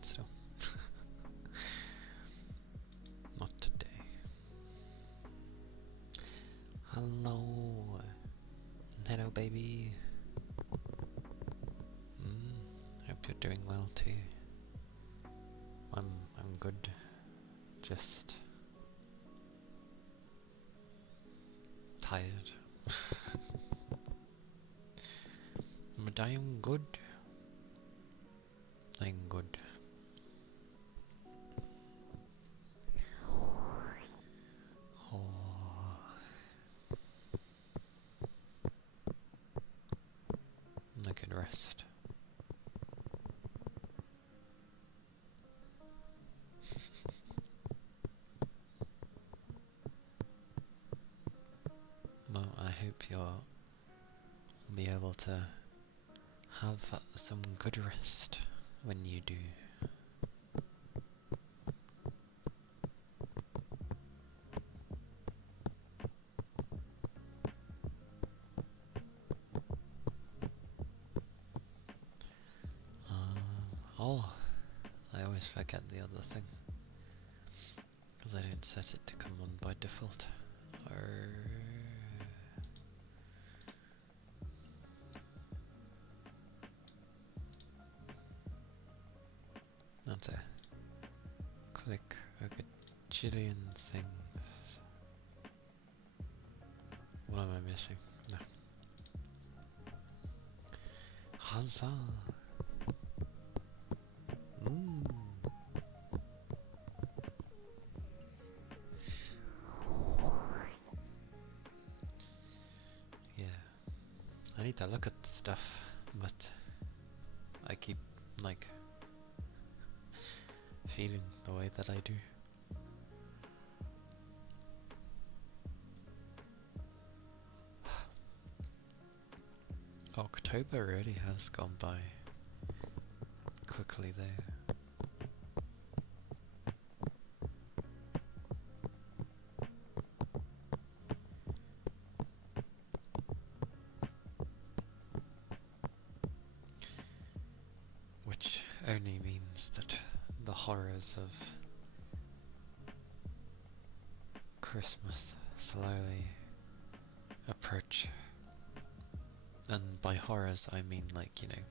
stand still. Not today. Hello. Hello, baby. Hope you're doing well too. I'm good. Just tired. But I am good. I'm good. Oh, I can rest. Well, I hope you'll be able to have some good rest when you do. I always forget the other thing, because I don't set it to come on by default. That's it. Click a gajillion things. What am I missing? No. Huzzah! Yeah. I need to look at stuff, but I keep, like, feeling the way that I do. October really has gone by quickly there. Which only means that the horrors of Christmas slowly approach. And by horrors I mean, like, you know,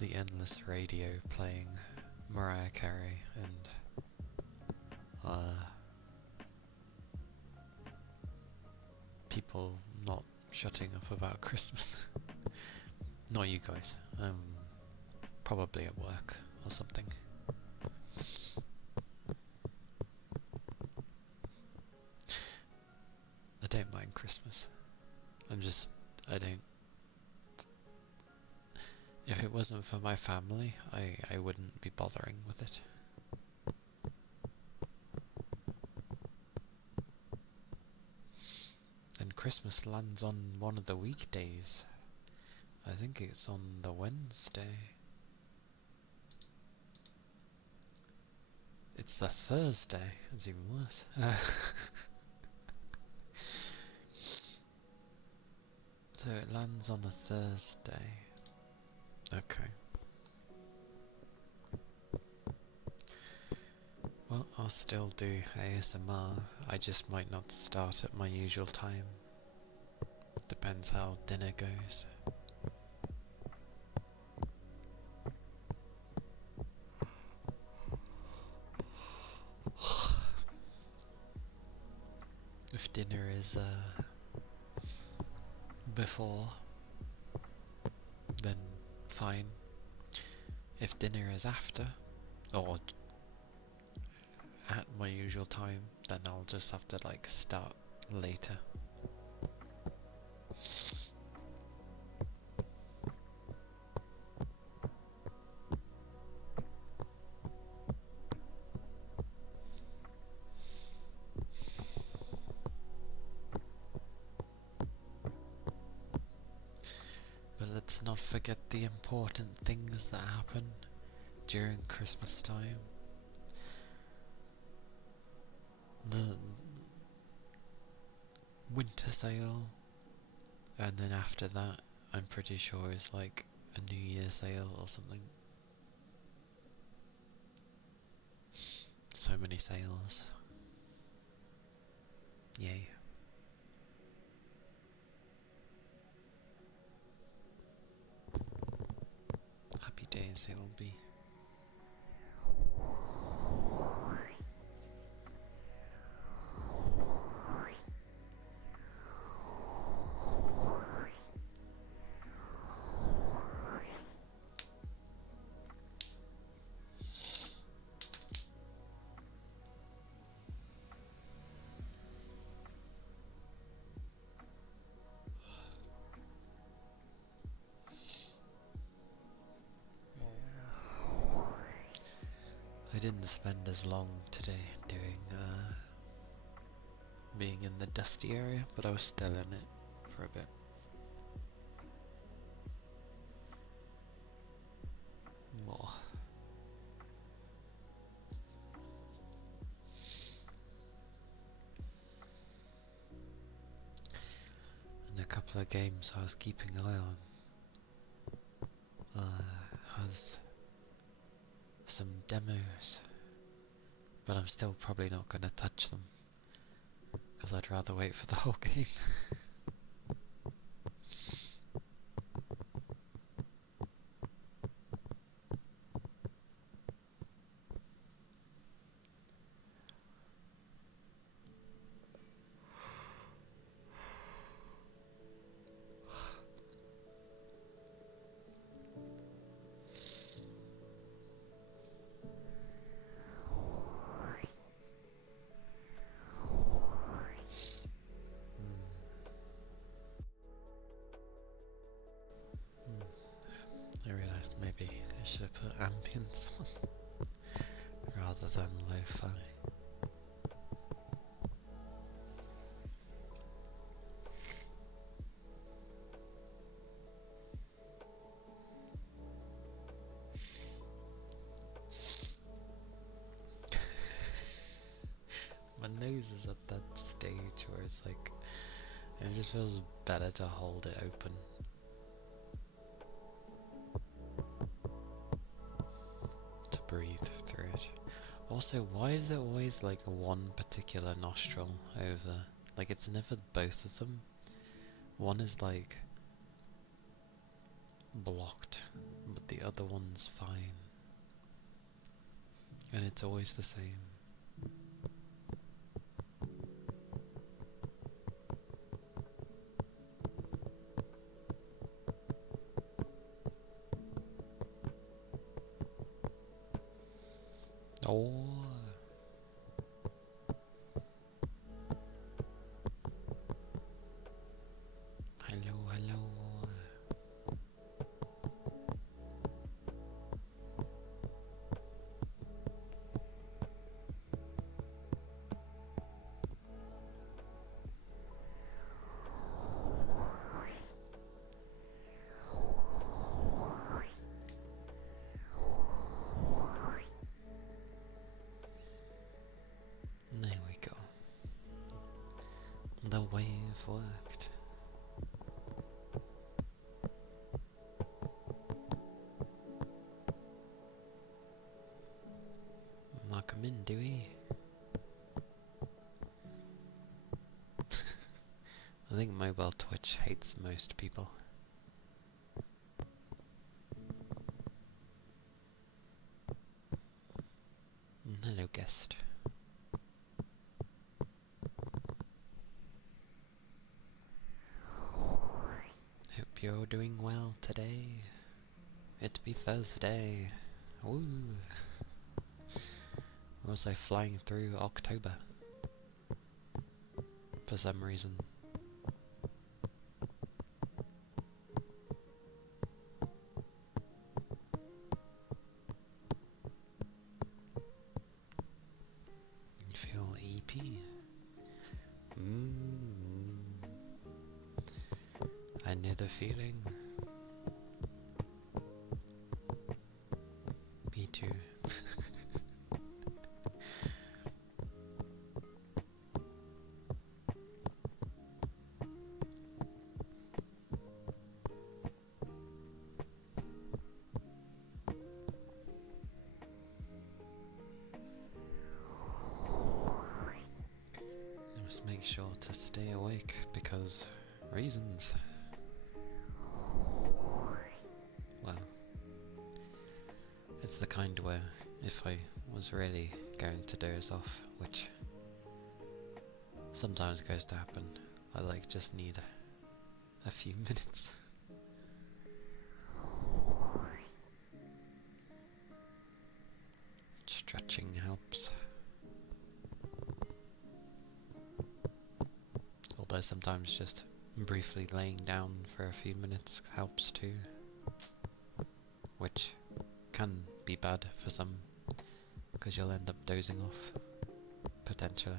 the endless radio playing Mariah Carey and people not shutting up about Christmas. Not you guys. I'm probably at work or something. I don't mind Christmas. I don't. If it wasn't for my family, I wouldn't be bothering with it. And Christmas lands on one of the weekdays. I think it's on the Wednesday. It's a Thursday. It's even worse. So it lands on a Thursday. Okay. Well, I'll still do ASMR. I just might not start at my usual time. Depends how dinner goes. If dinner is before, then fine. If dinner is after, or at my usual time, then I'll just have to, like, start later. But let's not forget the important things that happen during Christmas time. The winter sale, and then after that, I'm pretty sure is like a New Year sale or something. So many sales. Yay. Happy days it will be. I didn't spend as long today doing being in the dusty area, but I was still in it for a bit. More. And a couple of games I was keeping an eye on has some demos, but I'm still probably not going to touch them because I'd rather wait for the whole game. I realised maybe I should have put ambience on rather than lo-fi. My nose is at that stage where it's like, it just feels better to hold it open. To breathe through it. Also, why is it always like one particular nostril over? Like it's never both of them. One is like blocked, but the other one's fine. And it's always the same. Oh. Hello, hello. There we go. The wave worked. Knock 'em in, Dewey. I think mobile Twitch hates most people. Hello, guest. Hope you're doing well today. It be Thursday. Woo! Or was I flying through October? For some reason. You feel EP? I know the feeling. Me too. Just make sure to stay awake because reasons. Well, it's the kind where if I was really going to doze off, which sometimes goes to happen, I just need a few minutes. Stretching helps. Although sometimes just briefly laying down for a few minutes helps too. Which can be bad for some, because you'll end up dozing off, potentially.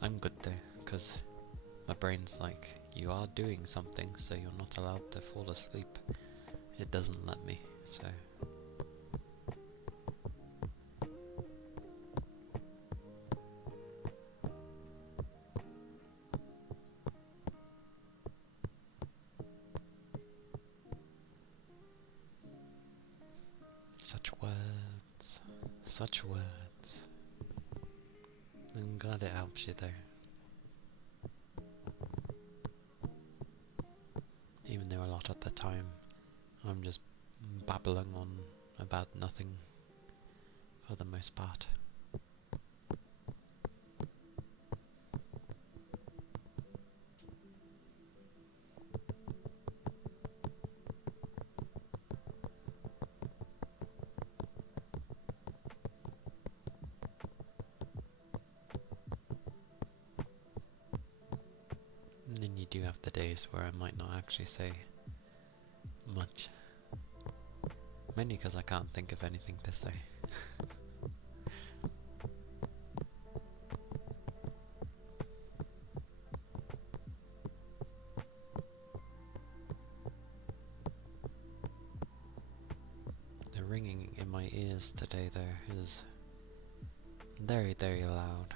I'm good though, because my brain's like, you are doing something, so you're not allowed to fall asleep. It doesn't let me, so... Such words. Such words. I'm glad it helps you though. Even though a lot at the time I'm just babbling on about nothing for the most part. And then you do have the days where I might not actually say much. Mainly because I can't think of anything to say. The ringing in my ears today though is very, very loud.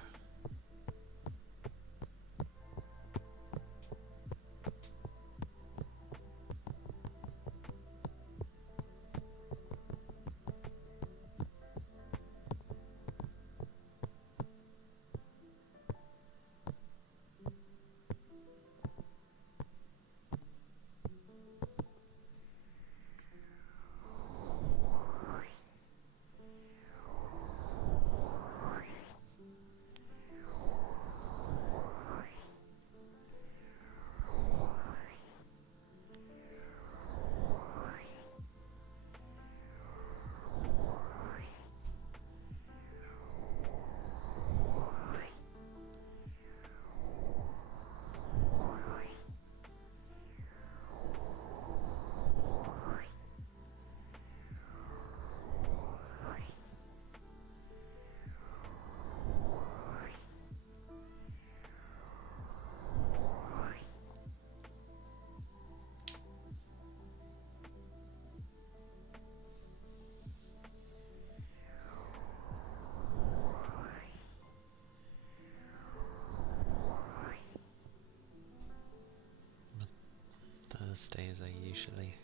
Thursdays are usually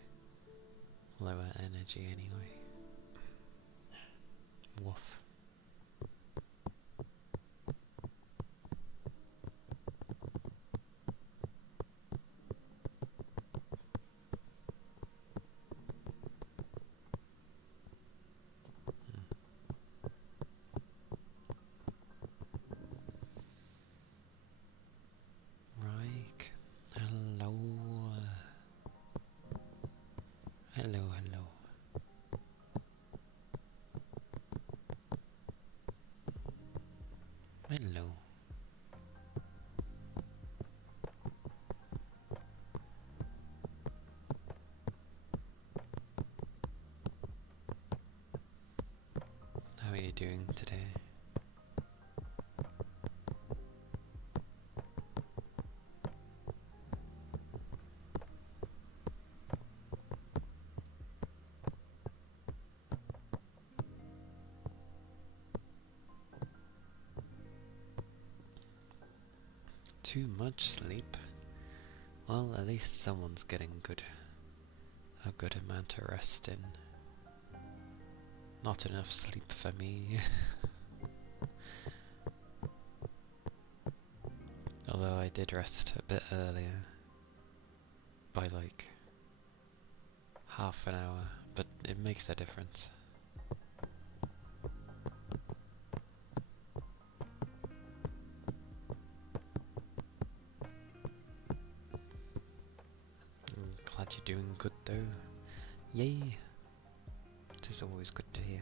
lower energy anyway. Woof. Right. Hello. Hello, hello. Hello. How are you doing today? Too much sleep? Well, at least someone's getting a good amount of rest in. Not enough sleep for me. Although I did rest a bit earlier. By like half an hour, but it makes a difference. Glad you're doing good though. Yay! It is always good to hear.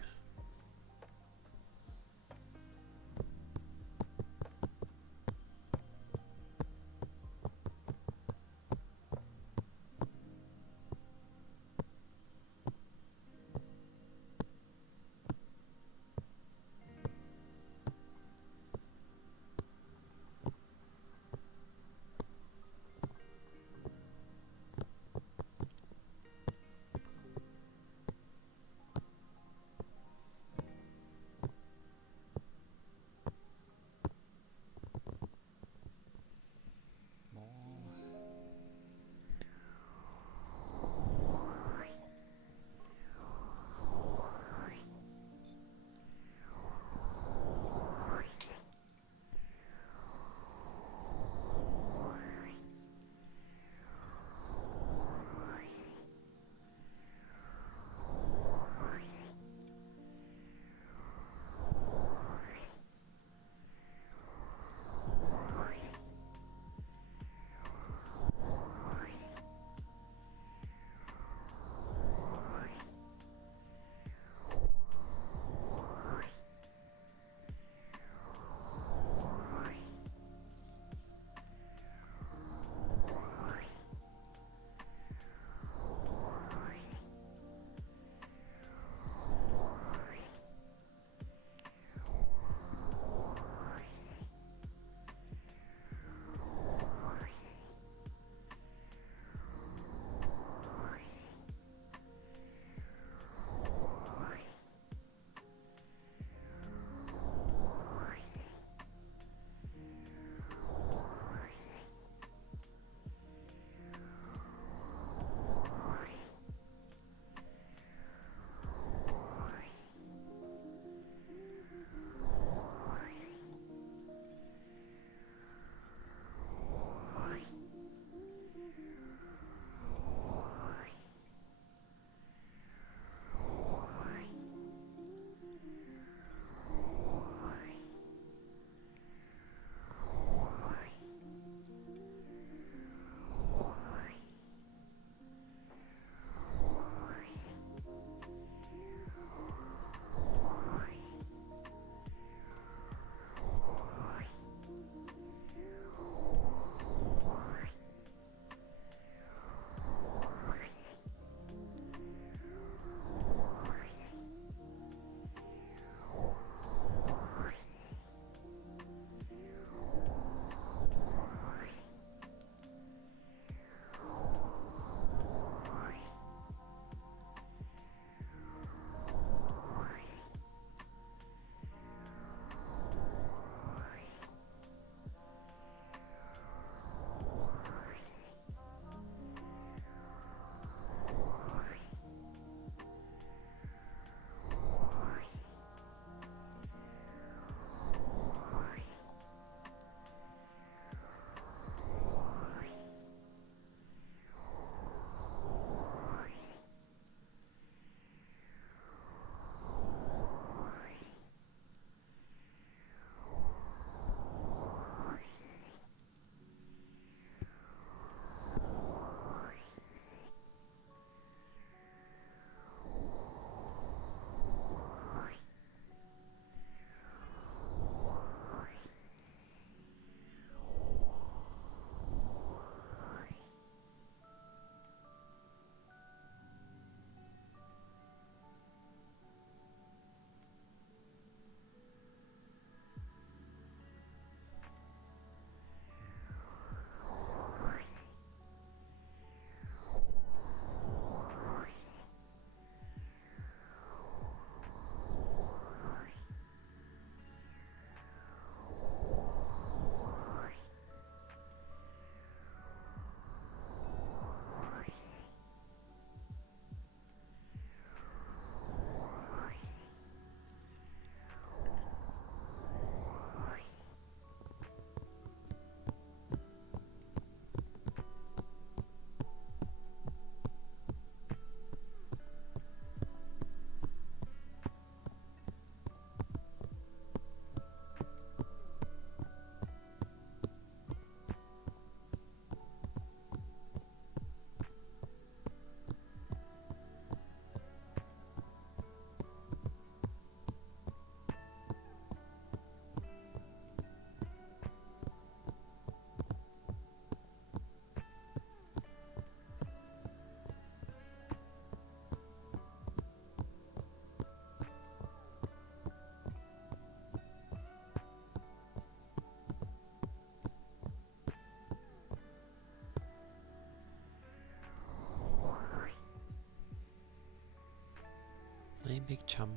Hey, big chum.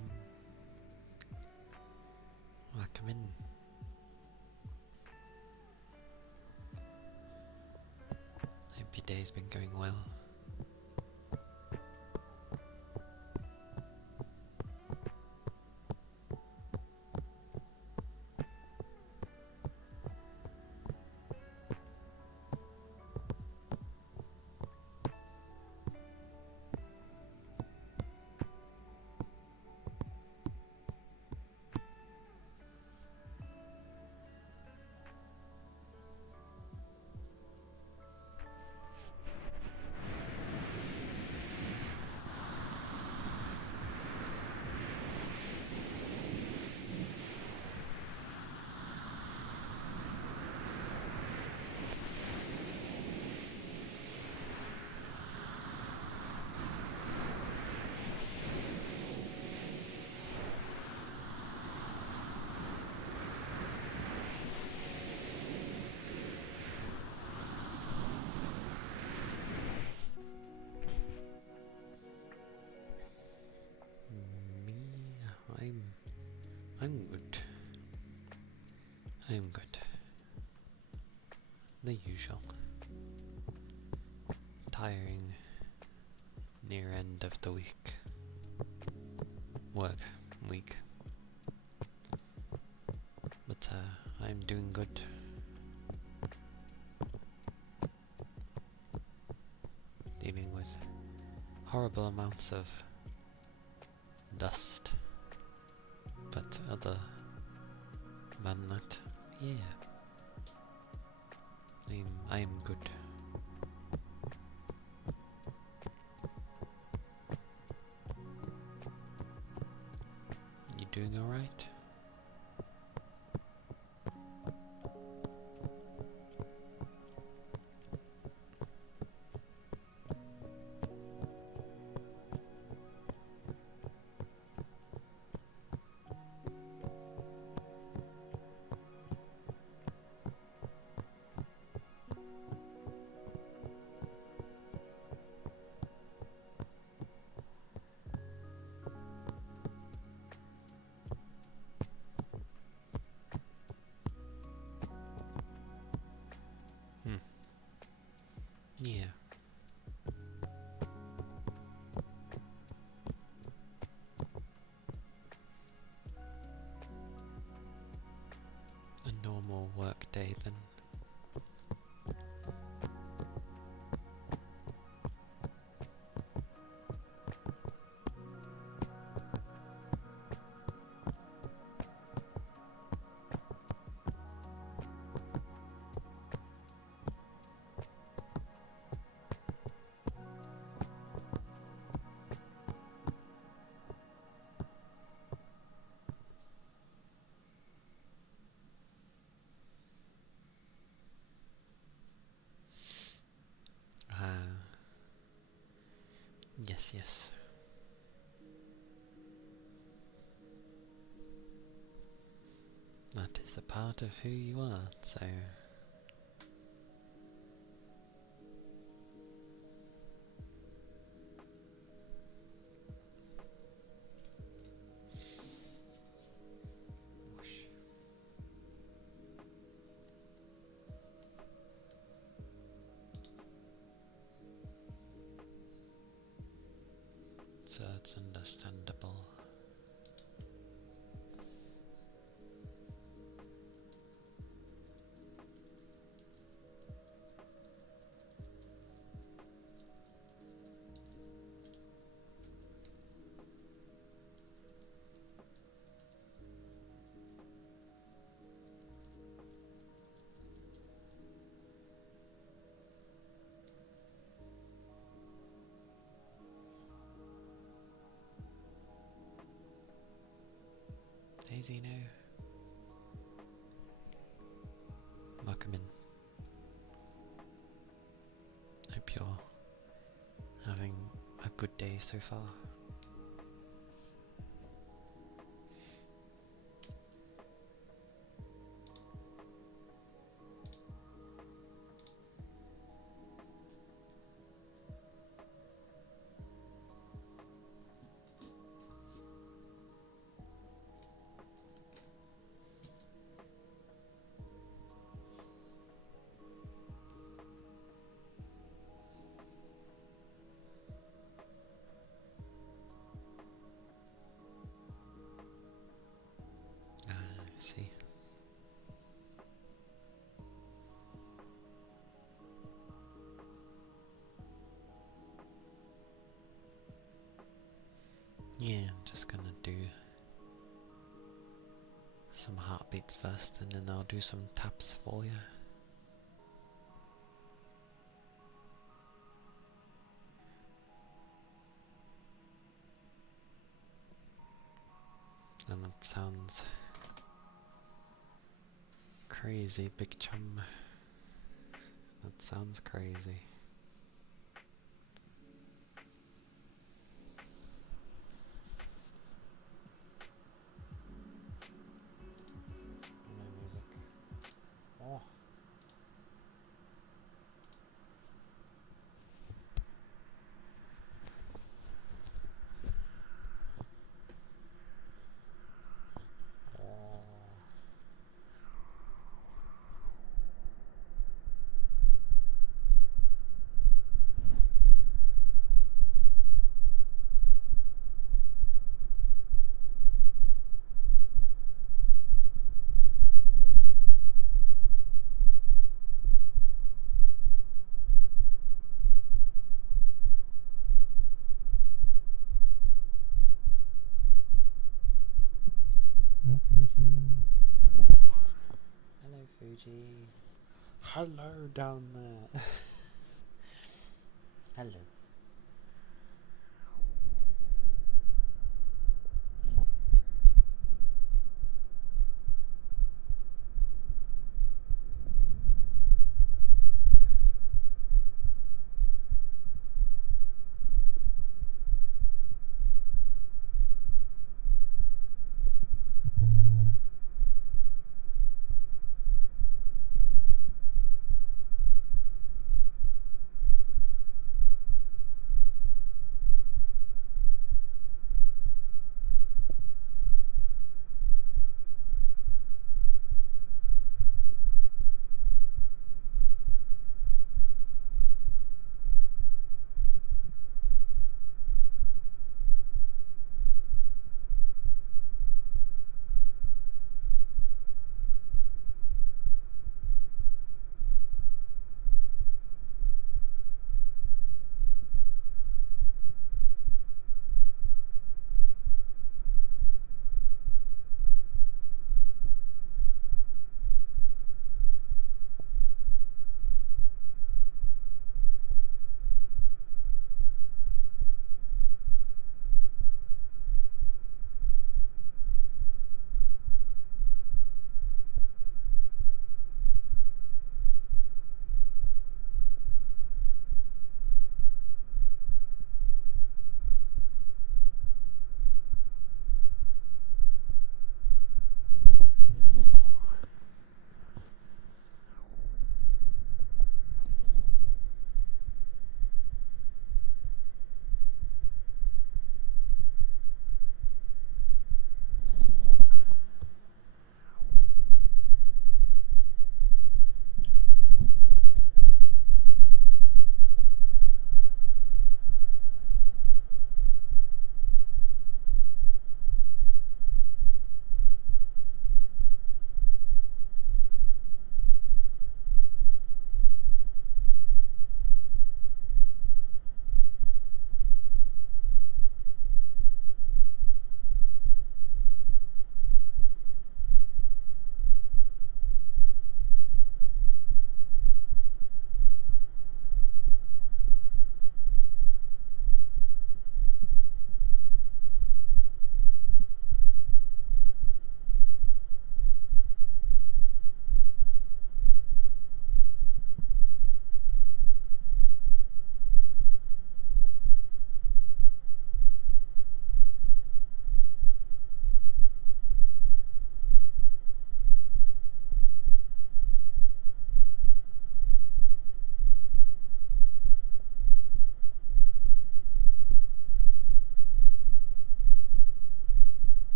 Welcome in. Hope your day's been going well. I'm good. I'm good. The usual. Tiring near end of the week. Work week. But I'm doing good. Dealing with horrible amounts of dust. But other than that, yeah. I'm good. You doing alright? Yeah. A normal work day then. Yes. That is a part of who you are, so... Whoosh. So it's understandable. Daisy, no. Welcome in. Hope you're having a good day so far. just gonna do some heartbeats first, and then I'll do some taps for you. And that sounds crazy, big chum. That sounds crazy. No music. Oh. Hey Fuji. Hello Fuji. Hello down there. Hello.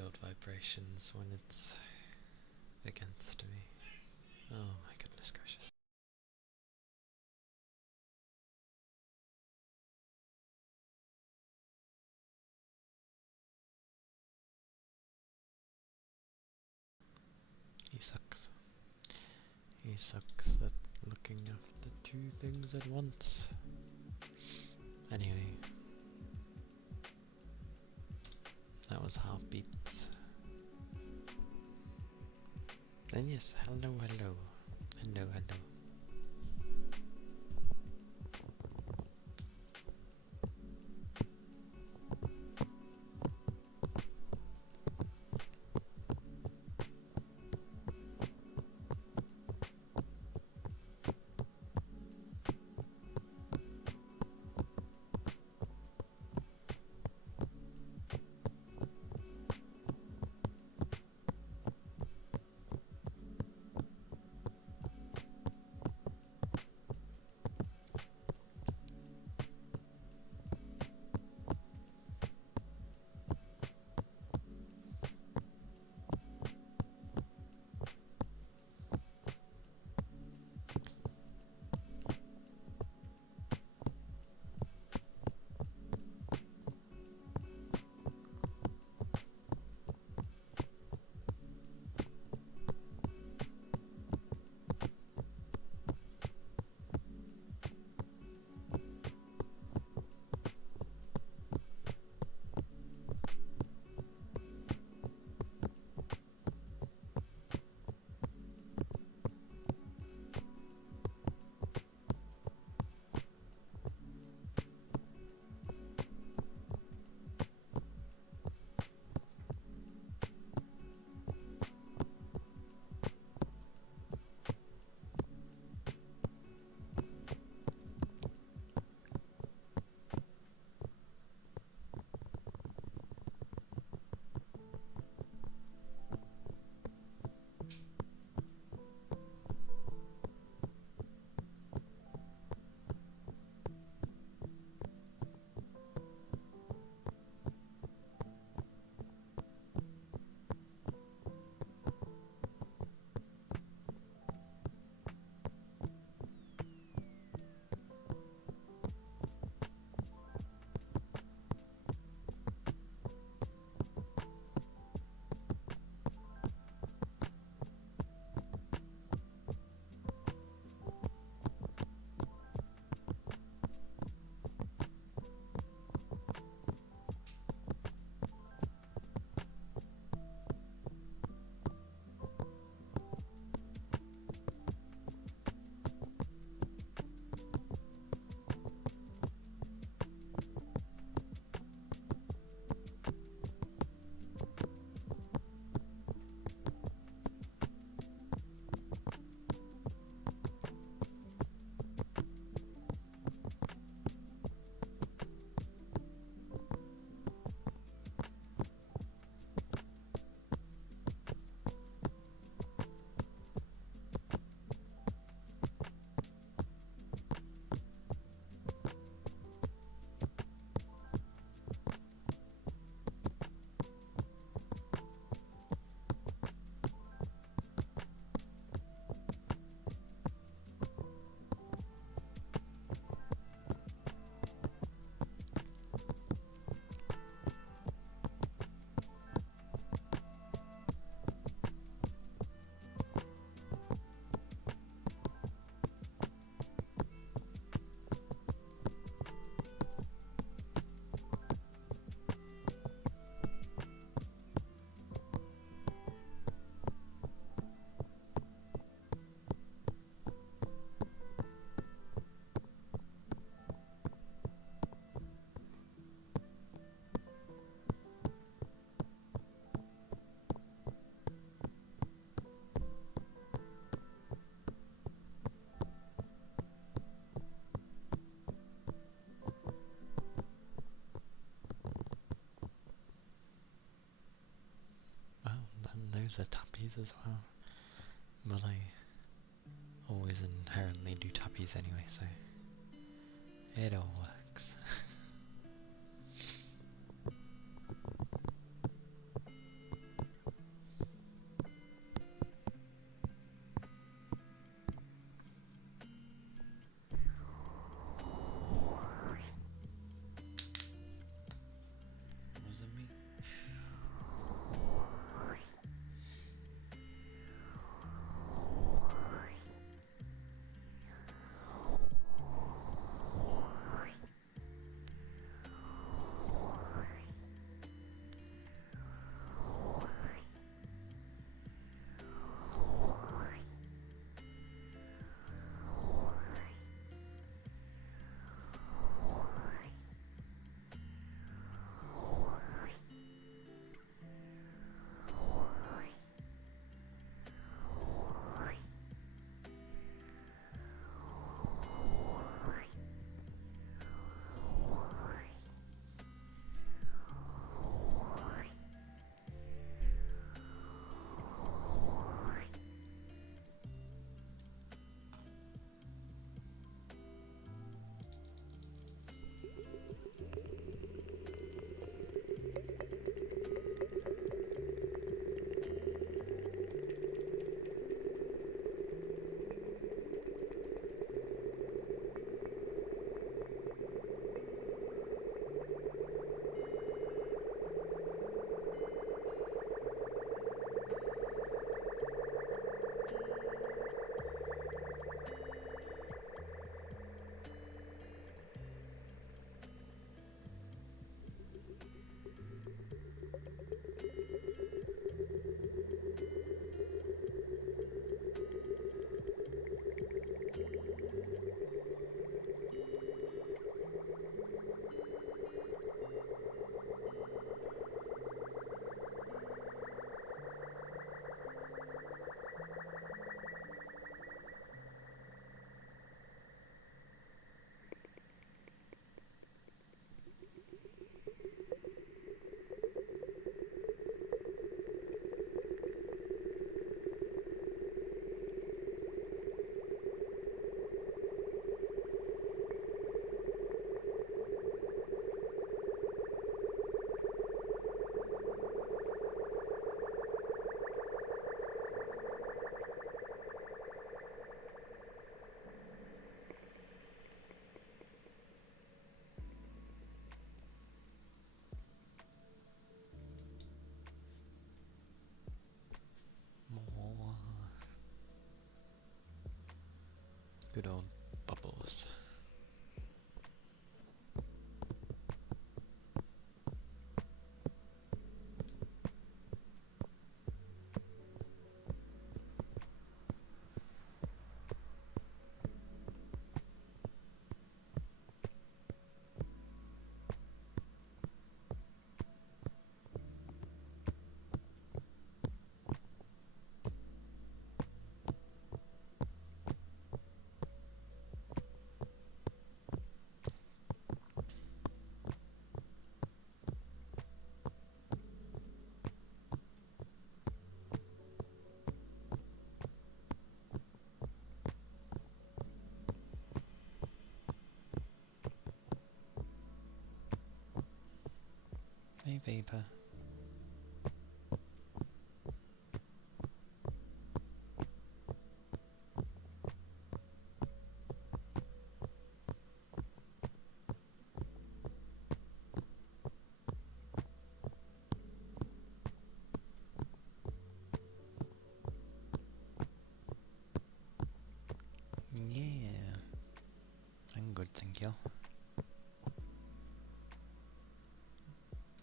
candle vibrations when it's against me. Oh my goodness gracious. He sucks. He sucks at looking after two things at once. Anyway, that was Half-Beats. And yes, hello, hello. Hello, hello. Those are tappies as well. But I always inherently do tappies anyway, so it all works. More good old bubbles. Hey Vapor. Yeah, I'm good, thank you.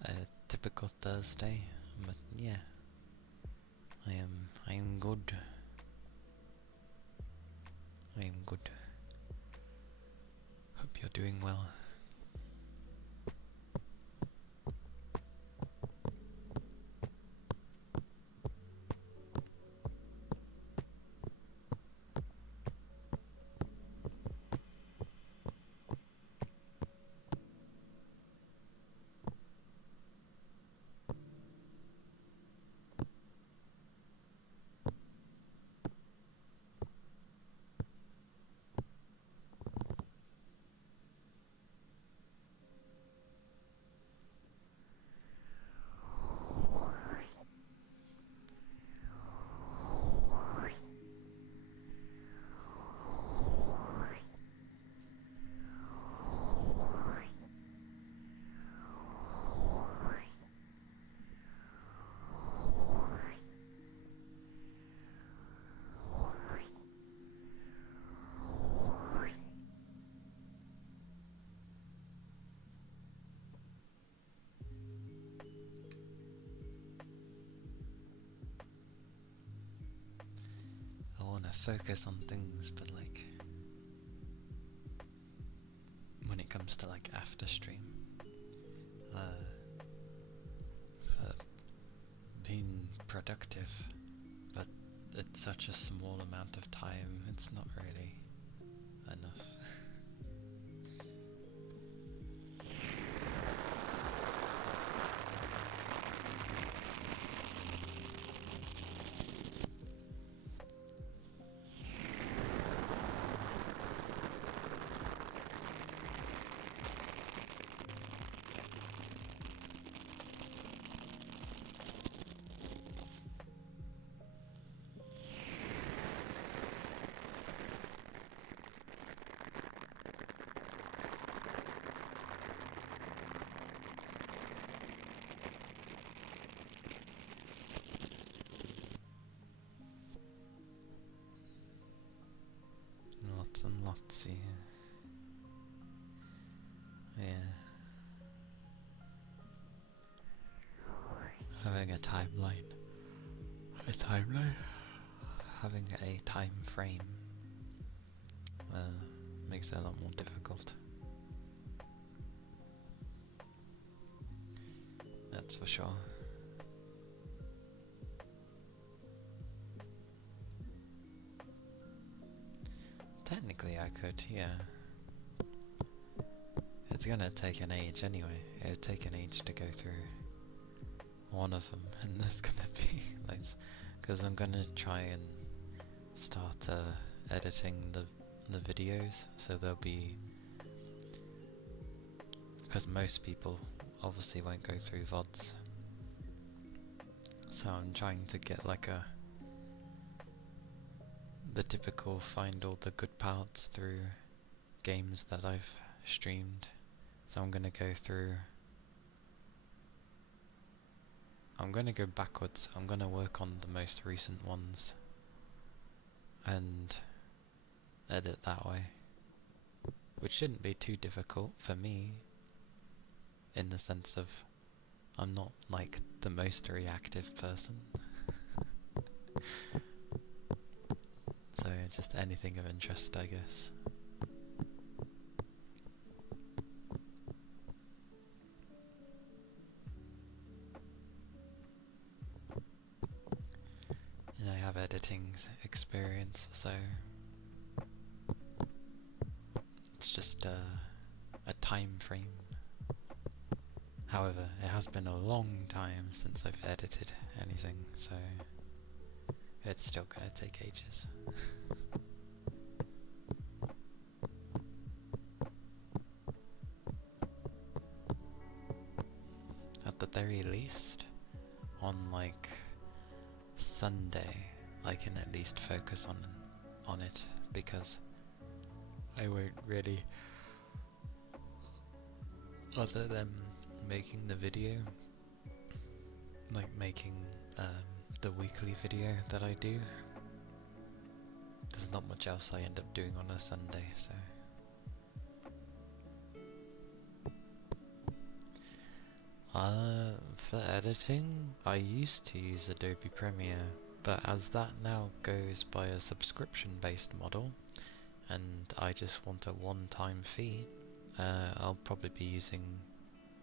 A typical Thursday, but yeah, I am good. I am good. Hope you're doing well. I wanna focus on things, but like, when it comes to like after stream, for being productive, but it's such a small amount of time, it's not really enough. Lots and lots, yeah. Having a timeline. A timeline? Having a time frame makes it a lot more difficult. That's for sure. Technically I could, yeah. It's gonna take an age anyway. It would take an age to go through one of them, and there's gonna be loads. Because I'm gonna try and start editing the videos, so there'll be. Because most people obviously won't go through VODs, so I'm trying to get like the typical find all the good parts through games that I've streamed. So I'm gonna go through. I'm gonna go backwards. I'm gonna work on the most recent ones and edit that way, which shouldn't be too difficult for me, in the sense of I'm not like the most reactive person. So just anything of interest, I guess. And I have editing experience, so it's just a time frame. However, it has been a long time since I've edited anything, so it's still gonna take ages. At the very least, on like Sunday, I can at least focus on it, because I won't really, other than making the video, like making the weekly video that I do, there's not much else I end up doing on a Sunday, so. For editing, I used to use Adobe Premiere, but as that now goes by a subscription-based model, and I just want a one-time fee, I'll probably be using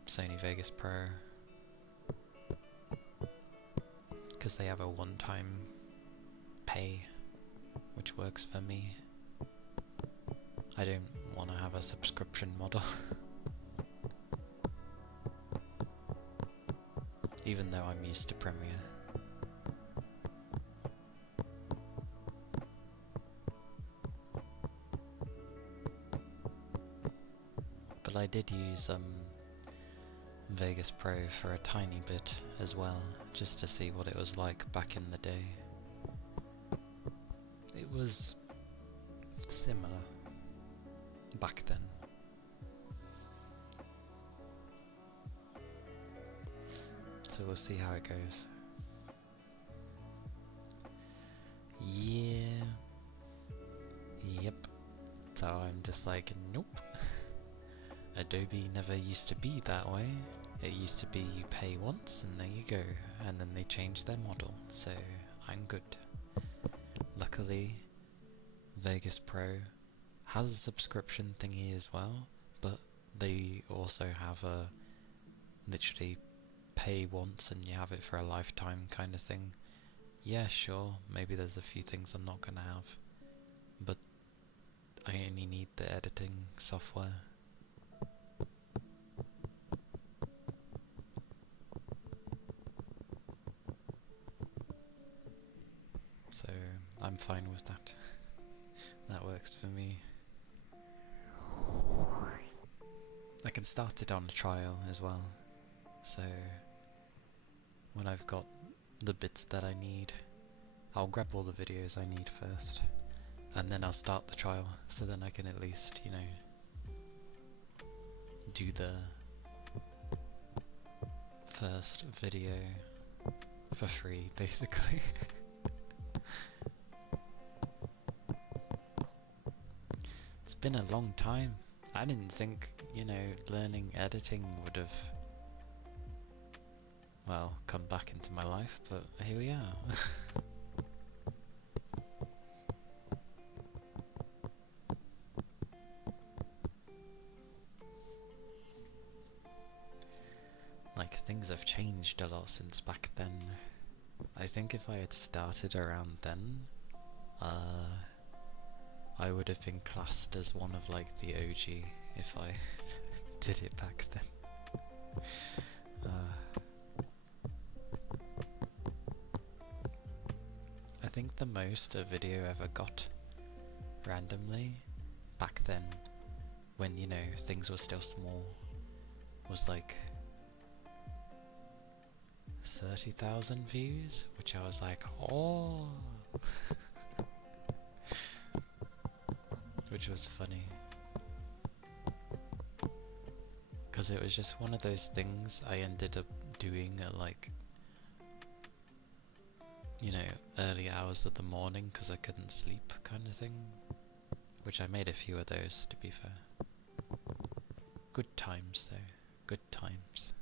Sony Vegas Pro, because they have a one-time pay, which works for me. I don't want to have a subscription model. Even though I'm used to Premiere. But I did use Vegas Pro for a tiny bit as well, just to see what it was like back in the day. It was similar back then. So we'll see how it goes. Yeah. Yep. So I'm just like, nope. Adobe never used to be that way. It used to be you pay once and there you go. And then they changed their model. So I'm good. Luckily, Vegas Pro has a subscription thingy as well. But they also have a literally pay once and you have it for a lifetime kind of thing. Yeah, sure, maybe there's a few things I'm not gonna have, but I only need the editing software. So I'm fine with that. That works for me. I can start it on a trial as well, so when I've got the bits that I need, I'll grab all the videos I need first, and then I'll start the trial, so then I can at least, you know, do the first video for free, basically. It's been a long time. I didn't think, you know, learning editing would have, well, come back into my life, but here we are. Like, things have changed a lot since back then. I think if I had started around then, I would have been classed as one of like the OG if I did it back then. I think the most a video ever got randomly back then, when, you know, things were still small, was like 30,000 views, which I was like, oh, which was funny. Because it was just one of those things I ended up doing at like, you know, early hours of the morning because I couldn't sleep kind of thing. Which I made a few of those, to be fair. Good times though, good times.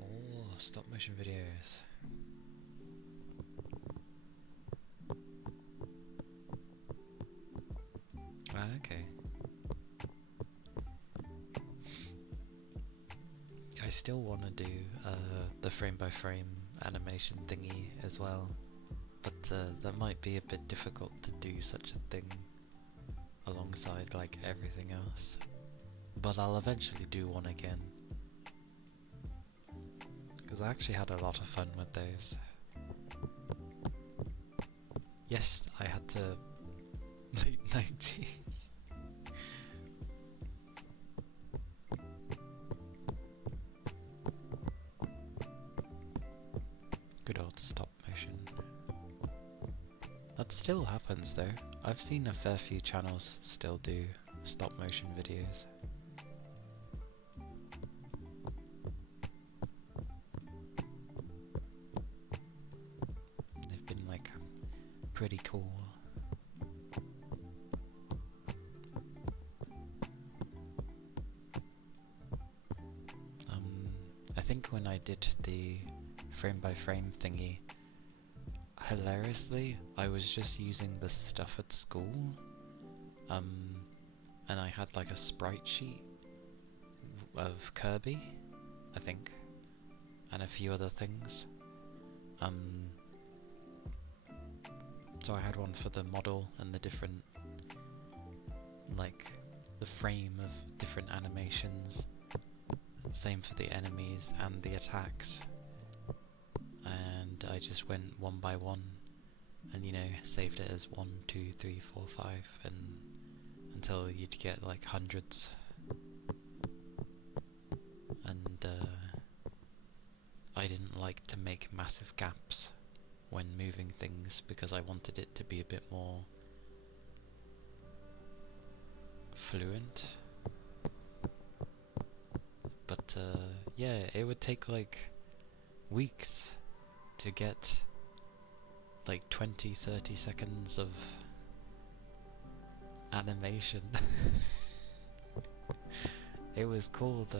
Oh, stop motion videos. Ah, okay. I still want to do the frame by frame animation thingy as well, but that might be a bit difficult to do such a thing alongside like everything else. But I'll eventually do one again, because I actually had a lot of fun with those. Yes, I had to late 90s. Good old stop motion. That still happens though. I've seen a fair few channels still do stop motion videos. They've been like pretty cool. I think when I did the frame by frame thingy, hilariously, I was just using the stuff at school, and I had like a sprite sheet of Kirby, I think, and a few other things. So I had one for the model and the different, like, the frame of different animations, same for the enemies and the attacks. And I just went one by one and, you know, saved it as 1, 2, 3, 4, 5 and until you'd get like hundreds. And I didn't like to make massive gaps when moving things because I wanted it to be a bit more fluent. But yeah, it would take like weeks to get like 20-30 seconds of animation. It was cool though.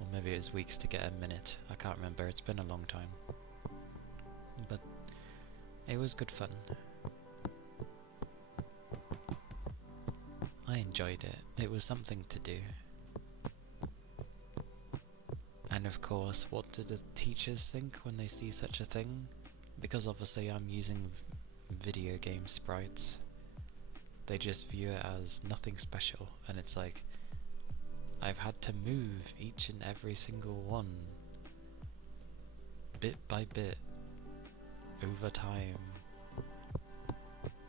Or maybe it was weeks to get a minute. I can't remember, it's been a long time. But it was good fun. I enjoyed it. It was something to do. And of course, what do the teachers think when they see such a thing? Because obviously I'm using video game sprites. They just view it as nothing special, and it's like, I've had to move each and every single one, bit by bit, over time.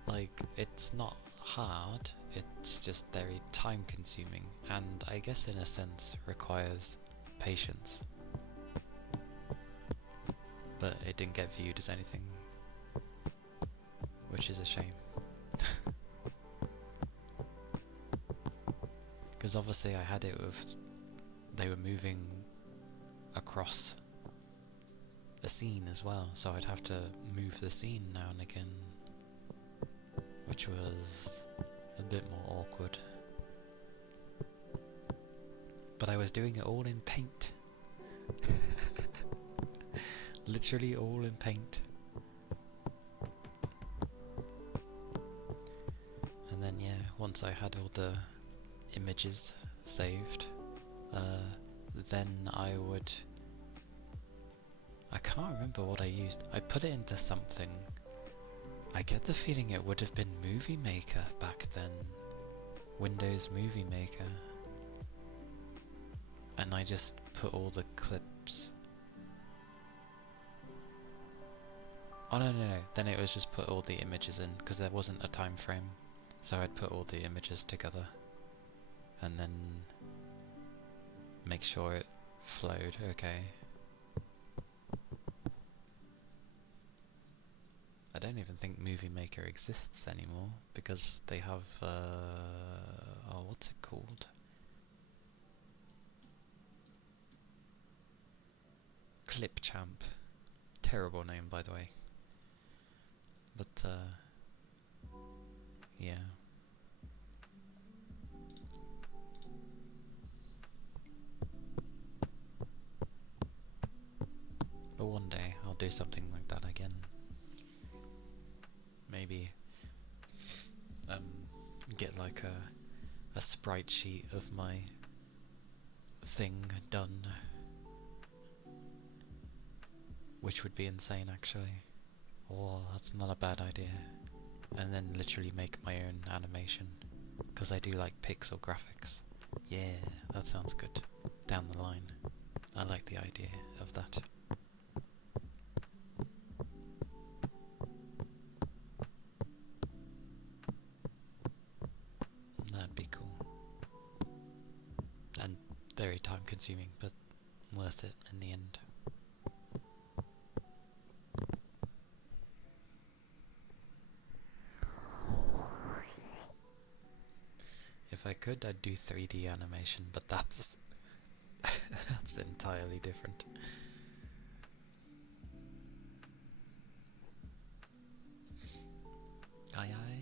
Like, it's not hard, it's just very time consuming, and I guess in a sense requires patience. But it didn't get viewed as anything, which is a shame. Because obviously I had it with, they were moving across the scene as well, so I'd have to move the scene now and again, which was a bit more awkward. But I was doing it all in paint. Literally all in paint. once I had all the images saved, then I can't remember what I used. I put it into something. I get the feeling it would have been Movie Maker back then. Windows Movie Maker. And I just put all the clips. Oh no, then it was just put all the images in, because there wasn't a time frame. So I'd put all the images together and then make sure it flowed okay. I don't even think Movie Maker exists anymore because they have oh, what's it called? Clipchamp. Terrible name, by the way. But yeah. But one day I'll do something like that again. Maybe get like a sprite sheet of my thing done, which would be insane actually. Oh, that's not a bad idea. And then literally make my own animation, because I do like pixel graphics. Yeah, that sounds good. Down the line. I like the idea of that. That'd be cool. And very time consuming, but worth it in the end. If I could, I'd do 3D animation, but that's that's entirely different. Aye aye.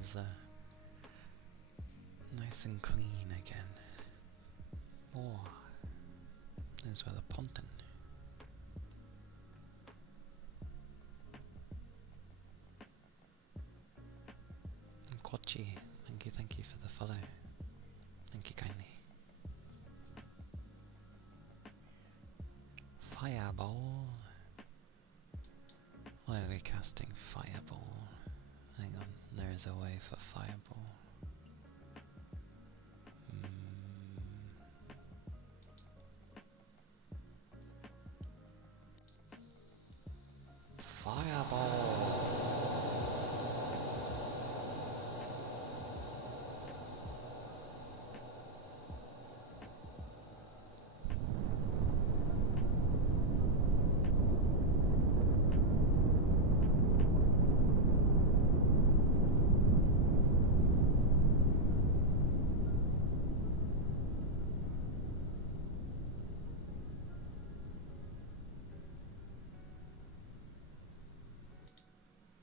is nice and clean again. Oh, there's where the ponton. And Quachi, thank you for the follow. Thank you kindly. Fireball. Why are we casting fireball? Hang on, there is a way for fireball. Fireball!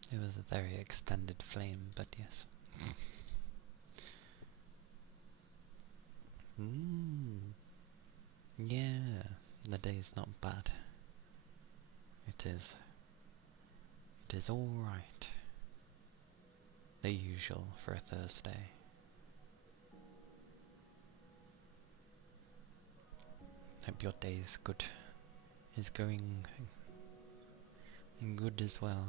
It was a very extended flame, but yes. Yeah, the day's not bad. It is. It is alright. The usual for a Thursday. Hope your day's good. Is going good as well.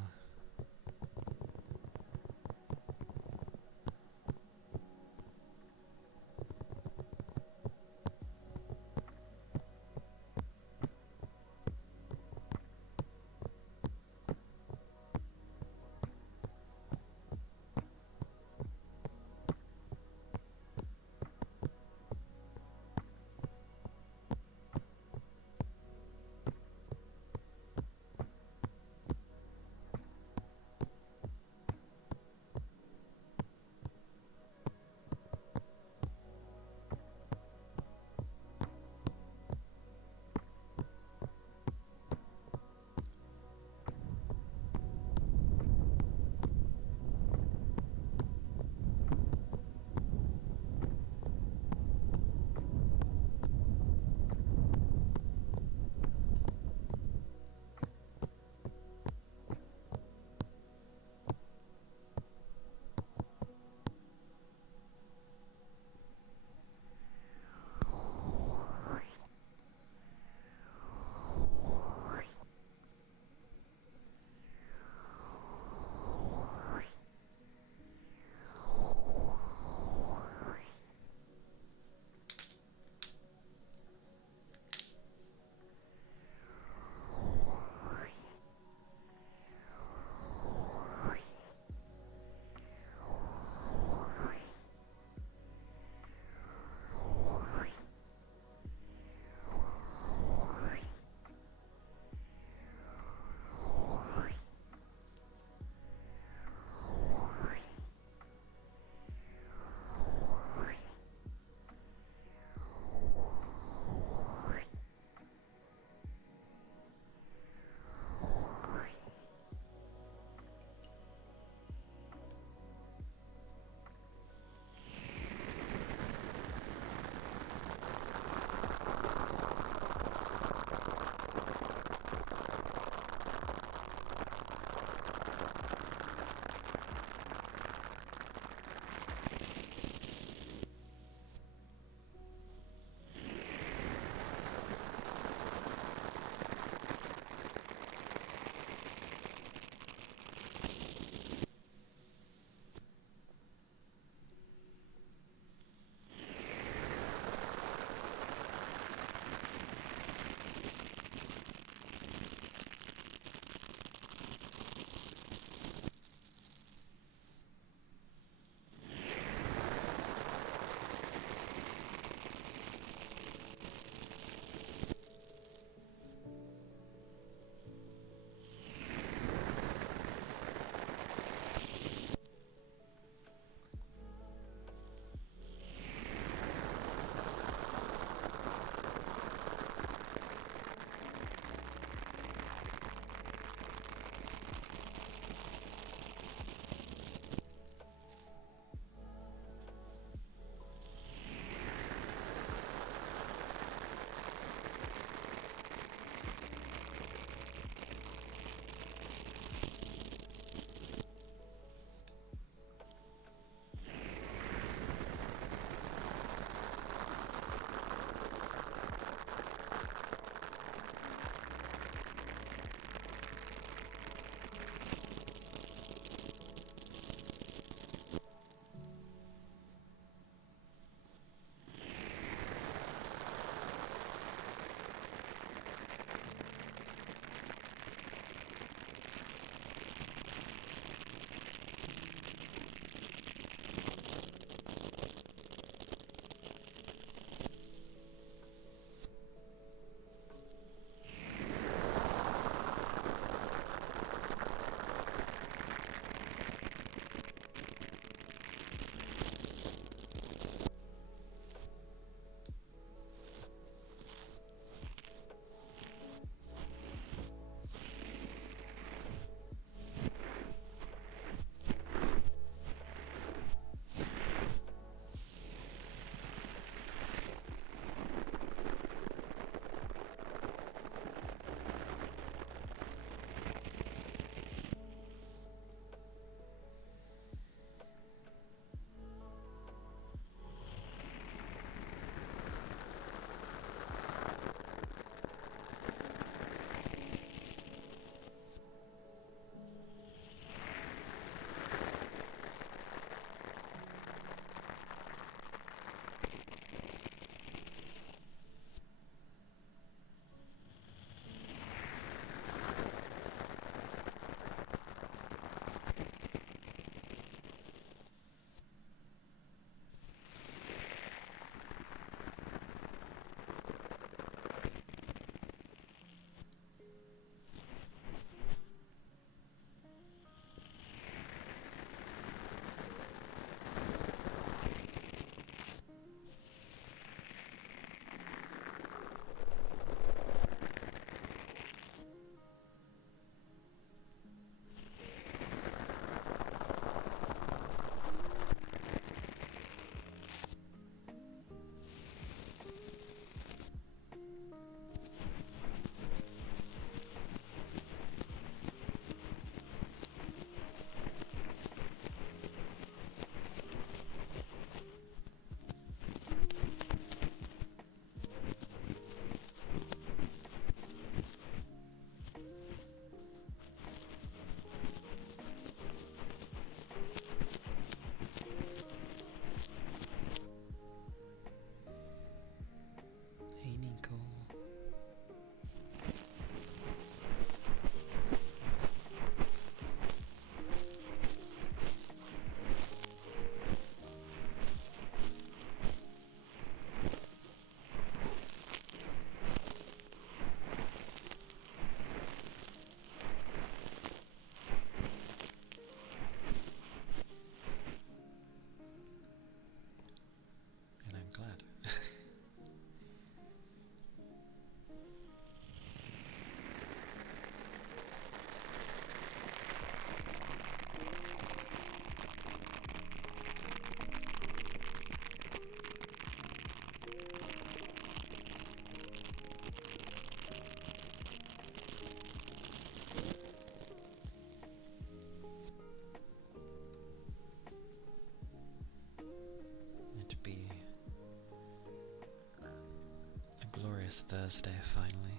glorious Thursday finally.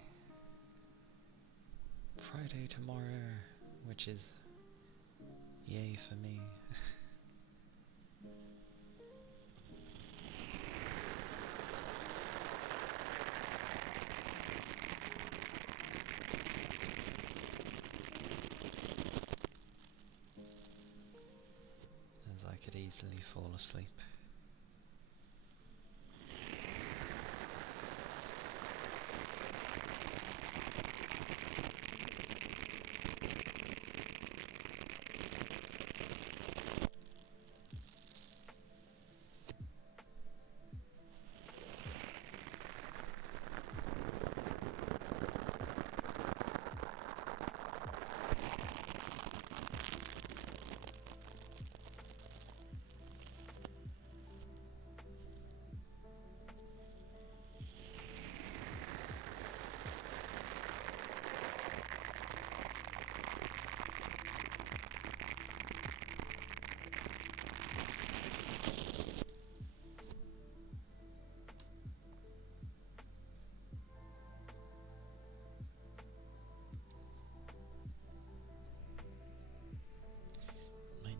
Friday tomorrow, which is yay for me. As I could easily fall asleep.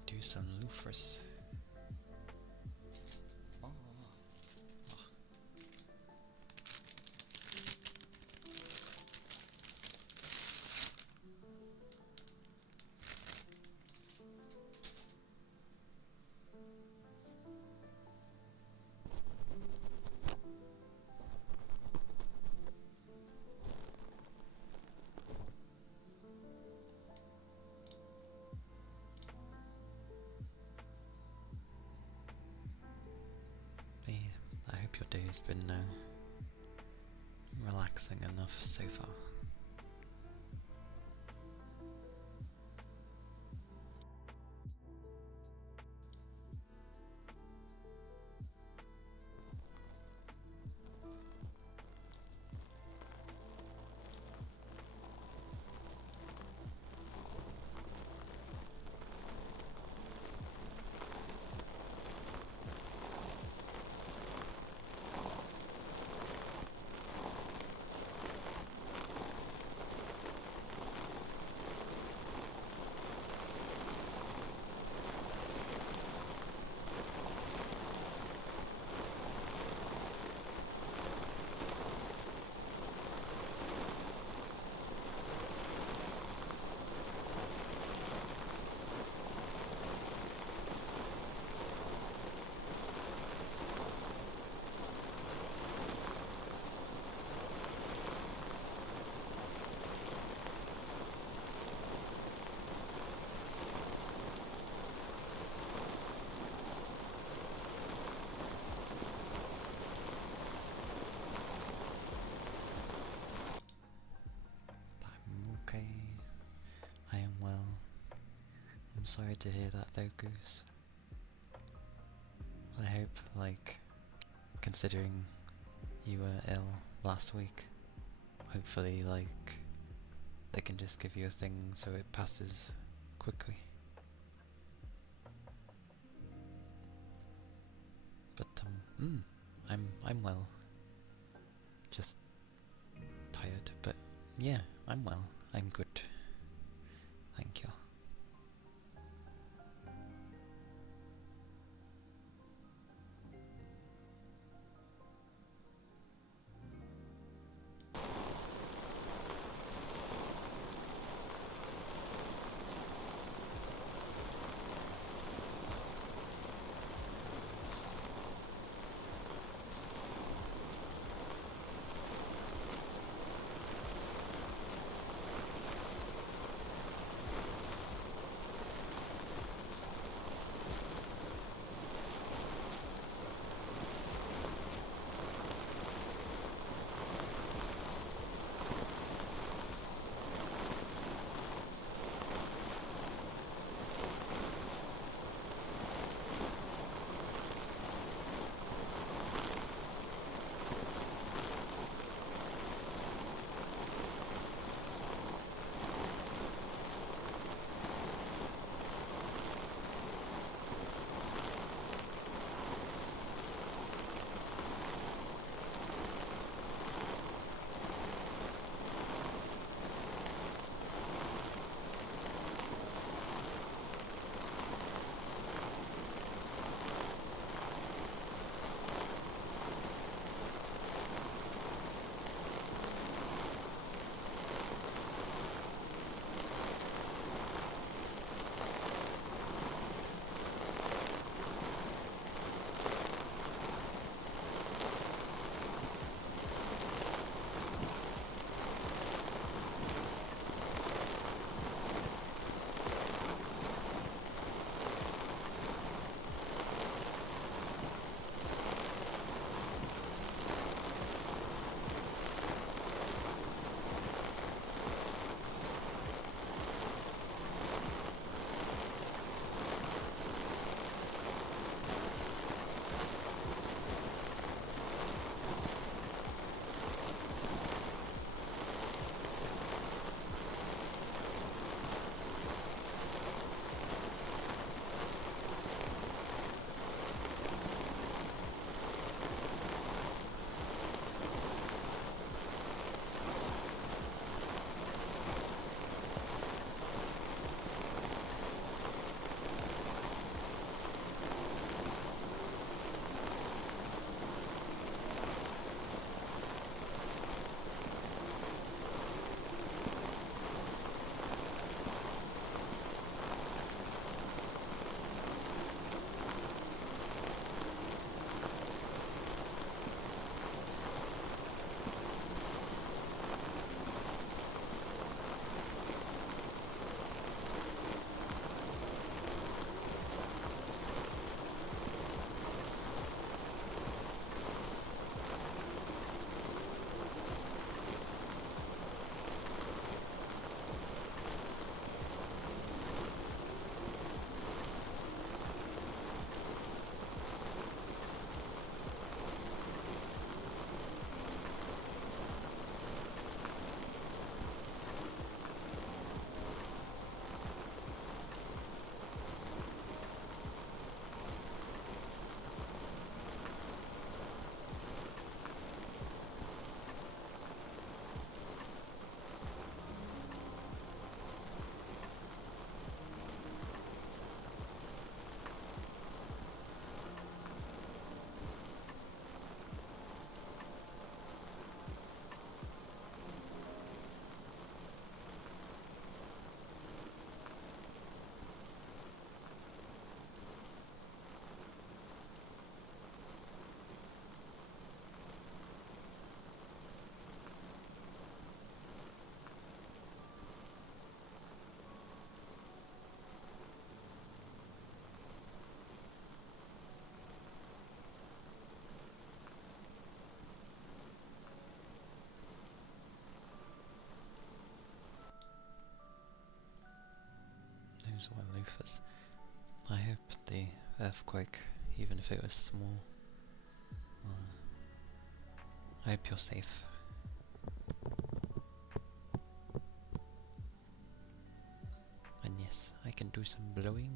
Do some loofers. Oh. Oh. Yeah, I hope your day has been relaxing enough so far. I'm okay. I am well. I'm sorry to hear that though, Goose. I hope, considering you were ill last week, hopefully, they can just give you a thing so it passes quickly. But, I'm well. Just tired, but yeah, I'm well. I'm good. Thank you. shoes or loafers. I hope the earthquake, even if it was small, I hope you're safe. And yes, I can do some blowing.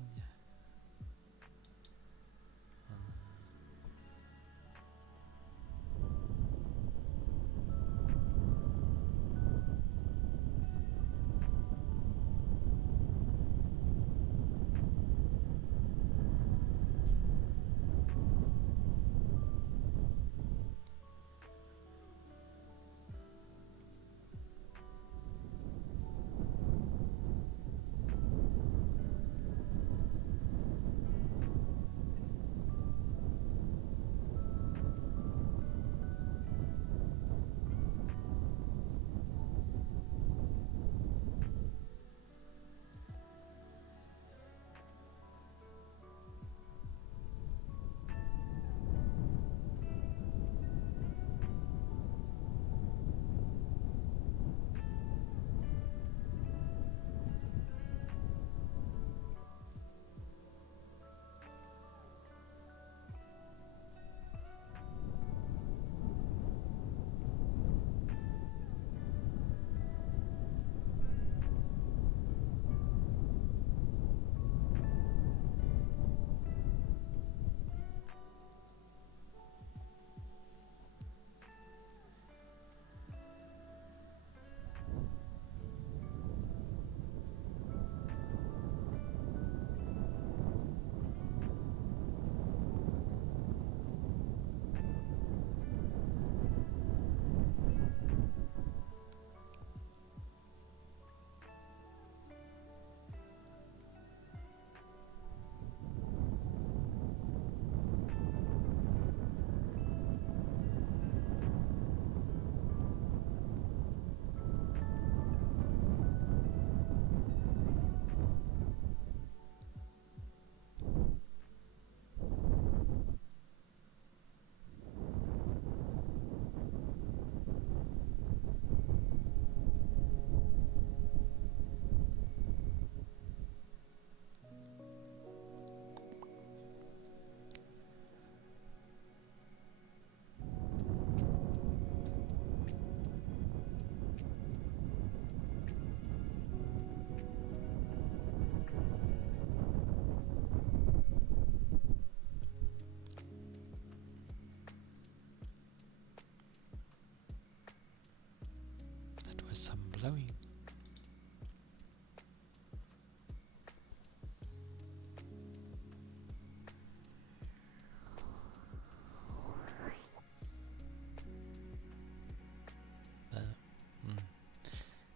That was some blowing.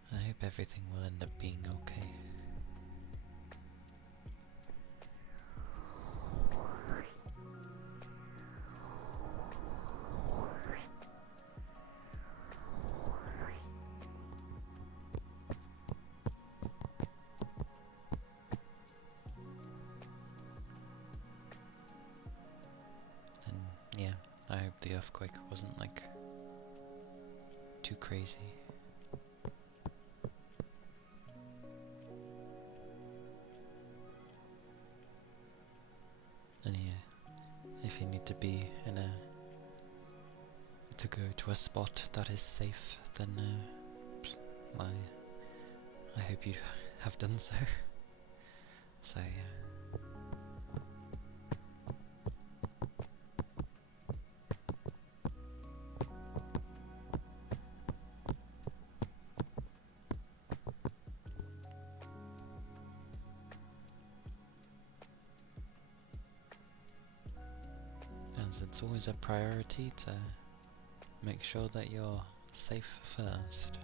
I hope everything will end up being okay. And yeah, I hope the earthquake wasn't like too crazy. And yeah, if you need to be in to go to a spot that is safe, then I hope you have done so. So yeah. As it's always a priority to make sure that you're safe first,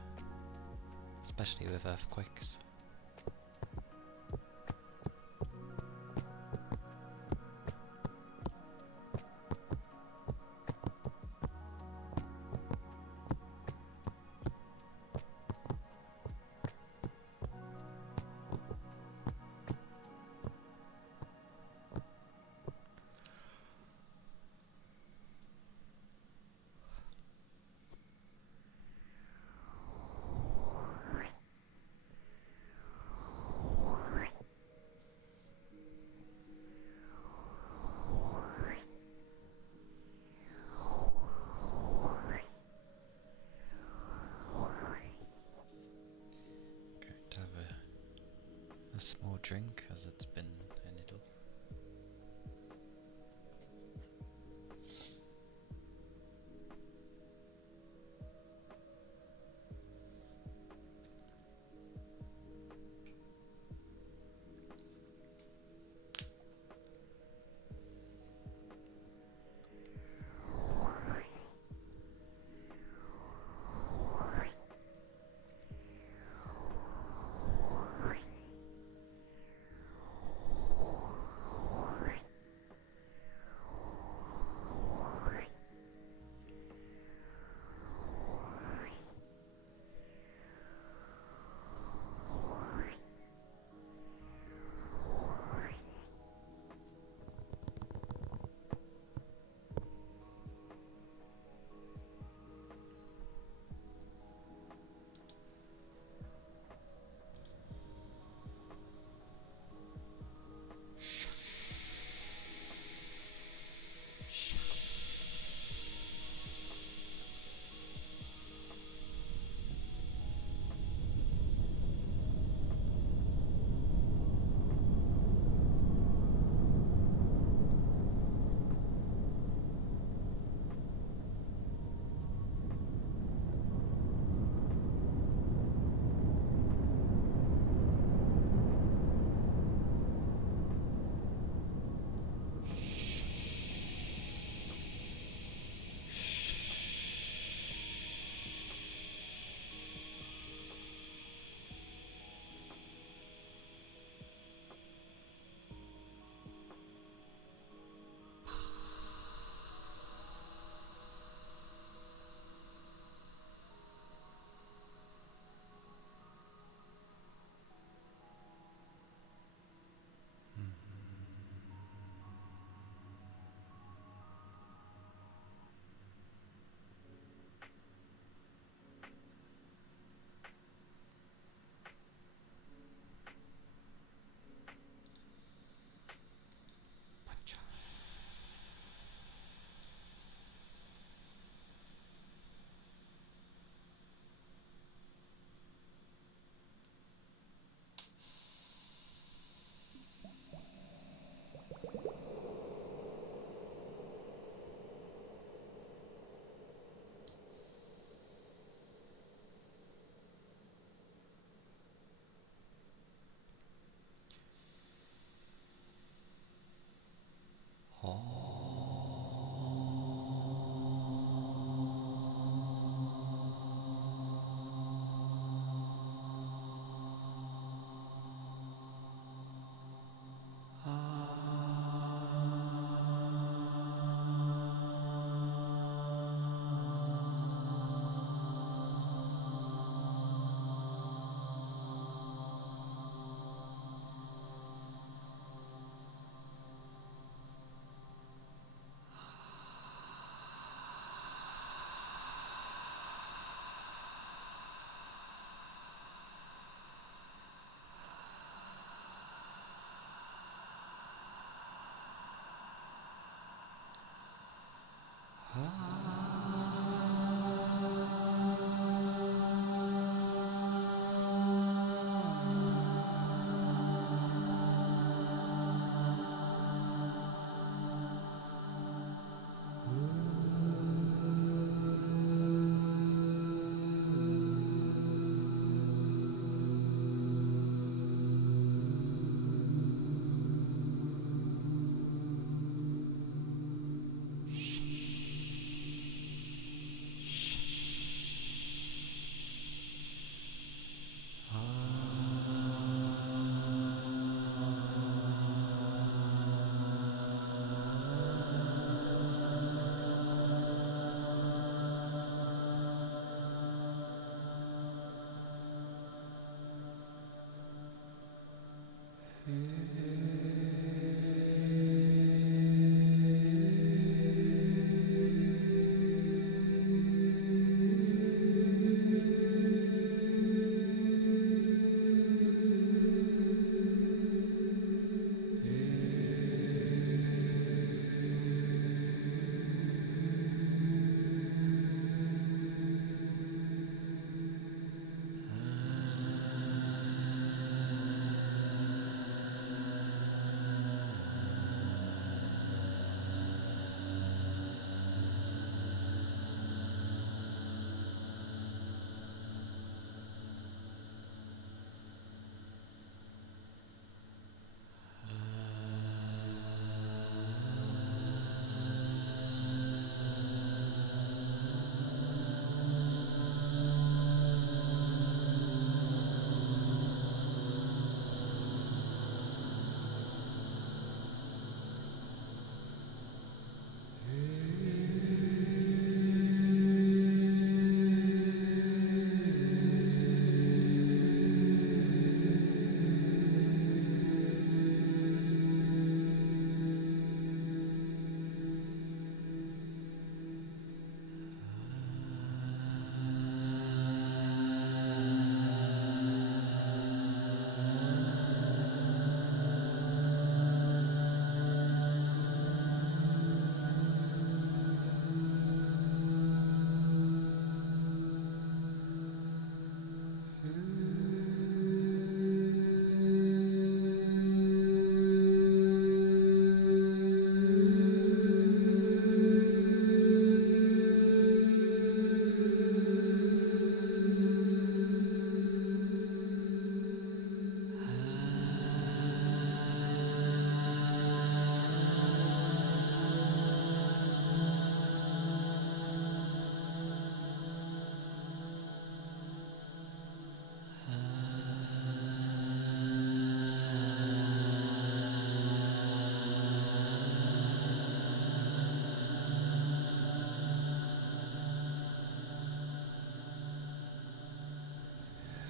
especially with earthquakes. small drink as it's been a little.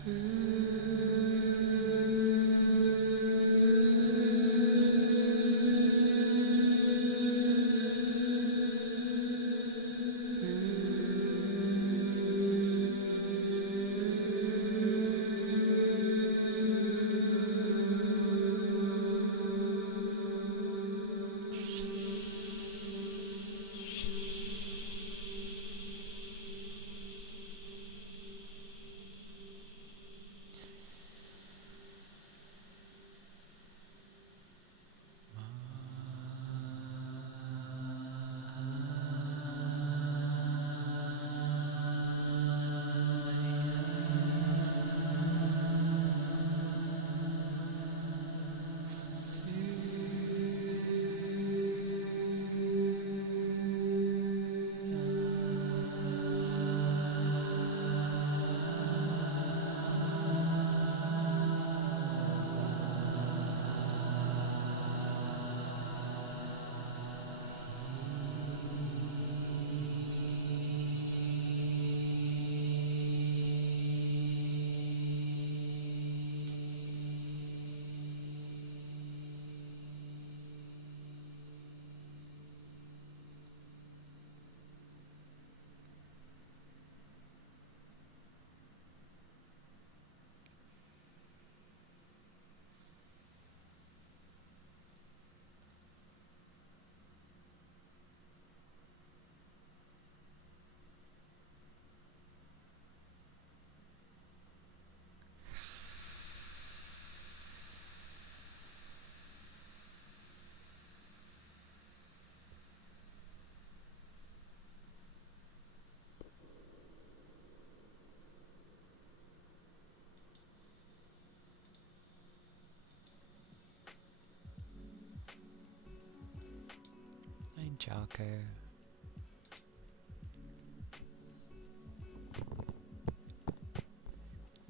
Hey, Jarko.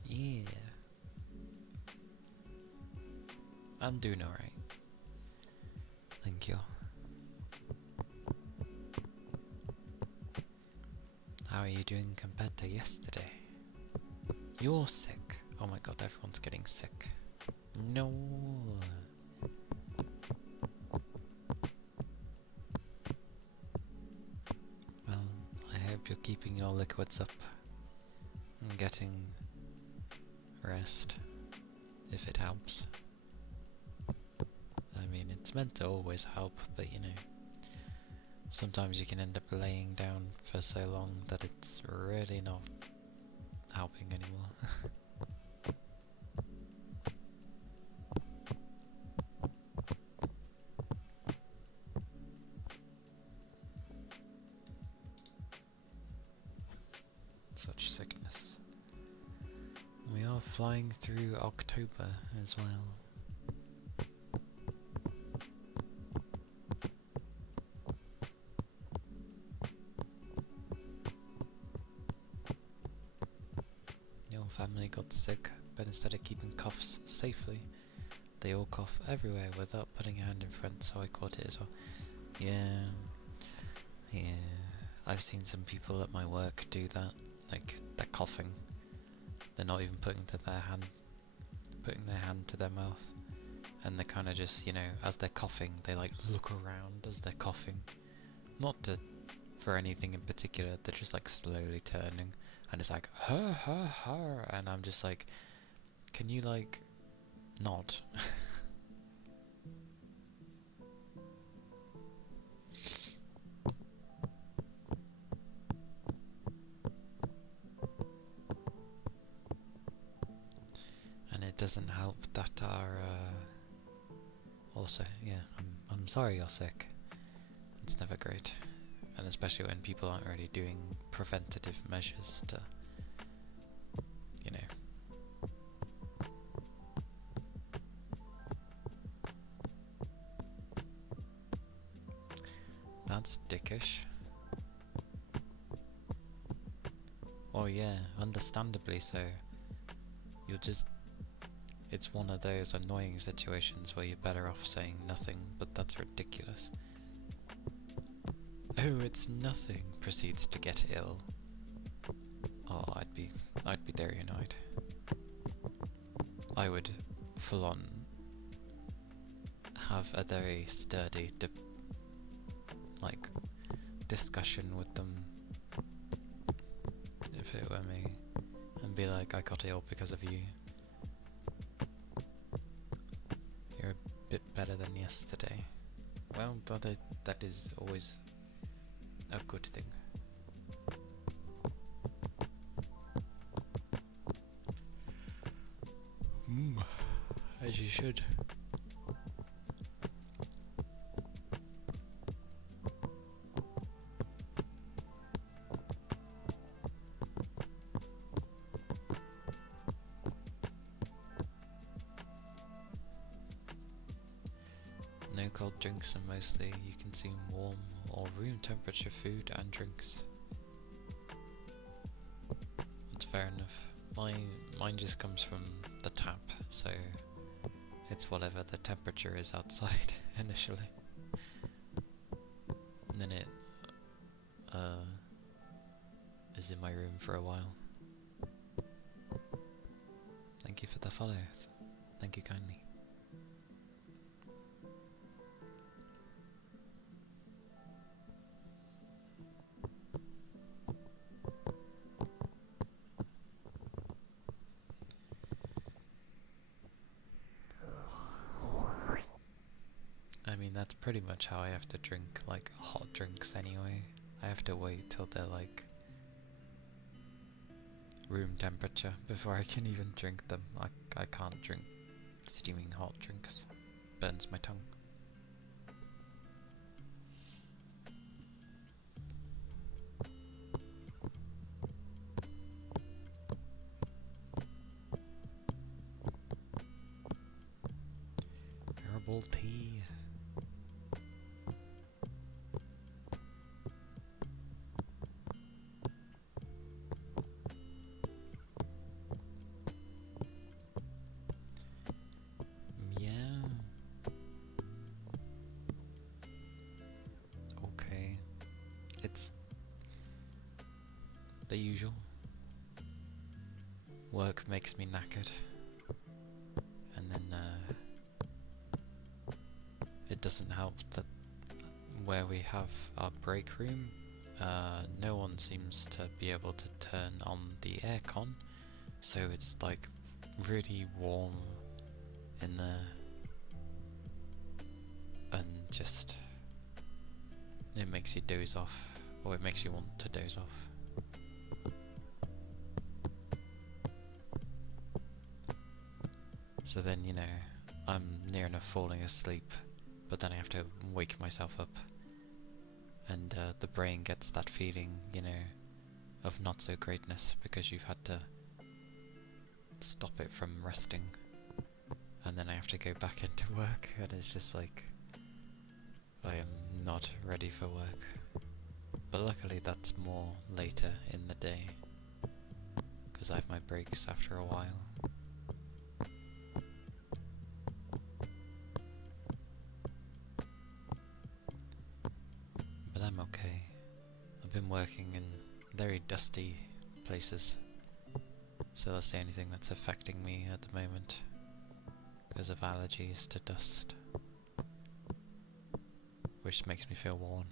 Yeah. I'm doing alright. Thank you. How are you doing compared to yesterday? You're sick. Oh my god, everyone's getting sick. No. Well, I hope you're keeping your liquids up and getting rest, if it helps. I mean, it's meant to always help, but you know, sometimes you can end up laying down for so long that it's really not helping anymore. Such sickness. We are flying through October as well. Your family got sick, but instead of keeping coughs safely, they all cough everywhere without putting a hand in front, so I caught it as well. Yeah. I've seen some people at my work do that. Like, they're coughing. They're not even putting their hand to their mouth. And they're kind of just, you know, as they're coughing, they like look around as they're coughing. Not for anything in particular, they're just like slowly turning. And it's like, her, and I'm just like, can you like, not? And it doesn't help that our, also, yeah, I'm sorry you're sick. It's never great. And especially when people aren't really doing preventative measures to, you know. That's dickish. Oh yeah, understandably so. It's one of those annoying situations where you're better off saying nothing, but that's ridiculous. Oh, it's nothing, proceeds to get ill. Oh, I'd be very annoyed. I would full on have a very sturdy discussion with them if it were me, and be like, I got ill because of you. You're a bit better than yesterday. Well, that is always a good thing. As you should. No cold drinks, and mostly you consume warm or room temperature food and drinks. It's fair enough. Mine just comes from the tap, so it's whatever the temperature is outside initially. And then it is in my room for a while. Thank you for the follows. Thank you kindly. I mean, that's pretty much how I have to drink, like, hot drinks anyway. I have to wait till they're, like, room temperature before I can even drink them. I can't drink steaming hot drinks. Burns my tongue. Herbal tea. It's the usual. Work makes me knackered, and then it doesn't help that where we have our break room, no one seems to be able to turn on the aircon, so it's like really warm in there, and just it makes you doze off, or it makes you want to doze off. So then, you know, I'm near enough falling asleep, but then I have to wake myself up, and the brain gets that feeling, you know, of not so greatness because you've had to stop it from resting, and then I have to go back into work, and it's just like, I am not ready for work. But luckily that's more later in the day, because I have my breaks after a while. But I'm okay. I've been working in very dusty places, so that's the only thing that's affecting me at the moment, because of allergies to dust, which makes me feel worn.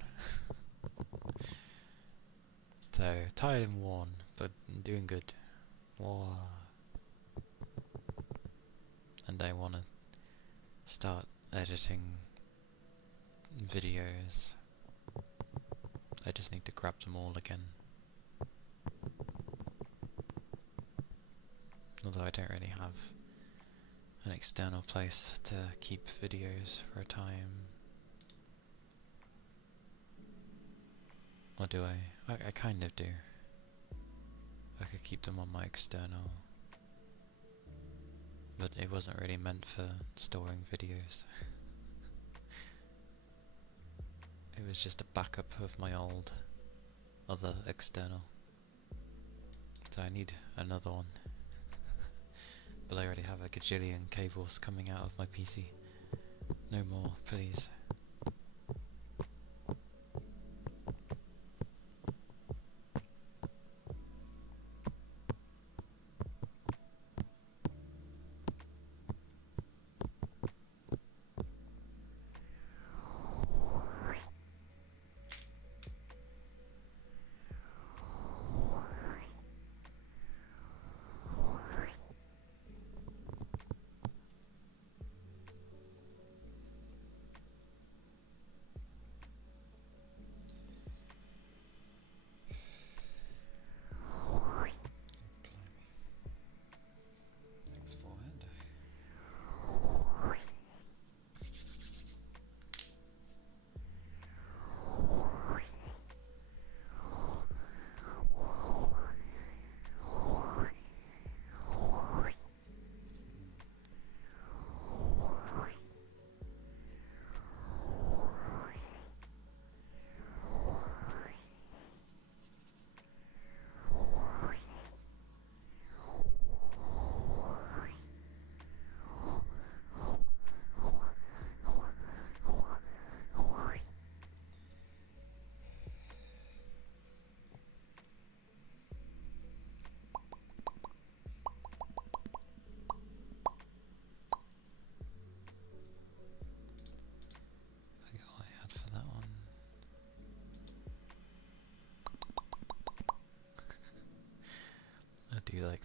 So, tired and worn, but doing good. Whoa. And I want to start editing videos. I just need to grab them all again. Although I don't really have an external place to keep videos for a time. Or do I? I kind of do. I could keep them on my external, but it wasn't really meant for storing videos. It was just a backup of my old other external. So I need another one. But I already have a gajillion cables coming out of my PC. No more, please.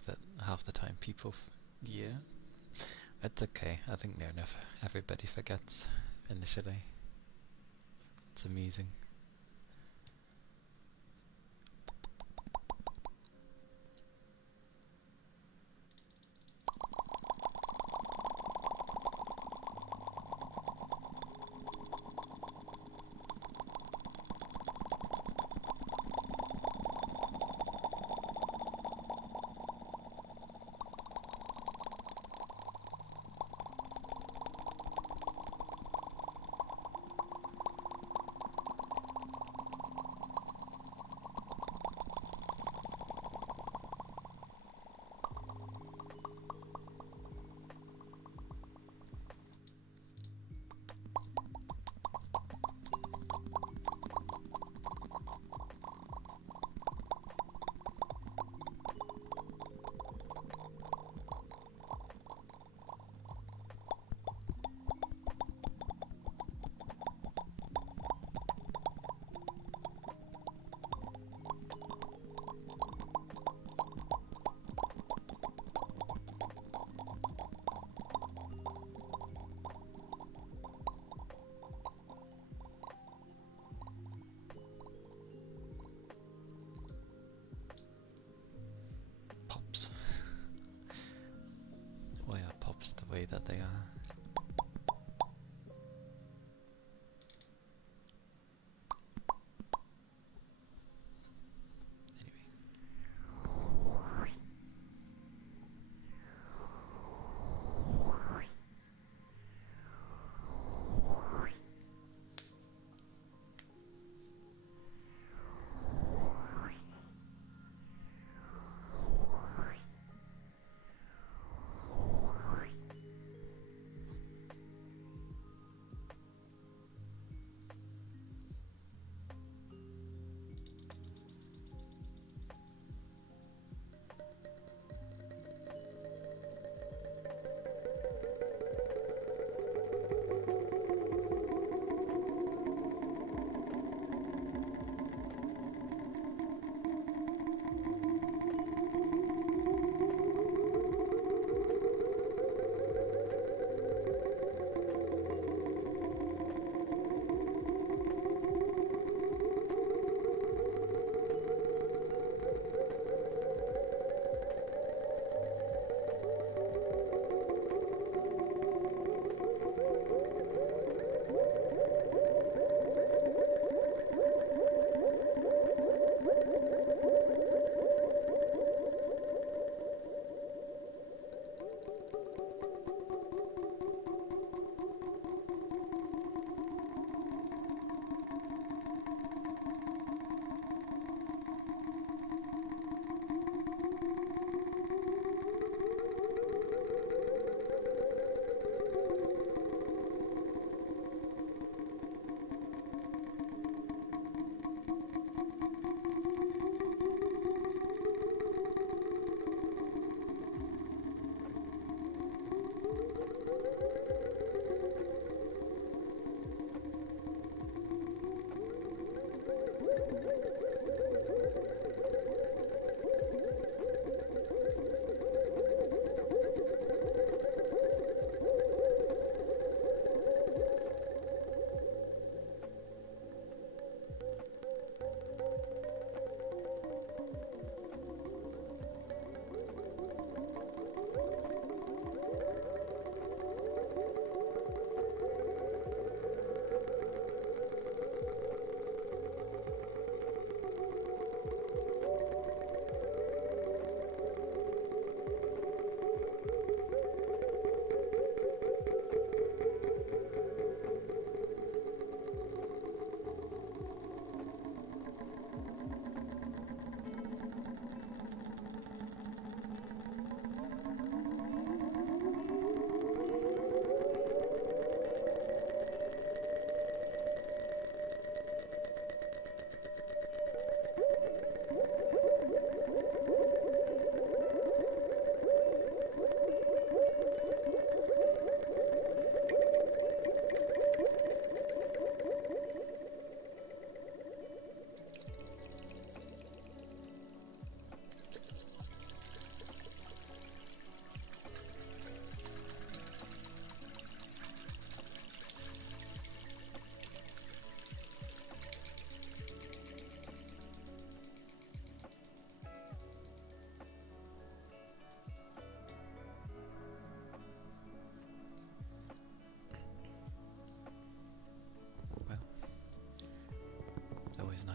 that half the time people, yeah, it's okay. I think near enough everybody forgets initially. It's amusing. Pops. Why are pops the way that they are?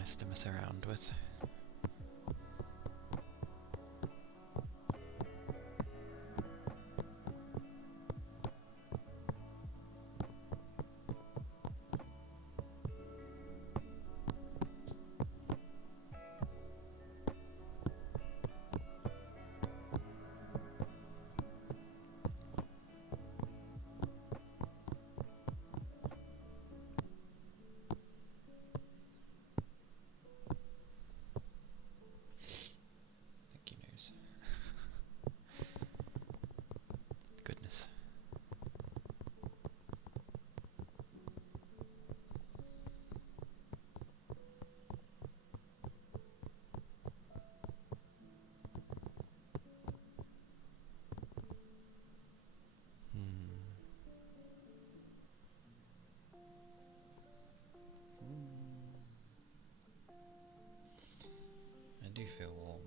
nice to mess around with. Thank you, nose. Goodness. I do feel warm.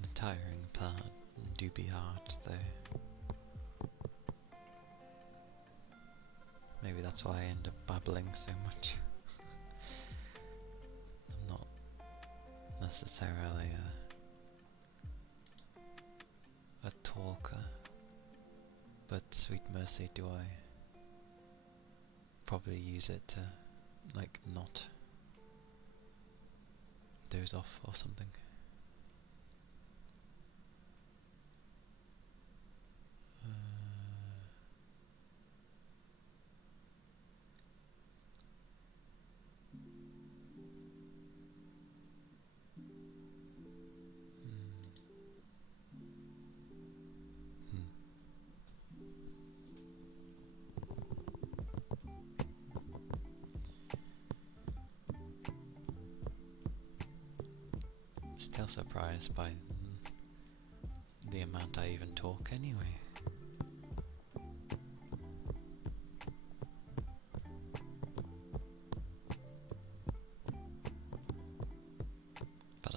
The tiring part do be hard, though. Maybe that's why I end up babbling so much. I'm not necessarily a talker, but Sweet Mercy, do I probably use it to, like, not doze off or something. Still surprised by the amount I even talk anyway. But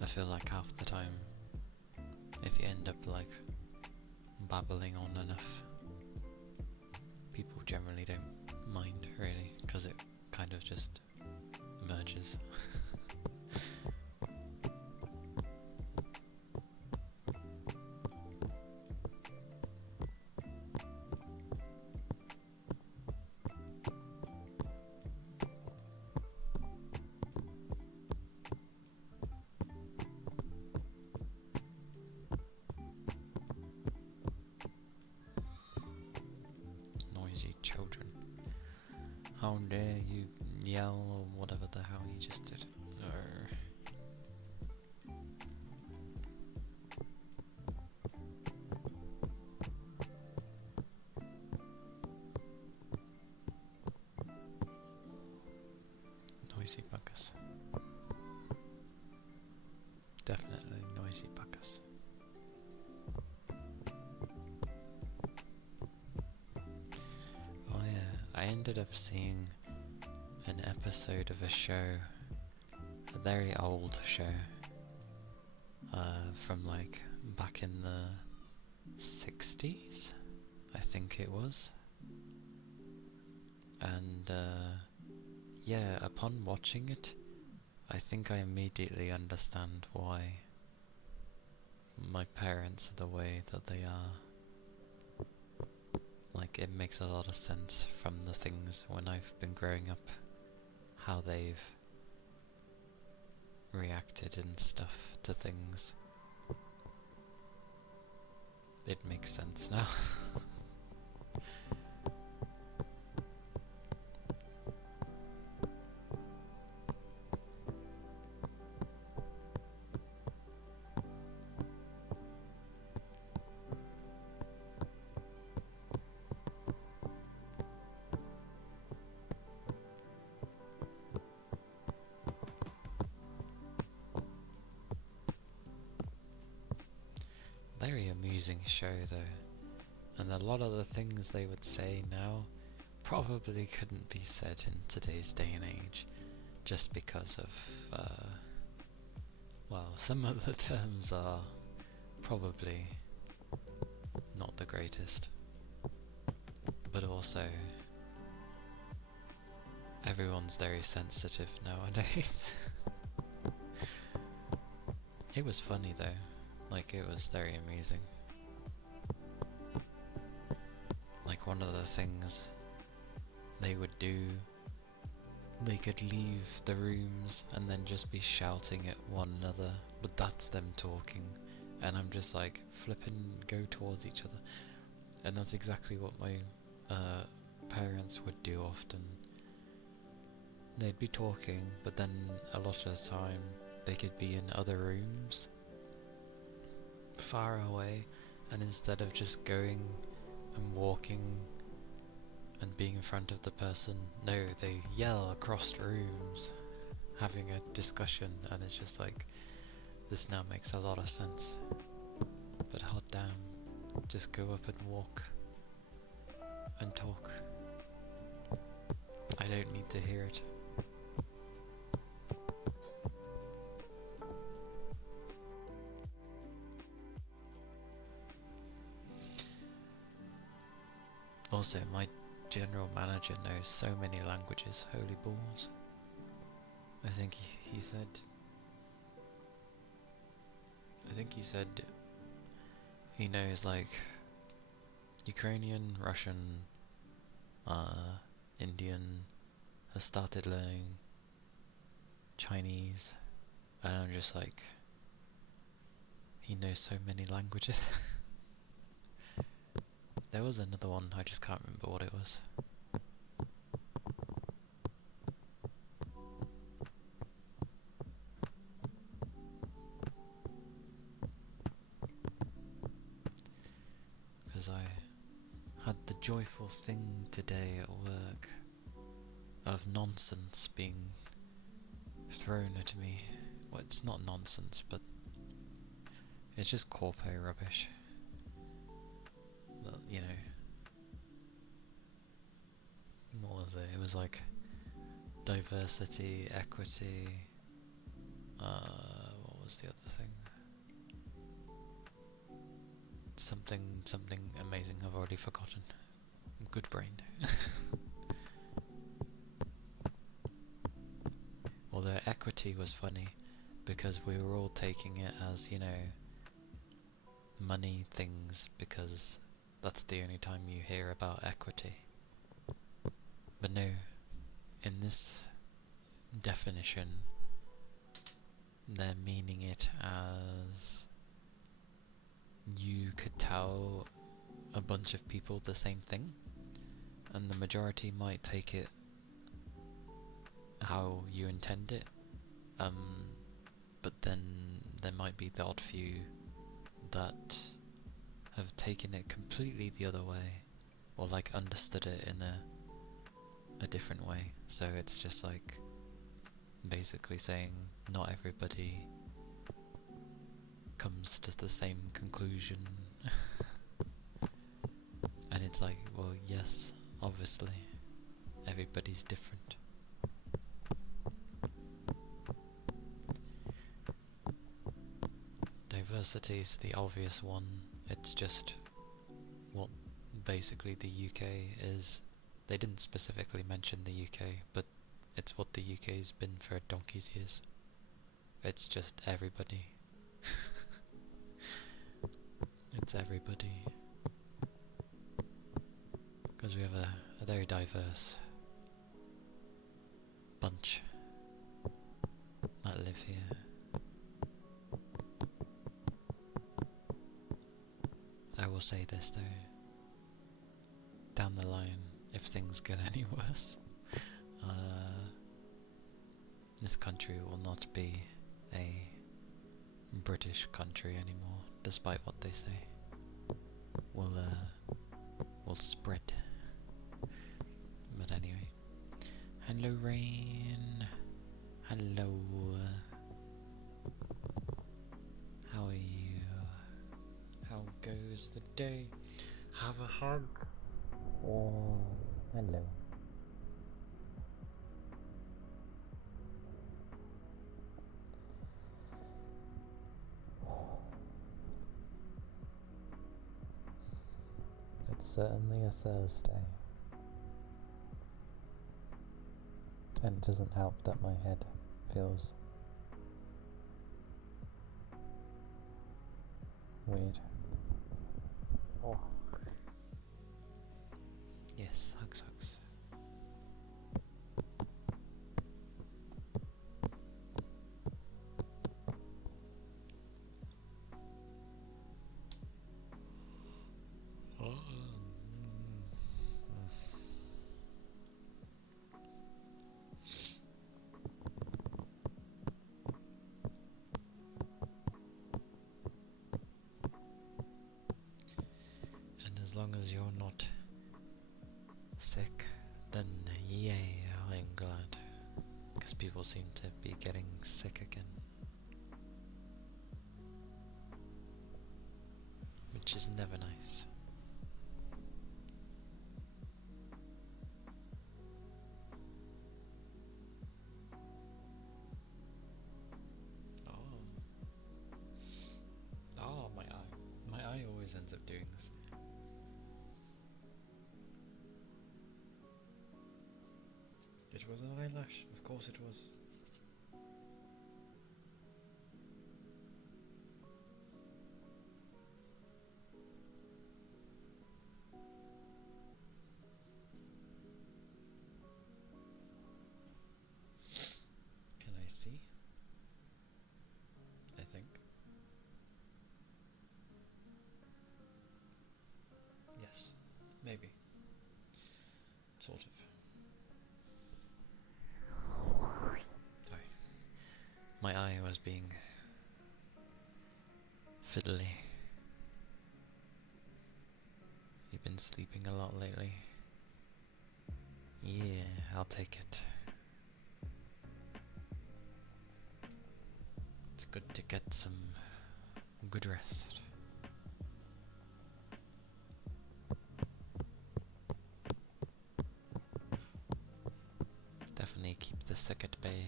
I feel like half the time, if you end up like babbling on enough, people generally don't mind really, because it kind of just merges. Noisy children. How dare you yell or whatever the hell you just did. Noisy buggers. Definitely noisy buggers. Oh yeah, I ended up seeing an episode of a show, a very old show, from like back in the 60s, I think it was. And yeah, upon watching it, I think I immediately understand why my parents are the way that they are. Like, it makes a lot of sense from the things when I've been growing up, how they've reacted and stuff to things. It makes sense now. Very amusing show though, and a lot of the things they would say now probably couldn't be said in today's day and age, just because of, well, some of the terms are probably not the greatest, but also everyone's very sensitive nowadays. It was funny though, like it was very amusing. Like one of the things they would do, they could leave the rooms and then just be shouting at one another, but that's them talking, and I'm just like, flipping go towards each other. And that's exactly what my parents would do often. They'd be talking, but then a lot of the time they could be in other rooms far away, and instead of just going and walking and being in front of the person, no, they yell across rooms having a discussion, and it's just like, this now makes a lot of sense. But hot damn, just go up and walk and talk. I don't need to hear it. Also, my general manager knows so many languages, holy balls. I think he said he knows like Ukrainian, Russian, Indian, has started learning Chinese, and I'm just like, he knows so many languages. There was another one, I just can't remember what it was. Because I had the joyful thing today at work of nonsense being thrown at me. Well, it's not nonsense, but it's just corpo rubbish. You know, what was it? It was like diversity, equity, what was the other thing? Something amazing, I've already forgotten. Good brain. Although equity was funny, because we were all taking it as, you know, money things, because that's the only time you hear about equity. But no, in this definition, they're meaning it as you could tell a bunch of people the same thing, and the majority might take it how you intend it, but then there might be the odd few that have taken it completely the other way, or like understood it in a different way. So it's just like basically saying not everybody comes to the same conclusion. And it's like, well, yes, obviously everybody's different. Diversity is the obvious one. It's just what basically the UK is They didn't specifically mention the UK, but it's what the UK's been for donkey's years. It's just everybody. It's everybody. Because we have a very diverse bunch that live here. I will say this though, down the line, if things get any worse, this country will not be a British country anymore, despite what they say. We'll spread. But anyway, hello Rain. Hello. How are you? How goes the day? Have a hug. Oh, hello. It's certainly a Thursday. And it doesn't help that my head feels weird. Oh. Yes, hugs. As long as you're not sick, then yay, I'm glad. Because people seem to be getting sick again. Which is never nice. Oh, my eye. My eye always ends up doing this. It was an eyelash, of course it was. Can I see? I think. Yes, maybe. Sort of. Sorry. My eye was being fiddly. You've been sleeping a lot lately. Yeah, I'll take it. It's good to get some good rest. Definitely keep the sick at bay.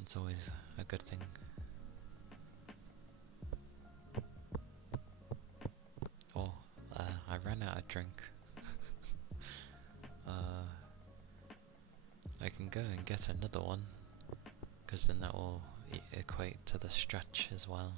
It's always a good thing. Oh, I ran out of drink. I can go and get another one, because then that will equate to the stretch as well.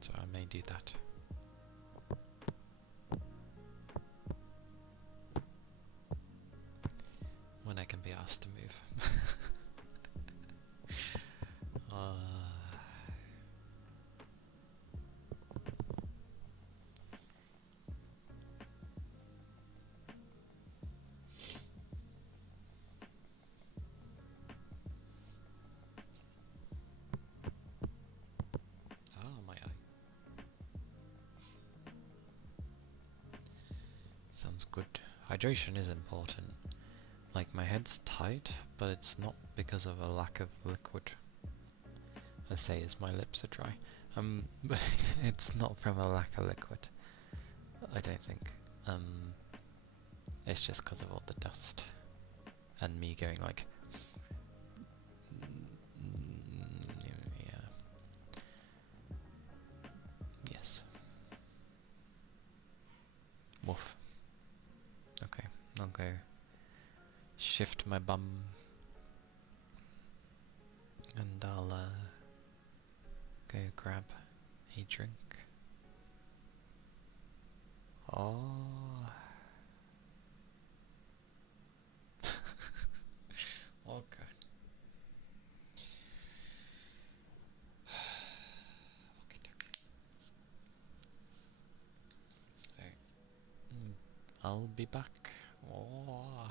So I may do that. When I can be asked to move. My eye. Sounds good. Hydration is important. Like, my head's tight, but it's not because of a lack of liquid. I say as my lips are dry. But it's not from a lack of liquid. I don't think. It's just because of all the dust and me going like, yeah, yes. Woof. Okay, I'll go shift my bum and I'll go grab a drink. Oh. Okay. Okay. I'll be back. Oh.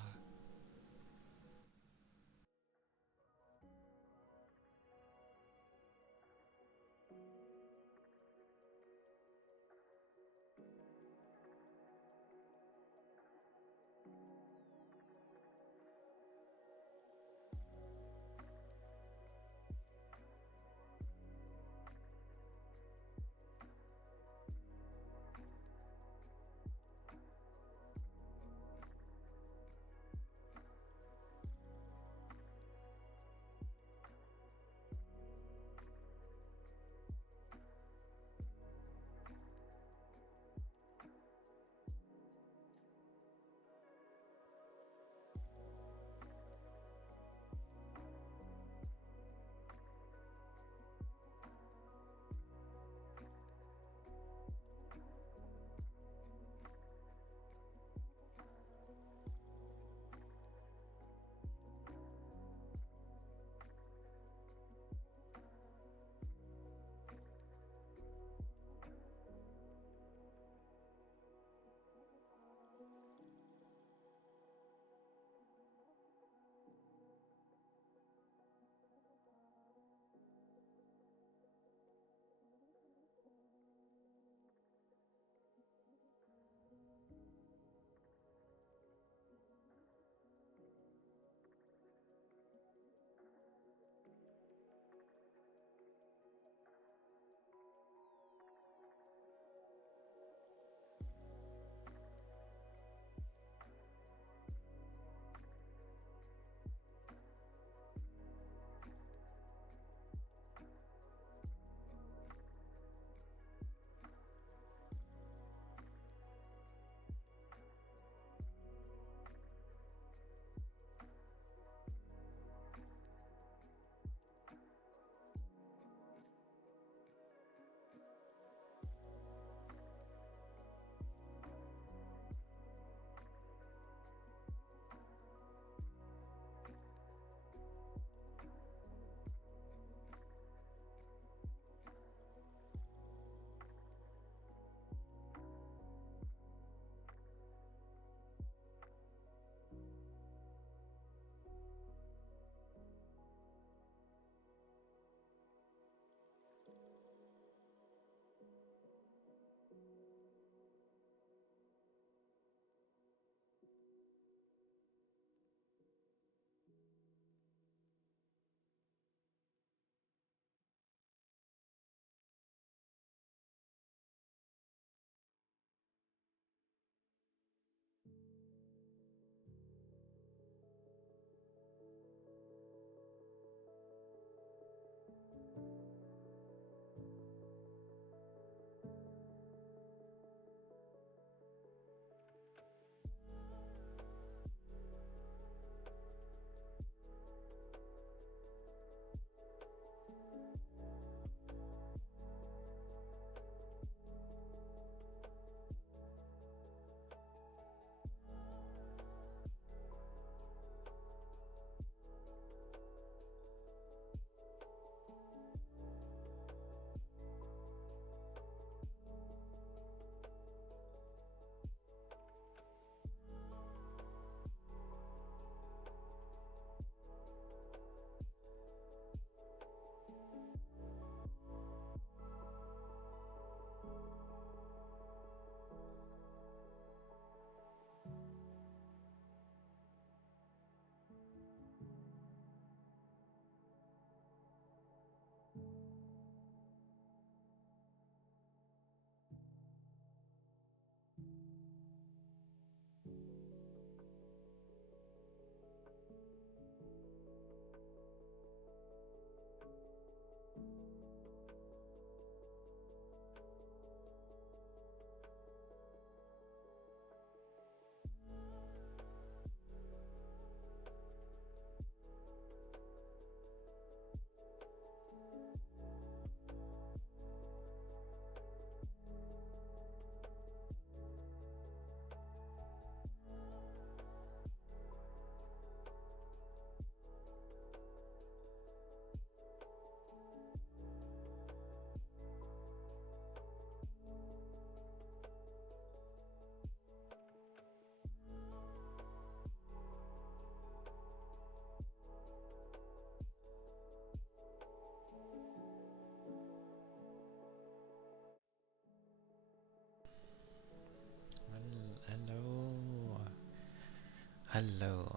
Hello.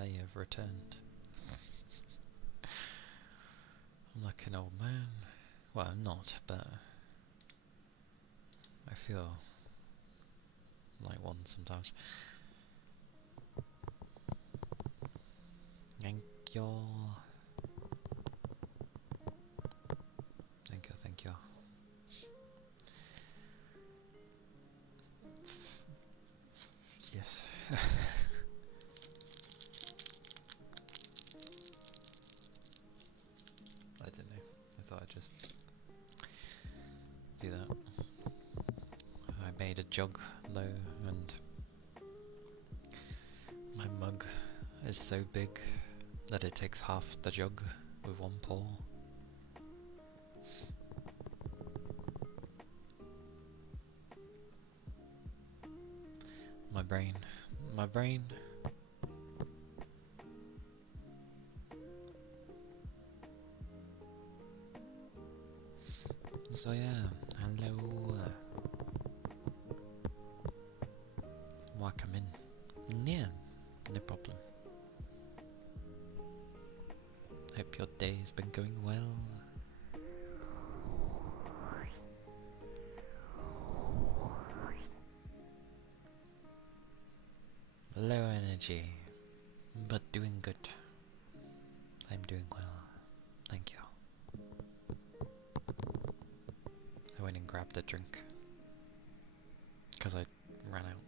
I have returned. I'm like an old man. Well, I'm not, but I feel like one sometimes. Thank you. Thank you, thank you. Yes. I don't know. I thought I'd just do that. I made a jug though, and my mug is so big that it takes half the jug with one pour. My brain. So yeah, hello. Welcome in. Yeah, no problem. Hope your day has been going well. Low energy, but doing good. I'm doing well. Thank you. I went and grabbed a drink because I ran out.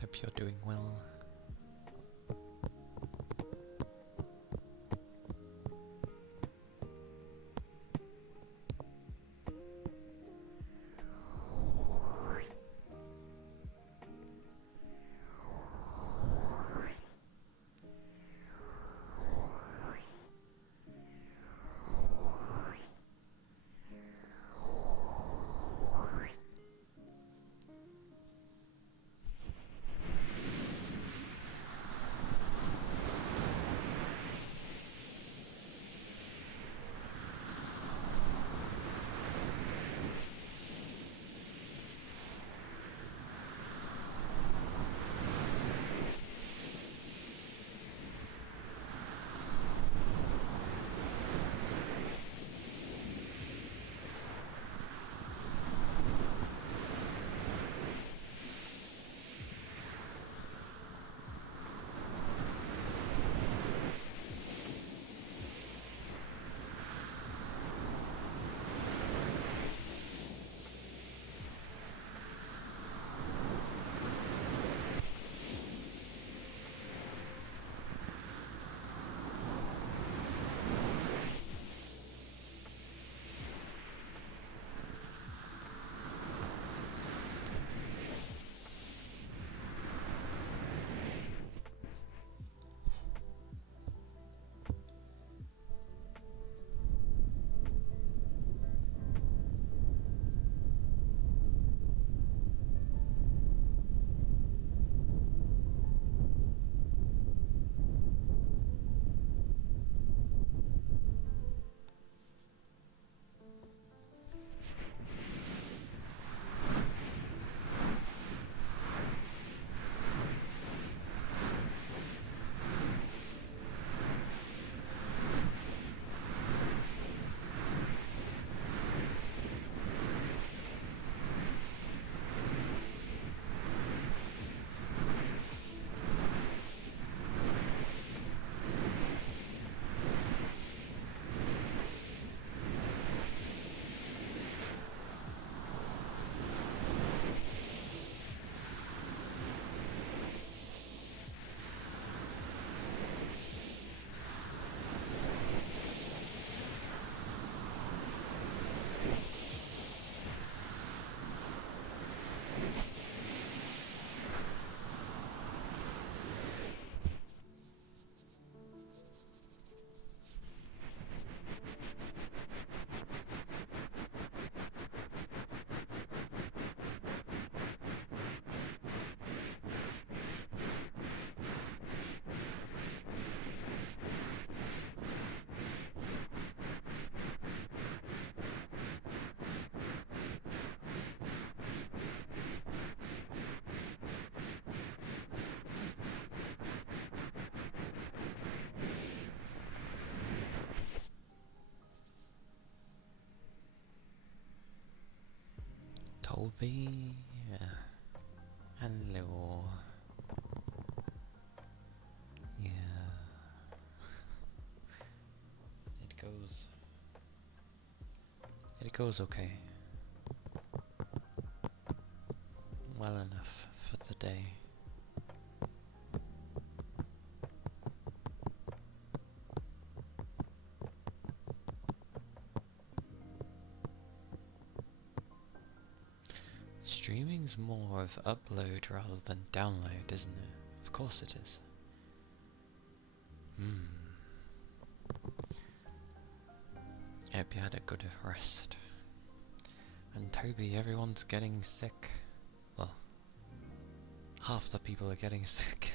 Hope you're doing well. Toby. Hello. Yeah. It goes. It goes okay. Well enough for the day. Streaming's more of upload rather than download, isn't it? Of course it is. Hope you had a good rest. And Toby, everyone's getting sick. Well, half the people are getting sick.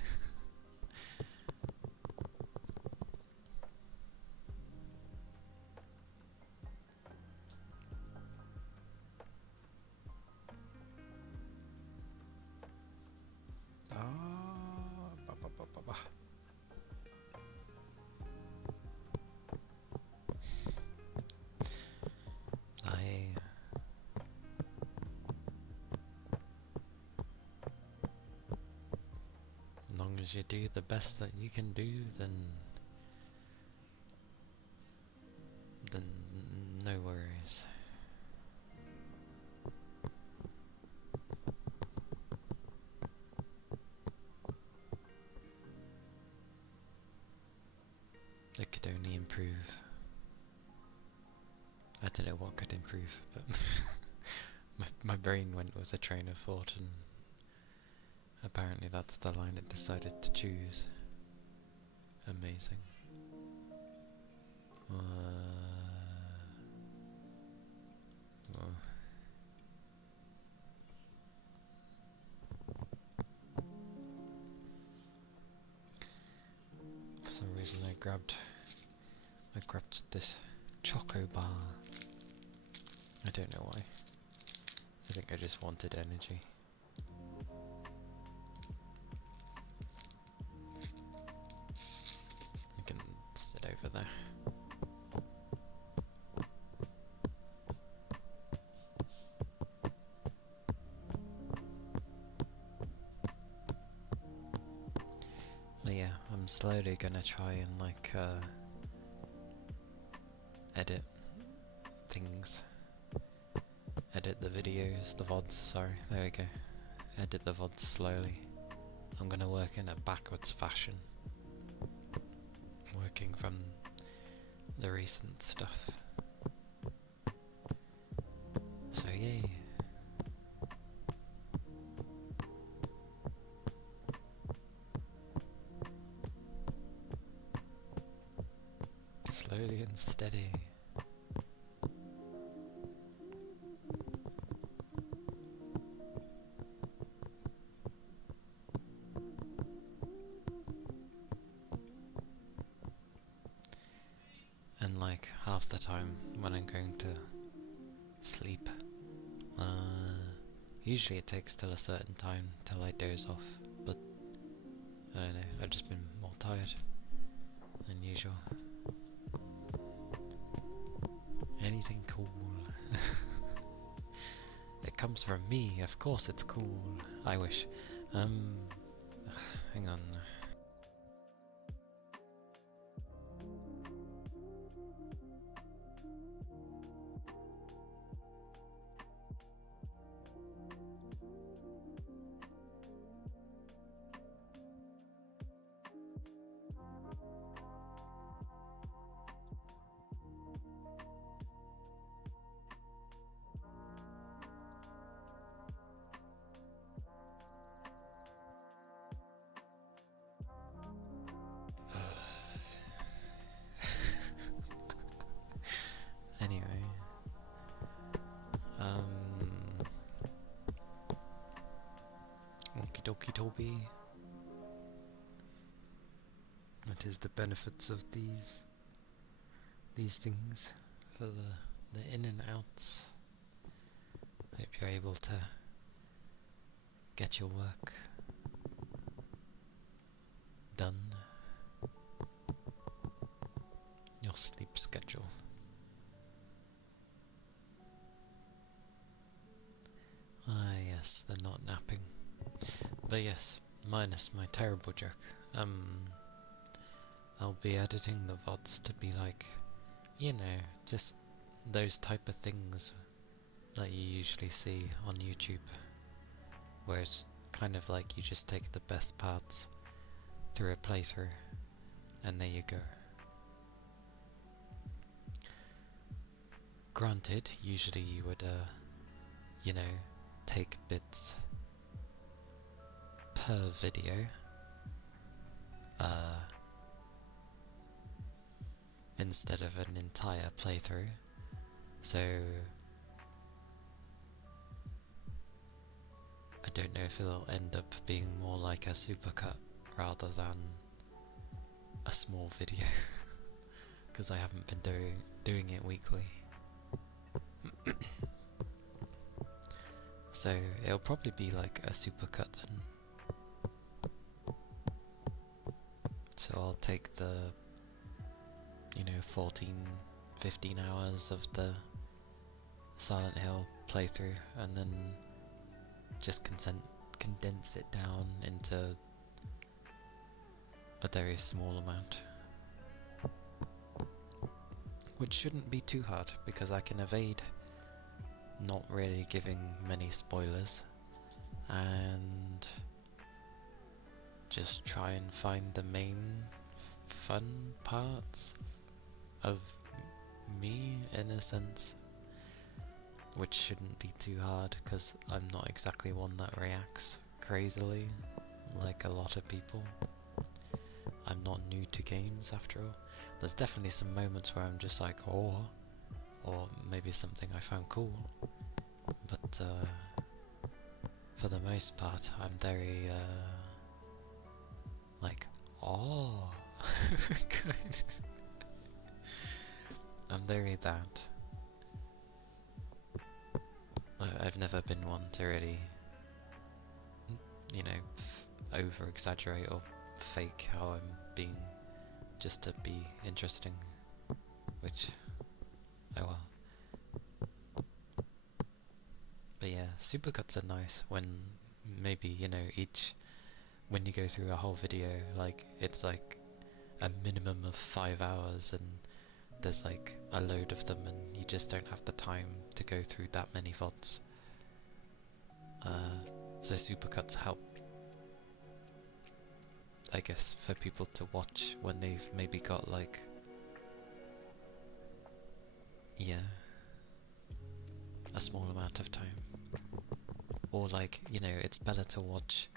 As long as you do the best that you can do, then no worries. It could only improve. I don't know what could improve, but my brain went with a train of thought, and apparently that's the line it decided to choose. Amazing. For some reason I grabbed this choco bar. I don't know why. I think I just wanted energy. I can sit over there. But yeah, I'm slowly gonna try and edit things. Edit the videos, the VODs, sorry, there we go. Edit the VODs slowly. I'm gonna work in a backwards fashion. Working from the recent stuff. So yay. Slowly and steady. And like half the time when I'm going to sleep, usually it takes till a certain time till I doze off, but I don't know, I've just been more tired than usual. Anything cool? It comes from me, of course it's cool. I wish. Hang on. Anyway, okie dokie Toby. What is the benefits of these things for the in and outs? Hope you're able to get your work done, your sleep schedule. unless they're not napping. But yes, minus my terrible joke. I'll be editing the VODs to be like, you know, just those type of things that you usually see on YouTube, where it's kind of like you just take the best parts through a playthrough, and there you go. Granted, usually you would, you know, take bits per video, instead of an entire playthrough, so I don't know if it'll end up being more like a supercut rather than a small video, because I haven't been doing it weekly. So it'll probably be like a supercut then. So I'll take the, you know, 15 hours of the Silent Hill playthrough and then just condense it down into a very small amount. Which shouldn't be too hard, because I can evade not really giving many spoilers and just try and find the main fun parts of me, in a sense, which shouldn't be too hard because I'm not exactly one that reacts crazily like a lot of people. I'm not new to games after all. There's definitely some moments where I'm just like, oh, or maybe something I found cool, but for the most part I'm very like, oh. I'm very that. I've never been one to really, you know, over exaggerate or fake how I'm being just to be interesting, which, oh well. But yeah, supercuts are nice when maybe, you know, when you go through a whole video, like, it's like a minimum of 5 hours and there's like a load of them and you just don't have the time to go through that many VODs. So supercuts help, I guess, for people to watch when they've maybe got like, yeah, a small amount of time. Or like, you know, it's better to watch,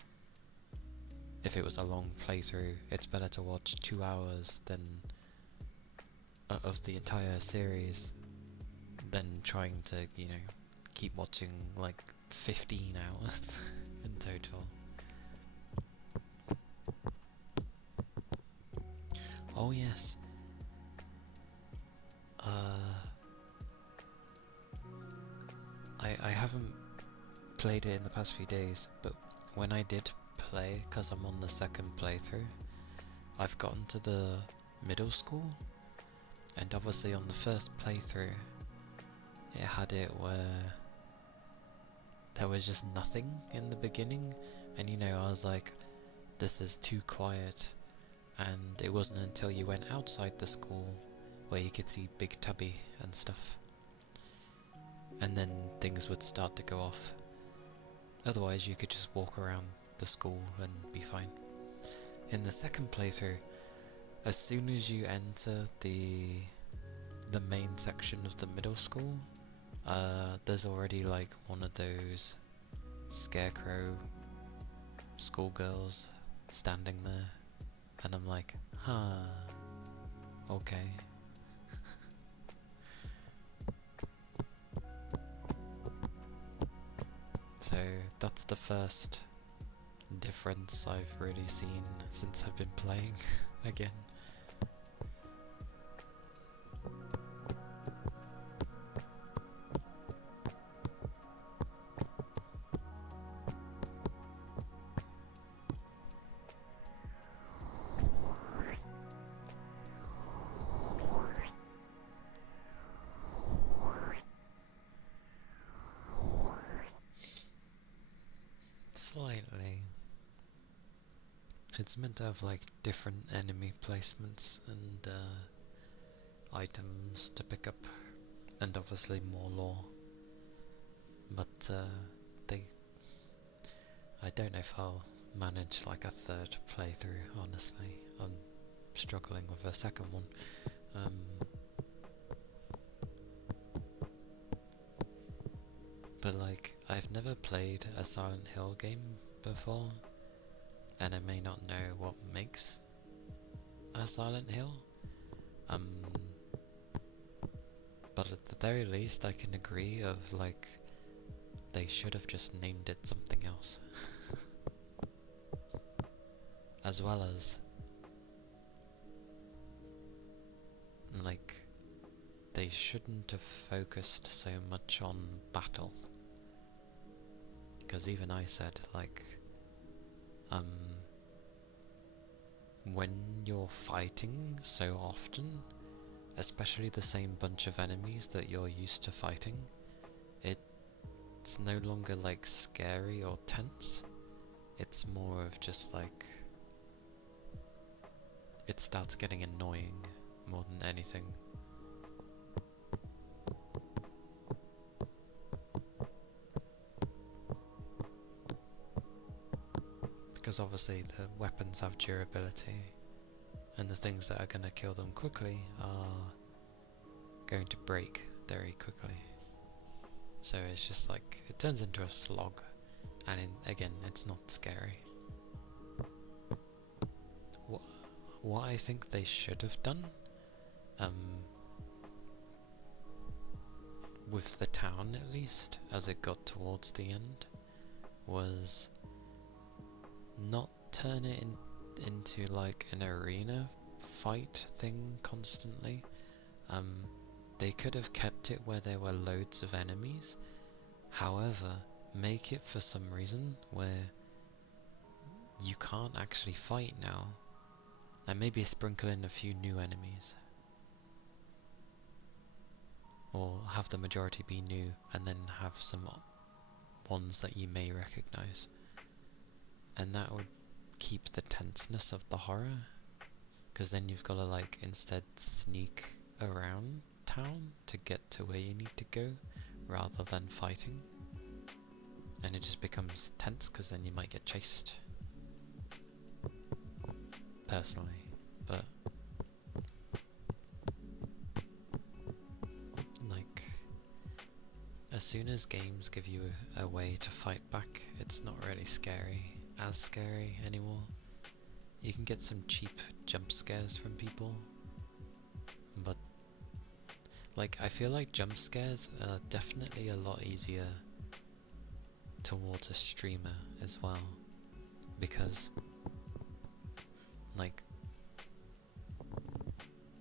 if it was a long playthrough, it's better to watch 2 hours than of the entire series than trying to, you know, keep watching like 15 hours in total. Oh yes. I haven't played it in the past few days, but when I did play, because I'm on the second playthrough, I've gotten to the middle school, and obviously on the first playthrough it had it where there was just nothing in the beginning, and you know, I was like, this is too quiet, and it wasn't until you went outside the school where you could see Big Tubby and stuff, and then things would start to go off. Otherwise you could just walk around the school and be fine. In the second playthrough, as soon as you enter the main section of the middle school, there's already like one of those scarecrow schoolgirls standing there, and I'm like, huh, okay. So that's the first difference I've really seen since I've been playing again. It's meant to have like different enemy placements and items to pick up, and obviously more lore. But they, I don't know if I'll manage like a third playthrough. Honestly, I'm struggling with a second one. But like, I've never played a Silent Hill game before, and I may not know what makes a Silent Hill. But at the very least I can agree of like, they should have just named it something else. As well as, like, they shouldn't have focused so much on battle. Because even I said, like, when you're fighting so often, especially the same bunch of enemies that you're used to fighting, it's no longer like scary or tense. It's more of just like, it starts getting annoying more than anything. Because obviously the weapons have durability, and the things that are going to kill them quickly are going to break very quickly. So it's just like, it turns into a slog, and again, it's not scary. What I think they should have done, with the town at least, as it got towards the end, was not turn it into like an arena fight thing constantly. They could have kept it where there were loads of enemies, however, make it for some reason where you can't actually fight now, and maybe sprinkle in a few new enemies. Or have the majority be new, and then have some ones that you may recognise. And that would keep the tenseness of the horror, because then you've got to like instead sneak around town to get to where you need to go, rather than fighting. And it just becomes tense, because then you might get chased. Personally, but like, as soon as games give you a way to fight back, it's not really as scary anymore. You can get some cheap jump scares from people, but like, I feel like jump scares are definitely a lot easier towards a streamer as well, because like,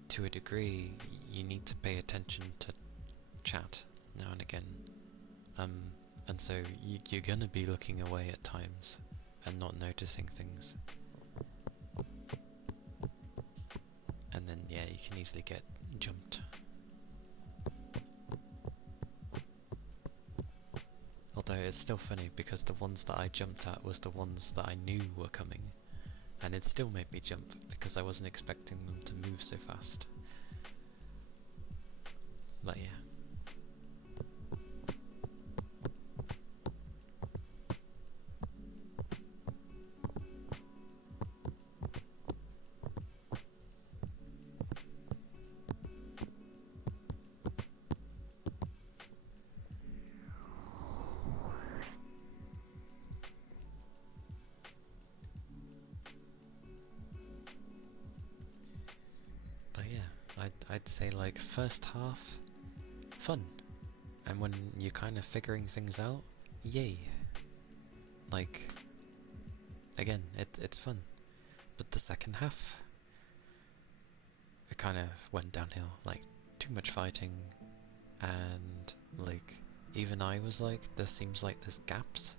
to a degree you need to pay attention to chat now and again, and so you're gonna be looking away at times and not noticing things, and then yeah, you can easily get jumped. Although it's still funny, because the ones that I jumped at was the ones that I knew were coming, and it still made me jump because I wasn't expecting them to move so fast. But yeah. But yeah, I'd say like first half, fun. And when you're kind of figuring things out, yay. Like, again, it's fun. But the second half, it kind of went downhill. Like, too much fighting, and like, even I was like, there seems like there's gaps,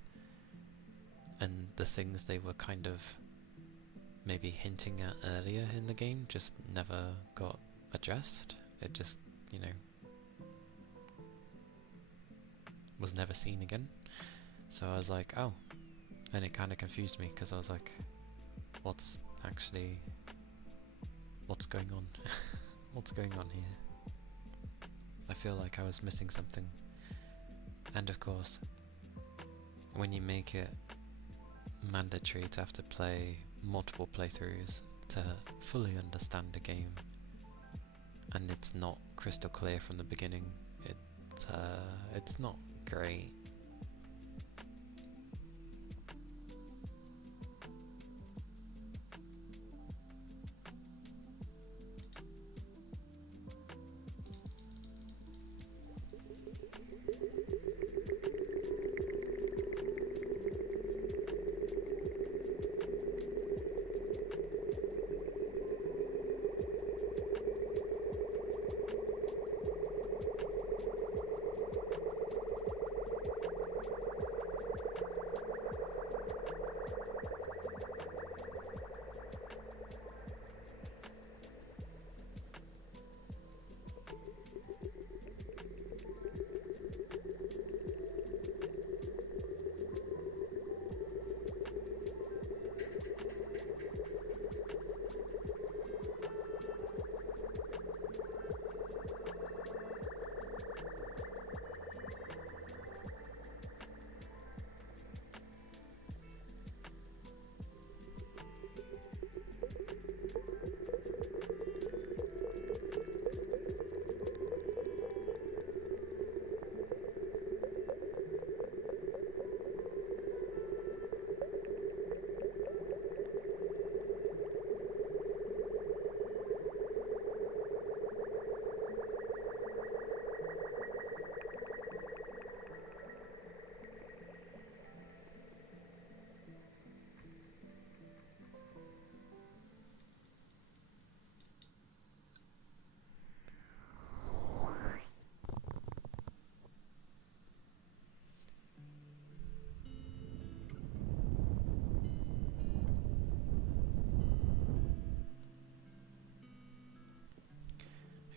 and the things they were kind of maybe hinting at earlier in the game just never got addressed. It just, you know, was never seen again. So I was like, oh. And it kind of confused me, because I was like, what's actually what's going on. What's going on here? I feel like I was missing something. And of course, when you make it mandatory to have to play multiple playthroughs to fully understand a game, and it's not crystal clear from the beginning, it's not great.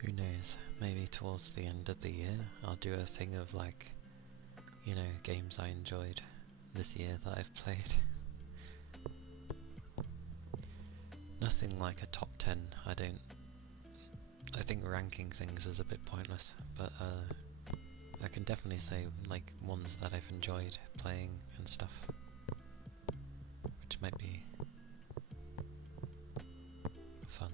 Who knows, maybe towards the end of the year I'll do a thing of like, you know, games I enjoyed this year that I've played. Nothing like a top 10, I think ranking things is a bit pointless, but I can definitely say like ones that I've enjoyed playing and stuff, which might be fun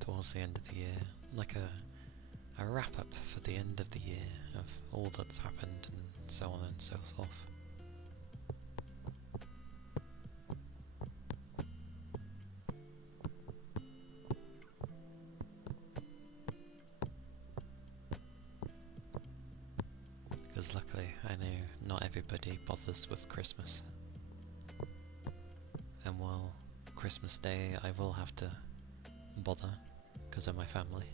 towards the end of the year, like a wrap up for the end of the year of all that's happened and so on and so forth. Because luckily I know not everybody bothers with Christmas, and while Christmas Day I will have to bother because of my family,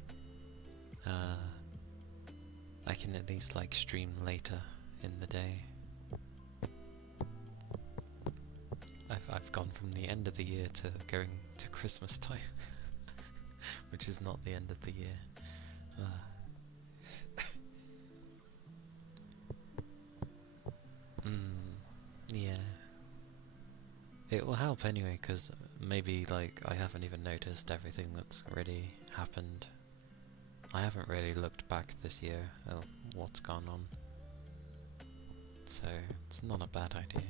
I can at least like stream later in the day. I've gone from the end of the year to going to Christmas time, which is not the end of the year. Yeah. It will help anyway, because maybe like I haven't even noticed everything that's already happened. I haven't really looked back this year at what's gone on, so it's not a bad idea.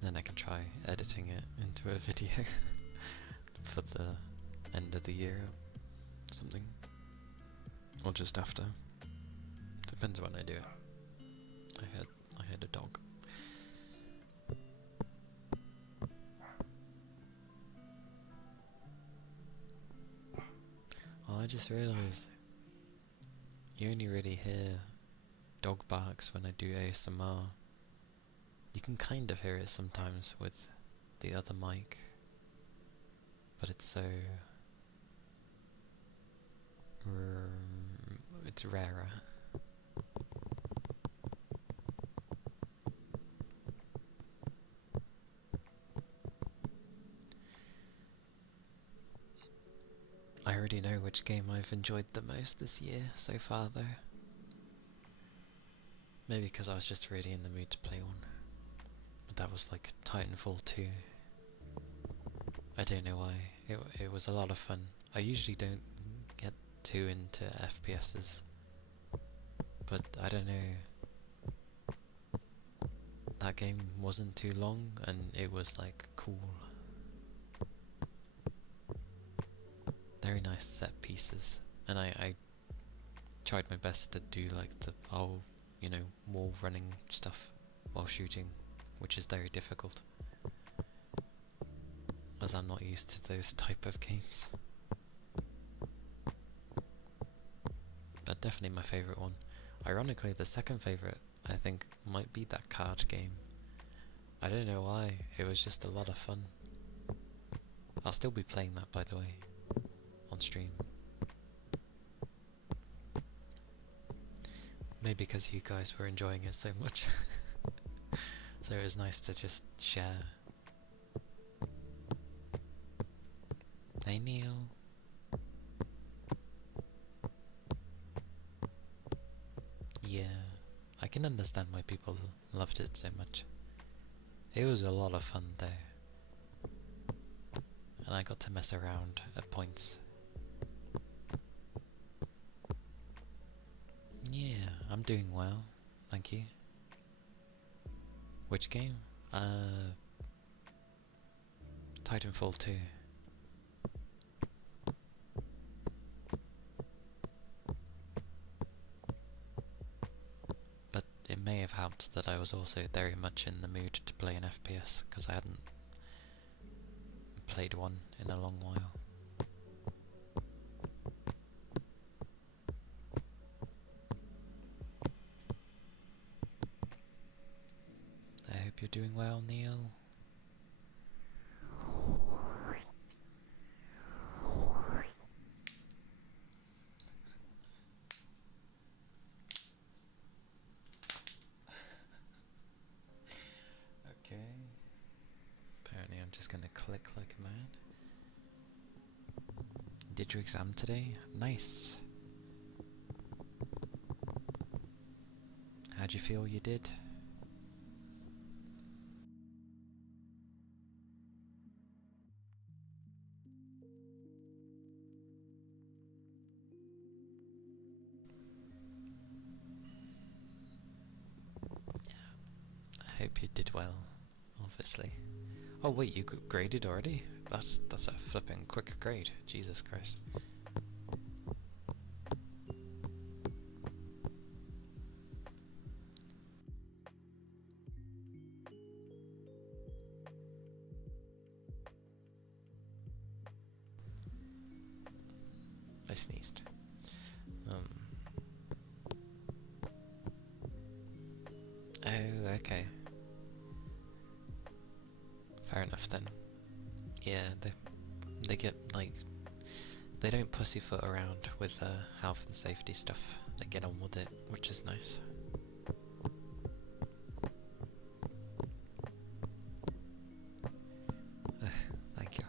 Then I can try editing it into a video for the end of the year or something, or just after. Depends when I do it. I heard a dog. Oh, I just realised you only really hear dog barks when I do ASMR. You can kind of hear it sometimes with the other mic, but it's it's rarer. I already know which game I've enjoyed the most this year so far though. Maybe because I was just really in the mood to play one. But that was like Titanfall 2. I don't know why. It was a lot of fun. I usually don't get too into FPSs. But I don't know. That game wasn't too long and it was like cool. Very nice set pieces. And I tried my best to do like the whole, you know, wall running stuff while shooting, which is very difficult, as I'm not used to those type of games. But definitely my favourite one. Ironically, the second favourite, I think, might be that card game. I don't know why, it was just a lot of fun. I'll still be playing that, by the way, on stream. Maybe because you guys were enjoying it so much. So it was nice to just share. Hey Neil. Yeah, I can understand why people loved it so much. It was a lot of fun though. And I got to mess around at points. Yeah, I'm doing well, thank you. Which game? Titanfall 2. But it may have helped that I was also very much in the mood to play an FPS, because I hadn't played one in a long while. I hope you're doing well, Neil. Okay. Apparently I'm just gonna click like a man. Did your exam today? Nice. How'd you feel you did? I hope you did well, obviously. Oh wait, you got graded already? That's a flipping quick grade. Jesus Christ. I sneezed. Oh, okay. Fair enough then. Yeah, they get like, they don't pussyfoot around with health and safety stuff. They get on with it, which is nice. Thank you.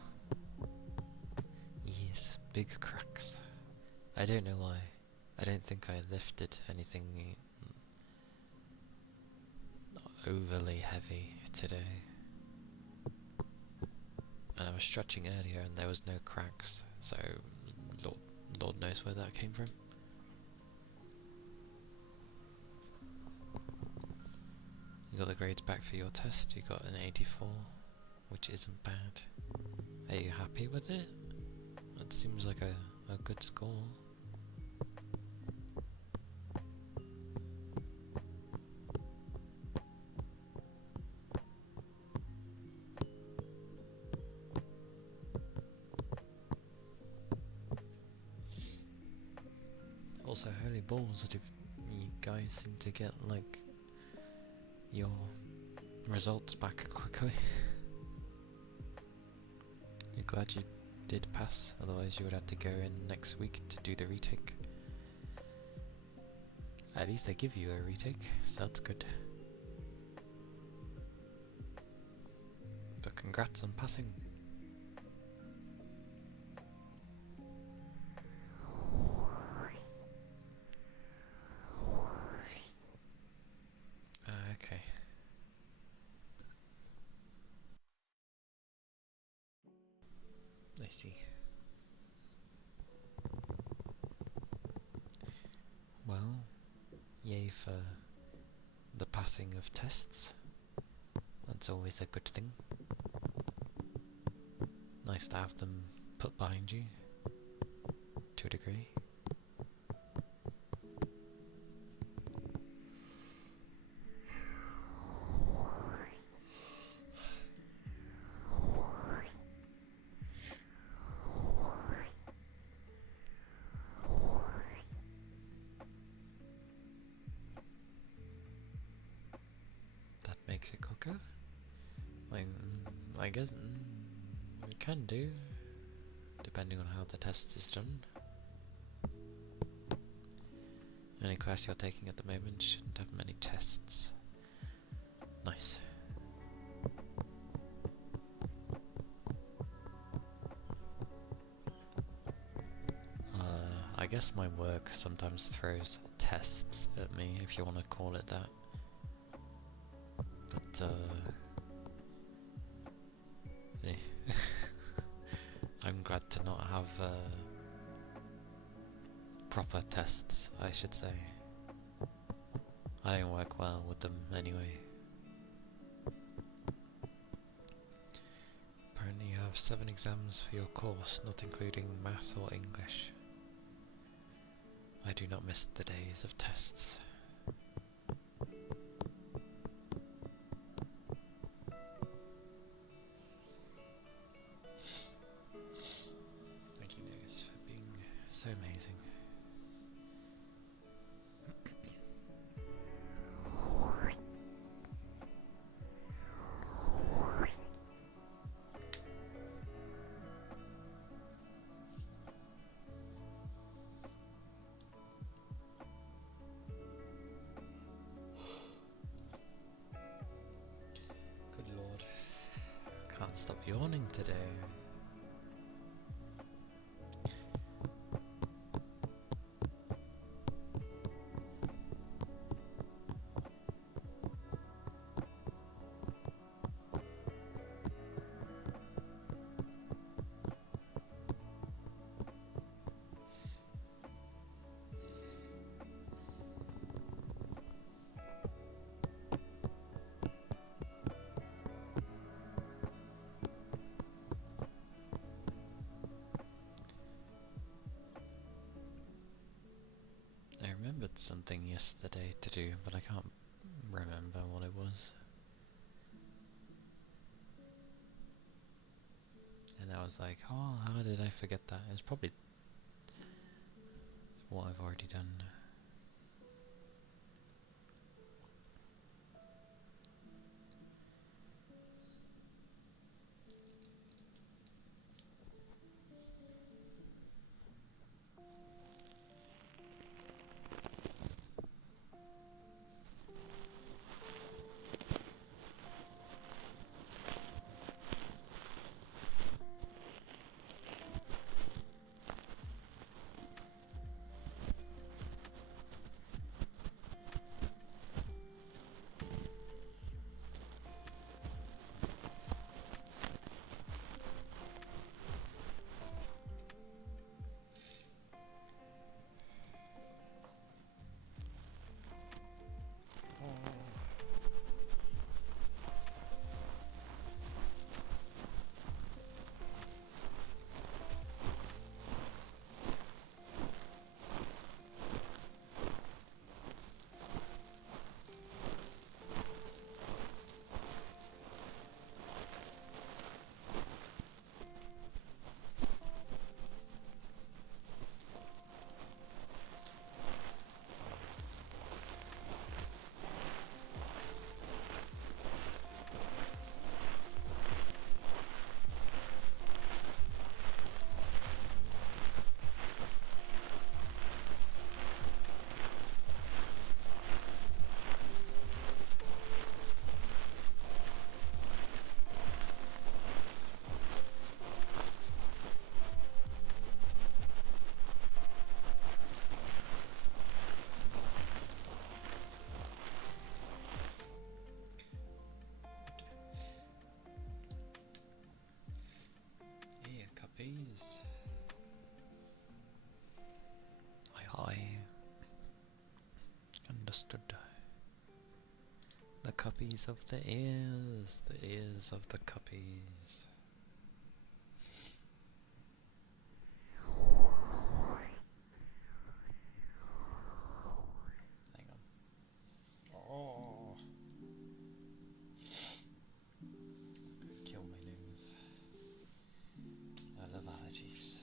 Yes, big cracks. I don't know why. I don't think I lifted anything overly heavy today. And I was stretching earlier and there was no cracks, so Lord knows where that came from. You got the grades back for your test, you got an 84, which isn't bad. Are you happy with it? That seems like a good score. Also, holy balls, do you guys seem to get like your results back quickly? You're glad you did pass, otherwise you would have to go in next week to do the retake. At least they give you a retake, so that's good. But congrats on passing. see. Well, yay for the passing of tests. That's always a good thing. Nice to have them put behind you, to a degree. That makes it quicker. I guess it can do, depending on how the test is done. Any class you're taking at the moment shouldn't have many tests. Nice. I guess my work sometimes throws tests at me, if you want to call it that. But, I'm glad to not have proper tests, I should say. I don't work well with them anyway. Apparently you have 7 exams for your course, not including maths or English. I do not miss the days of tests. Thank you, Nose, for being so amazing. Good lord. Can't stop yawning today. I remembered something yesterday to do, but I can't remember what it was. And I was like, oh, how did I forget that? It's probably what I've already done. understood. The cuppies of the ears of the cuppies. Hang on. Oh. Kill my nose. I love allergies.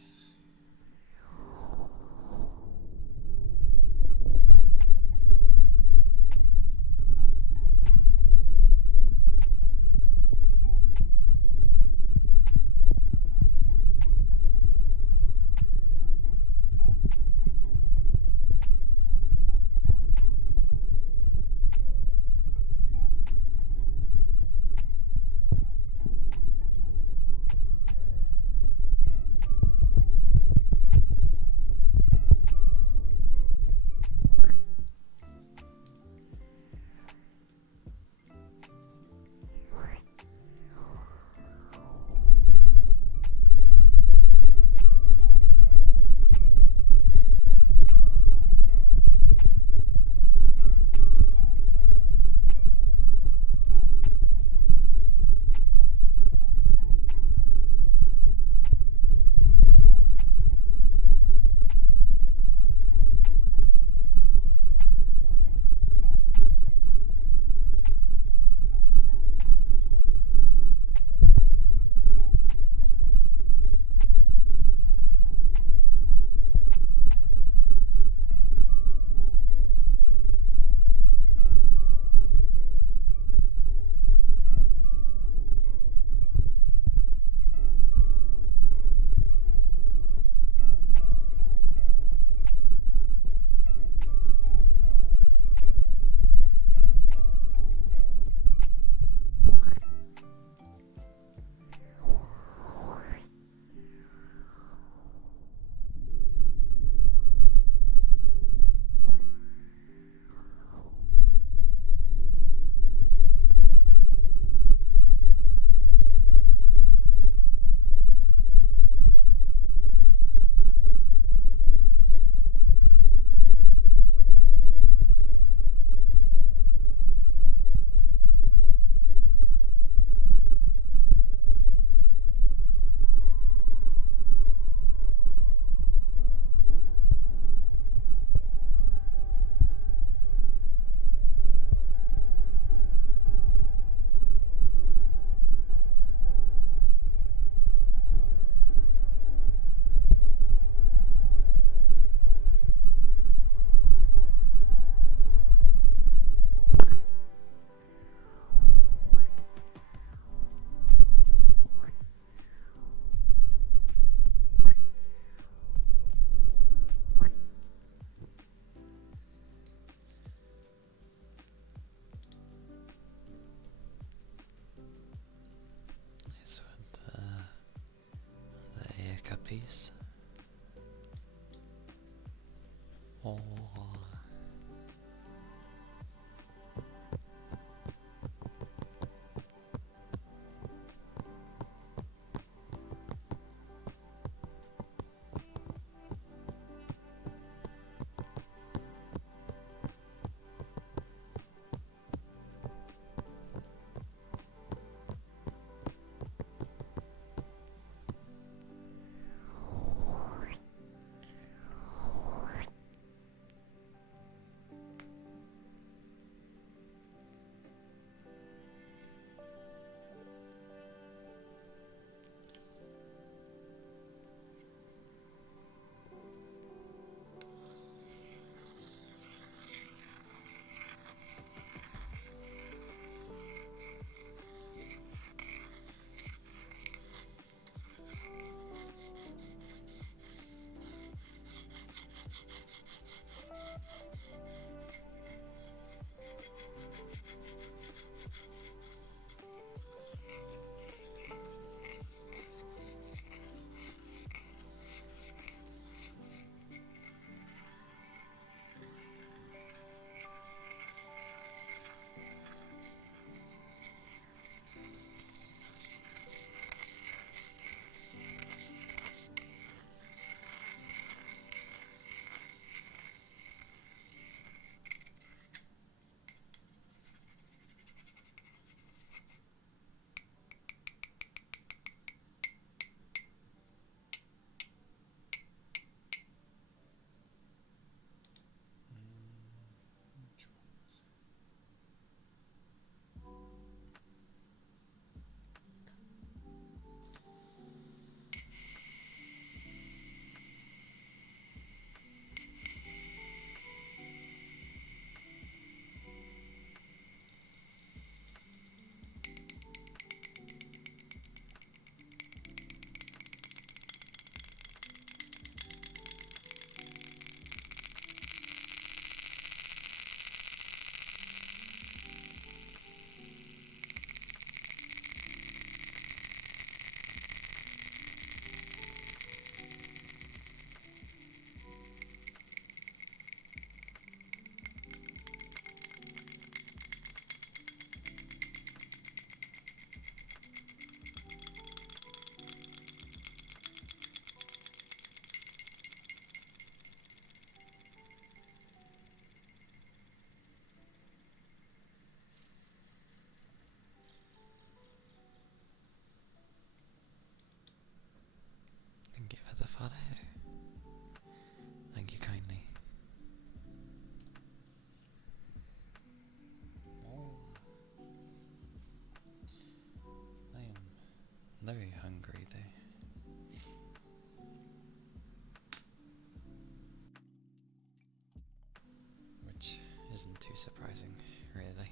isn't too surprising, really.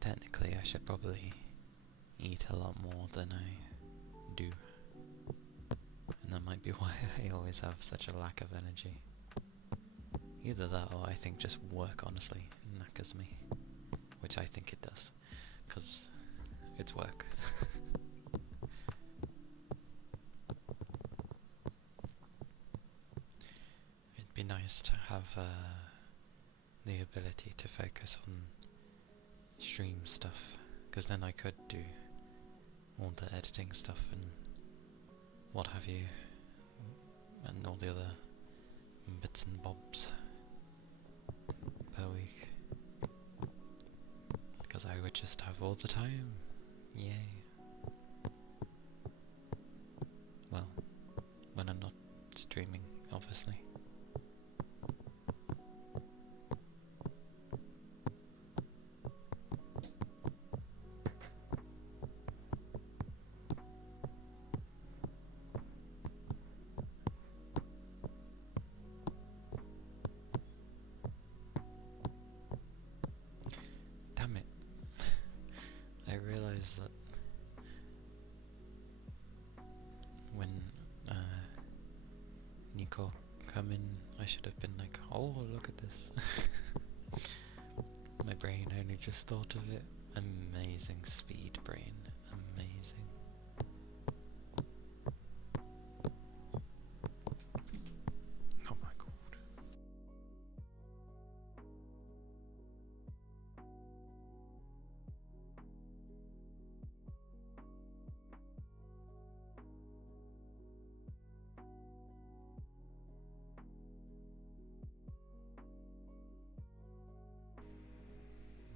Technically, I should probably eat a lot more than I do. And that might be why I always have such a lack of energy. Either that or I think just work honestly knackers me. Which I think it does. Because it's work. It'd be nice to have the ability to focus on stream stuff. Because then I could do all the editing stuff and what have you. And all the other bits and bobs per week. Because I would just have all the time. Yay. Well, when I'm not streaming, obviously. Damn it. I realised that when Nico come in, I should have been like, oh, look at this. My brain only just thought of it. Amazing speed, brain. Amazing. Oh my god.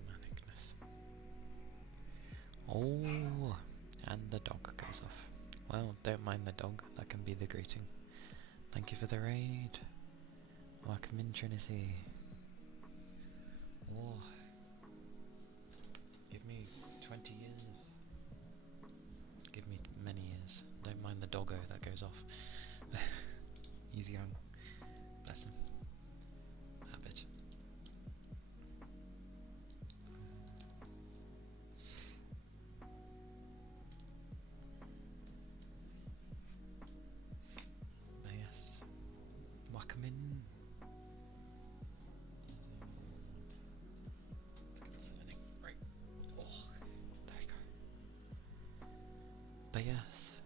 Manicness. Oh, and the dog goes off. Well, don't mind the dog, that can be the greeting. Thank you for the raid. Welcome in, Trinity. Oh, give me 20 years. Give me many years. Don't mind the doggo that goes off. He's young. Bless him. Habit. But yes. Welcome in. Concerning. Right. Oh, there we go. But yes.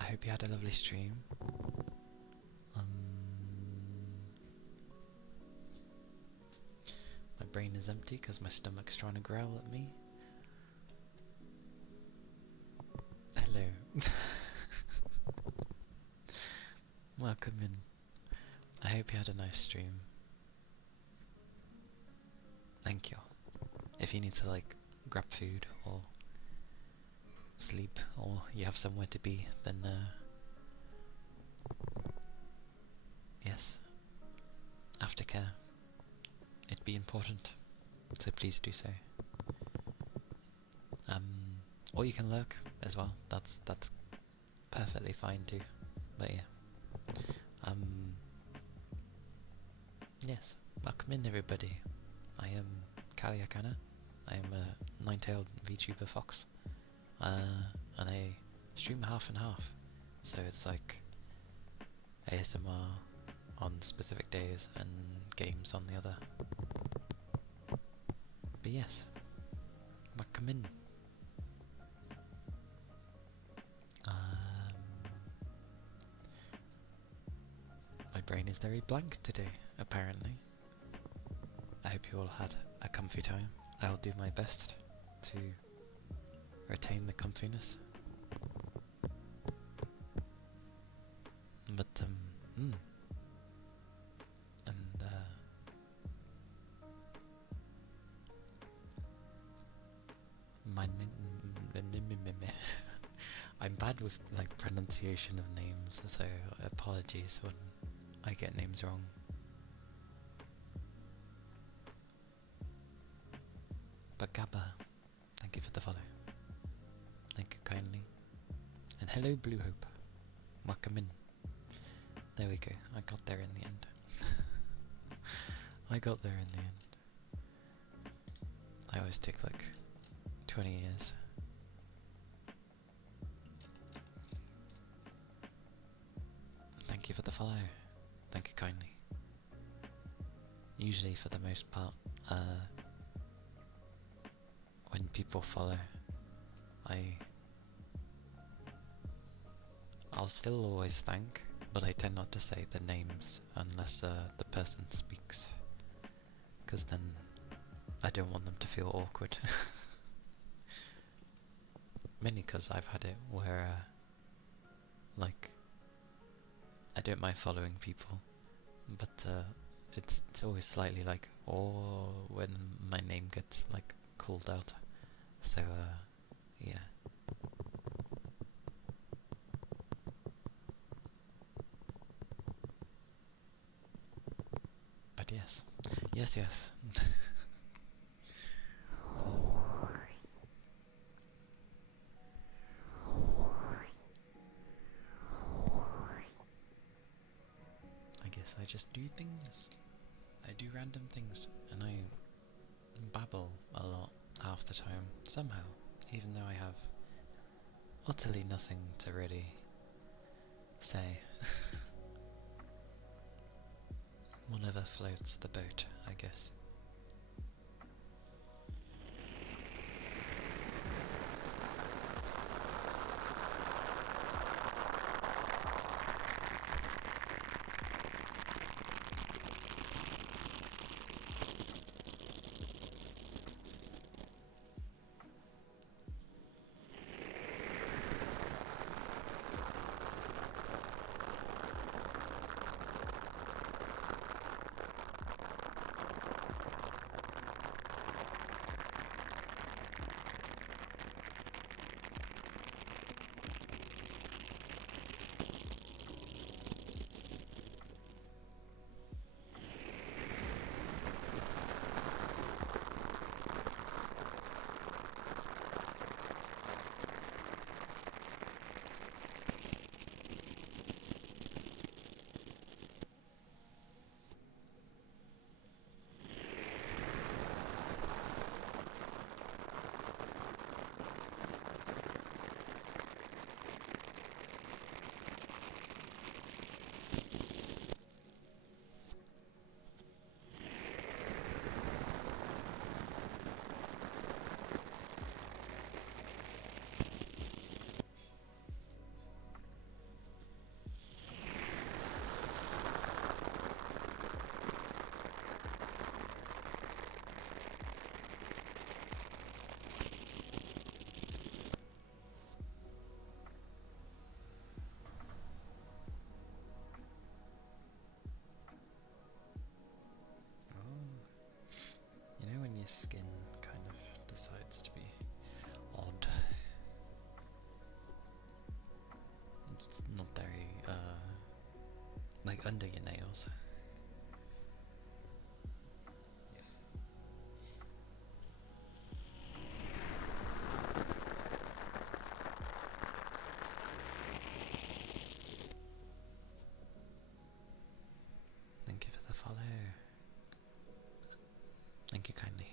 I hope you had a lovely stream. My brain is empty because my stomach's trying to growl at me. Hello. Welcome in. I hope you had a nice stream. Thank you. If you need to like grab food or sleep or you have somewhere to be, then yes, aftercare. It'd be important, so please do so. Or you can lurk as well. That's perfectly fine too. But yeah, yes, welcome in everybody. I am Kaliakana. I am a nine-tailed VTuber fox, and I stream half and half. So it's like ASMR on specific days and games on the other. But yes, welcome in. My brain is very blank today, apparently. I hope you all had a comfy time. I'll do my best to retain the comfiness. But, and, I'm bad with, like, pronunciation of names, so apologies when I get names wrong. But Gabba, thank you for the follow. Thank you kindly. And hello, Blue Hope. Welcome in. There we go. I got there in the end. I got there in the end. I always take like 20 years. Thank you for the follow. Thank you kindly. Usually, for the most part, when people follow, I'll still always thank, but I tend not to say the names unless the person speaks, because then I don't want them to feel awkward. Mainly because I've had it where, like, I don't mind following people, but it's always slightly like, oh, when my name gets like called out. So yeah. But yes, yes. I guess I just do things. I do random things, and I babble a lot half the time, somehow, even though I have utterly nothing to really say. Whatever floats the boat, I guess. You know when your skin kind of decides to be odd? It's not very, like under your nails. Thank you for the follow. Thank you kindly.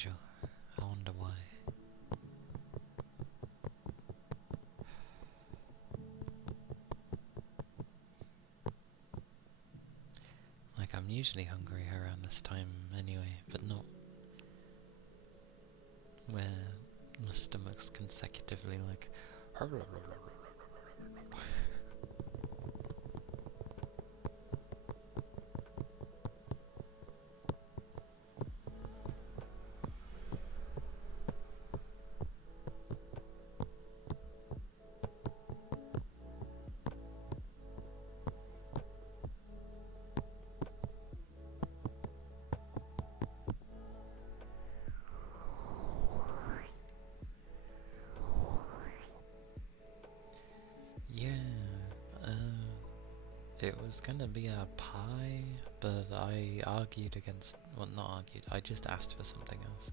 unusual. I wonder why. Like, I'm usually hungry around this time anyway, but not where my stomach's consecutively like yeah, it was gonna be a pie, but I argued against, well, not argued, I just asked for something else,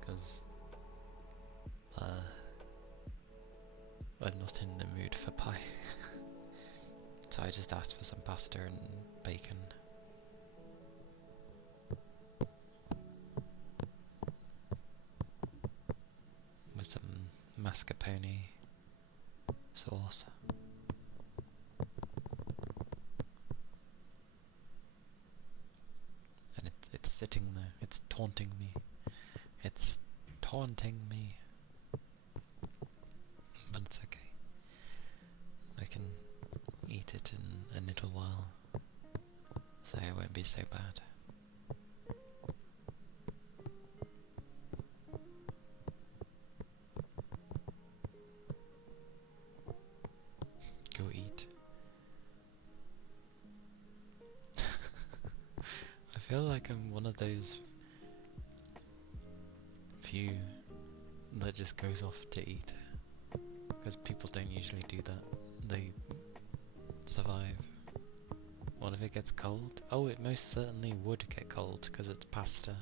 because I'm not in the mood for pie. So I just asked for some pasta and bacon. With some mascarpone sauce. And it's sitting there, it's taunting me. It's taunting me. But it's okay. I can eat it in a little while, so it won't be so bad. Go eat. I feel like I'm one of those few that just goes off to eat, because people don't usually do that. They survive. What if it gets cold? Oh, it most certainly would get cold because it's pasta.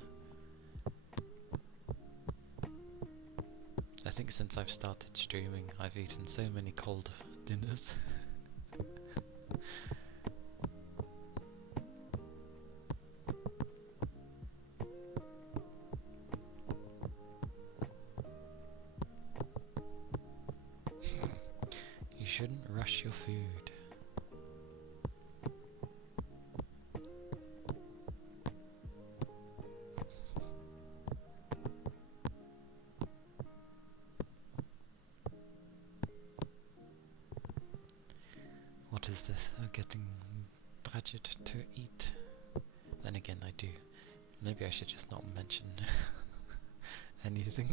I think since I've started streaming, I've eaten so many cold dinners. You shouldn't rush your food. What is this? I'm getting badgered to eat. Then again, I do. Maybe I should just not mention anything.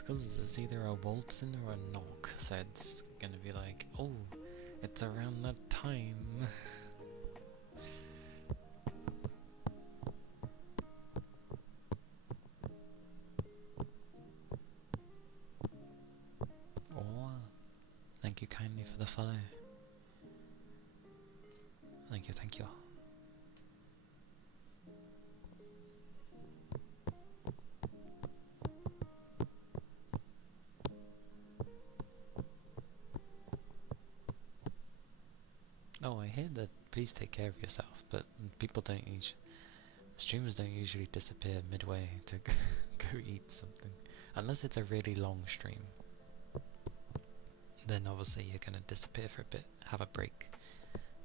Because there's either a waltzing or a knock, so it's gonna be like, oh, it's around that time. Oh, thank you kindly for the follow. Thank you, thank you. Oh, I hear that please take care of yourself, but people don't usually, streamers don't usually disappear midway to go eat something. Unless it's a really long stream. Then obviously you're gonna disappear for a bit, have a break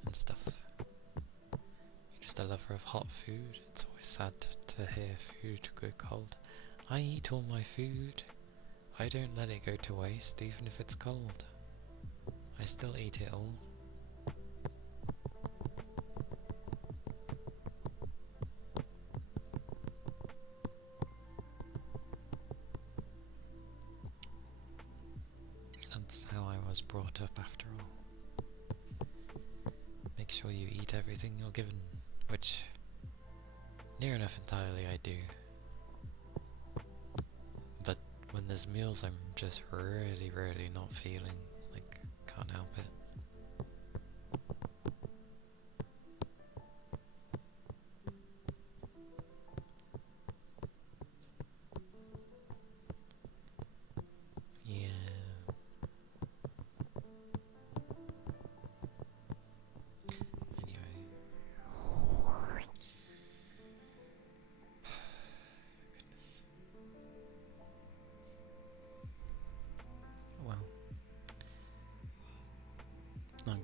and stuff. You're just a lover of hot food. It's always sad to hear food go cold. I eat all my food. I don't let it go to waste, even if it's cold. I still eat it all. That's how I was brought up after all. Make sure you eat everything you're given, which near enough entirely I do. But when there's meals I'm just really not feeling, like, can't help it.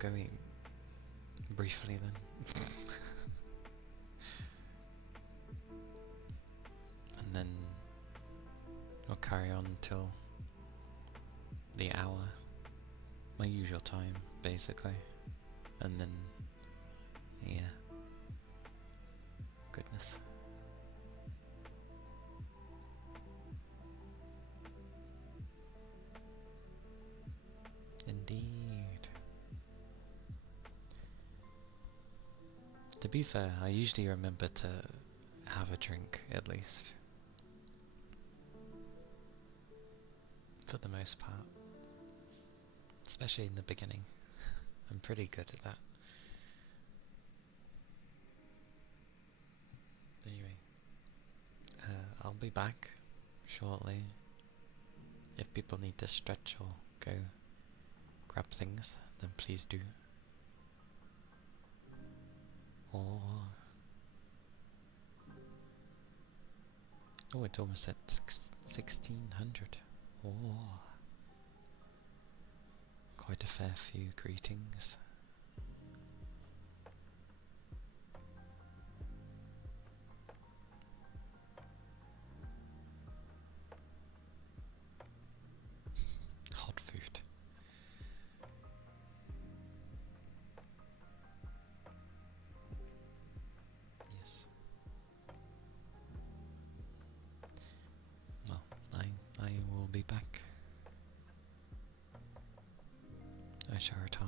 go eat briefly then. And then we'll carry on till the hour, my usual time, basically. And then, yeah. Goodness. Indeed. To be fair, I usually remember to have a drink, at least. For the most part. Especially in the beginning. I'm pretty good at that. Anyway, I'll be back shortly. If people need to stretch or go grab things, then please do. Or... oh, it's almost at 1600. Oh, quite a fair few greetings. Hot food. Yes. Well, I will be back. I shall return.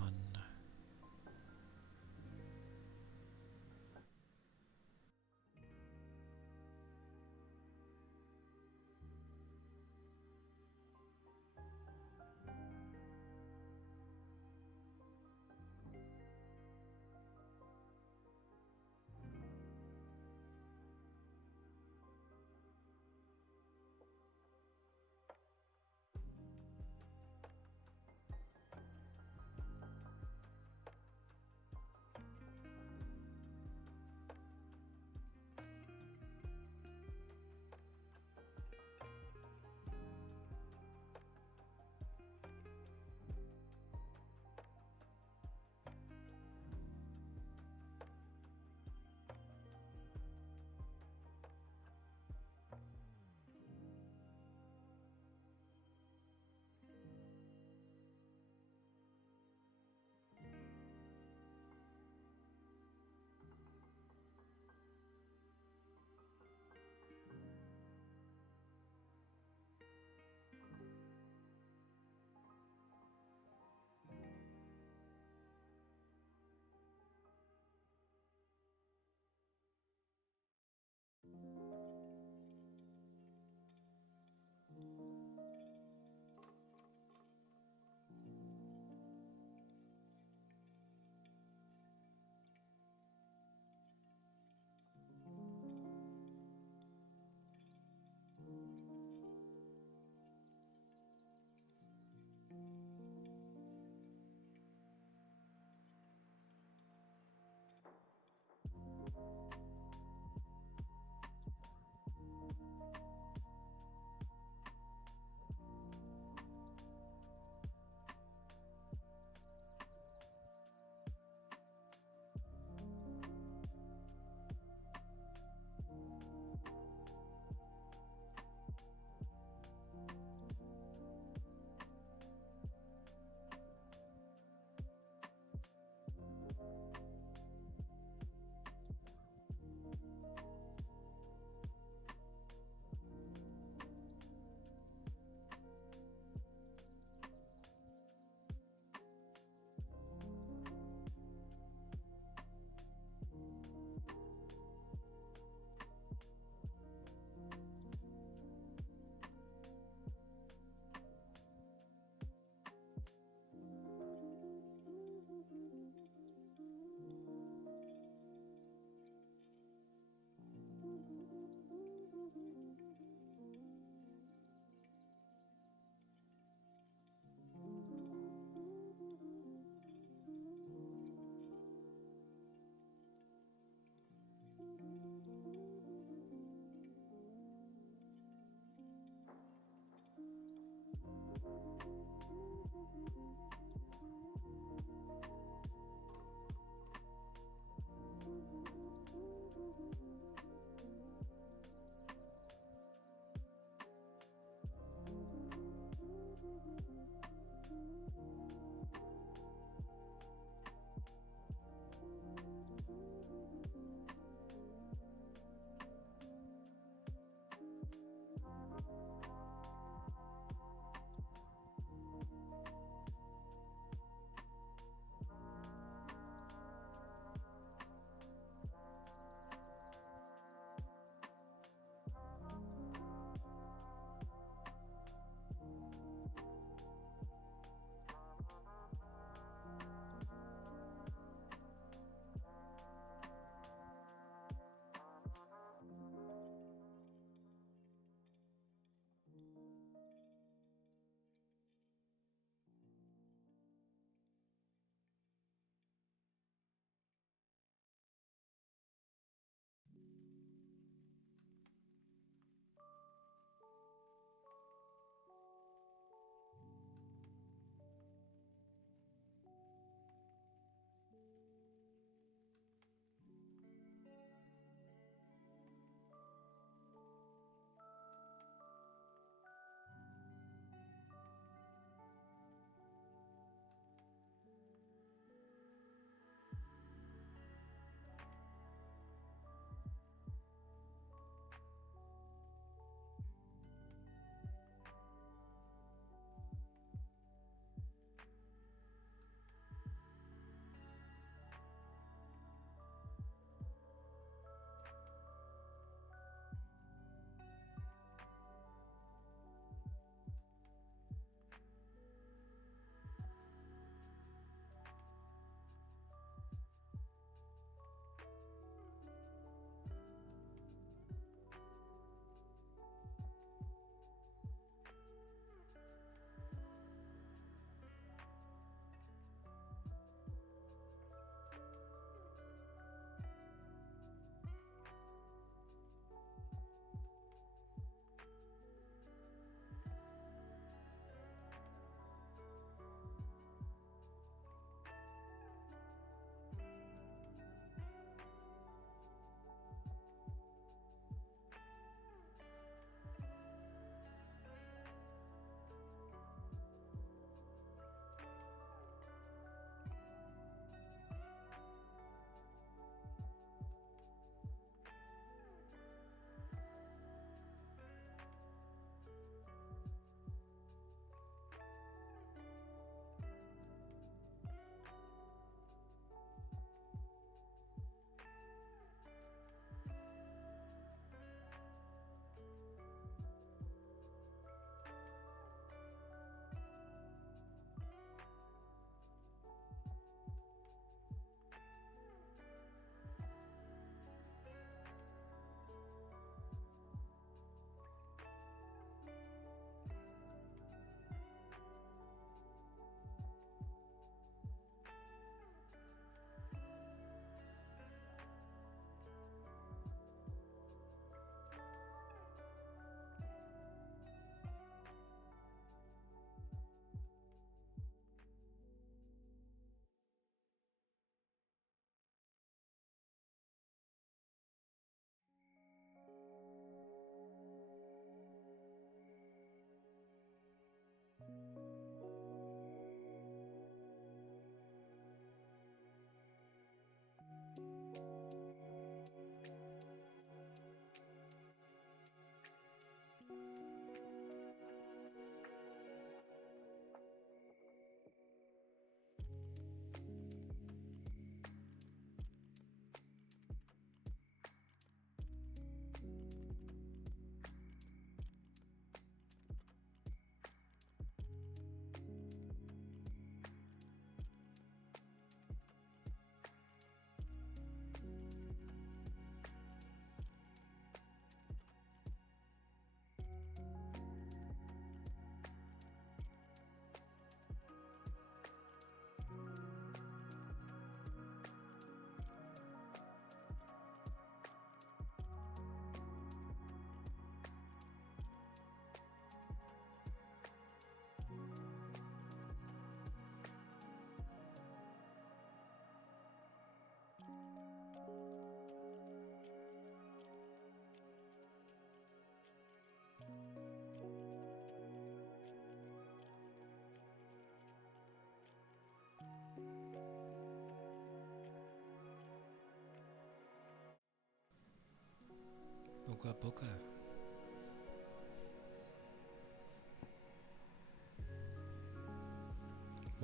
Booga booga.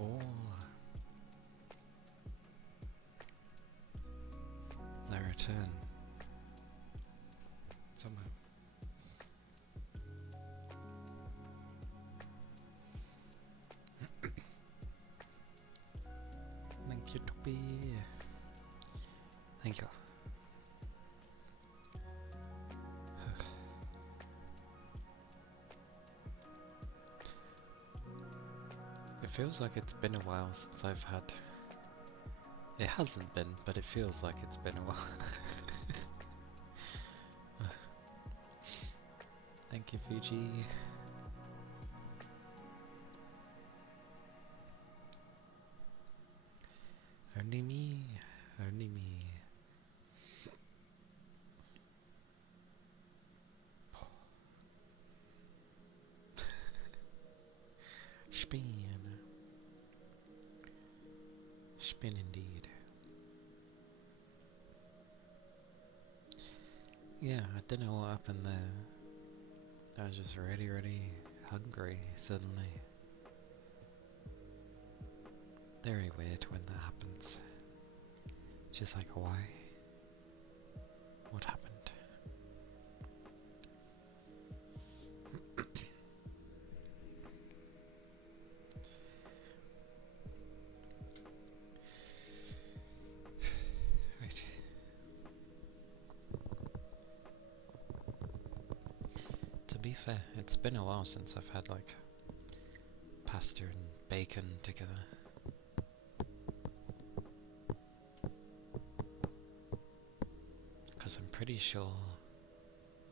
Oh. I return. Somehow. Thank you, Toby. Thank you. It feels like it's been a while since I've had... It hasn't been, but it feels like it's been a while. Thank you, Fuji. Only me. Only me. Spin. Spin indeed. Yeah, I don't know what happened there. I was just really, really hungry suddenly. Very weird when that happens. Just like, why? What happened? Right. To be fair, it's been a while since I've had like pasta and bacon together. Because I'm pretty sure,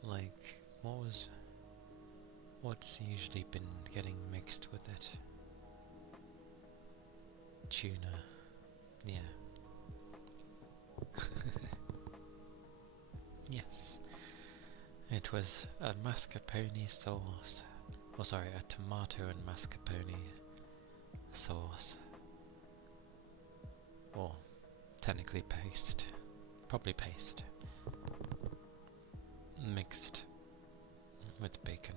like, what's usually been getting mixed with it? Tuna, yeah. Yes, it was a mascarpone sauce, or sorry, a tomato and mascarpone sauce, or technically paste, probably paste, mixed with bacon.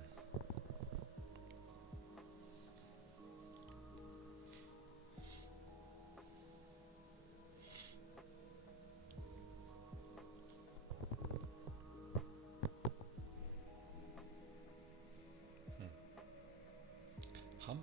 Hum.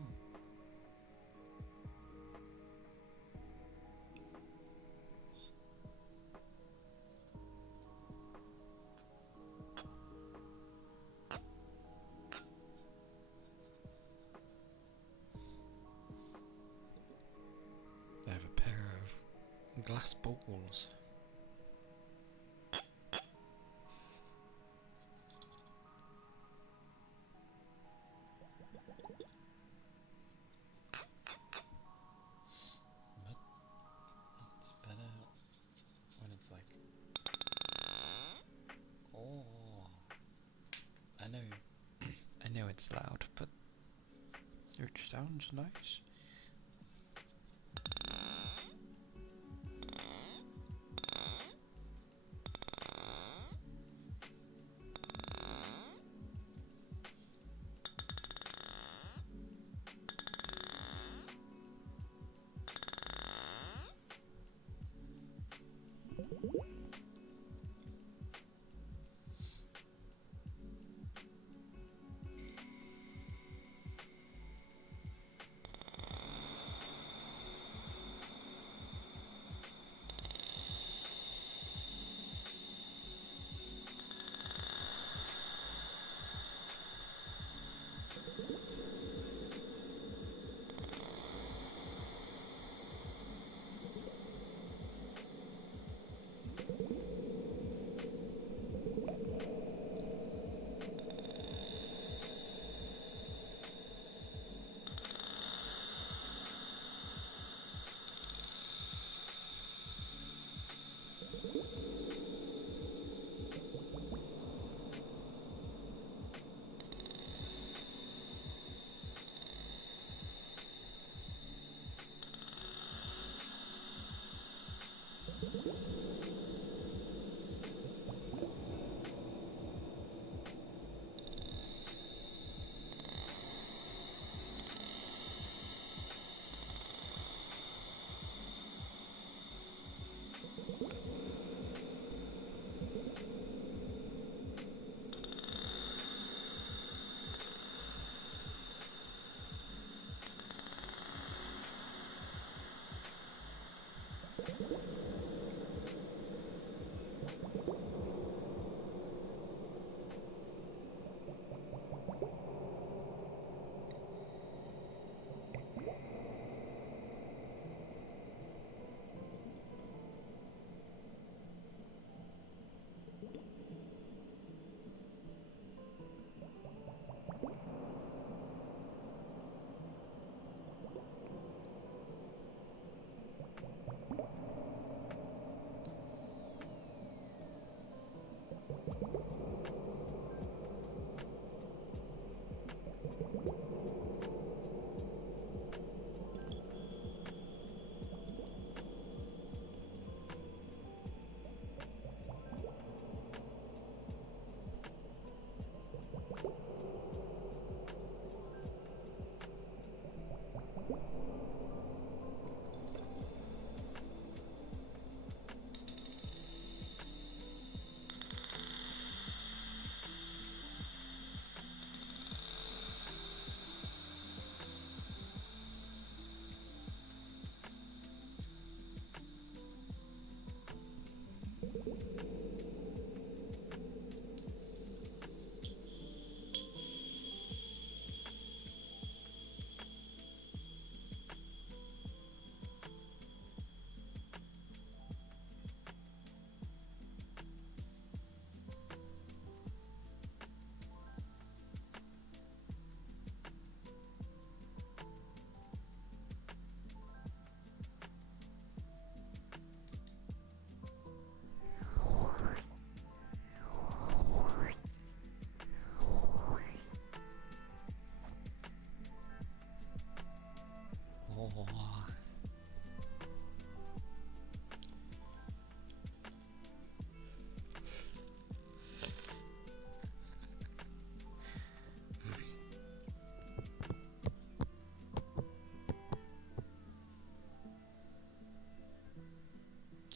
I have a pair of glass balls. But it's better when it's like, oh, I know, I know it's loud, but it sounds nice.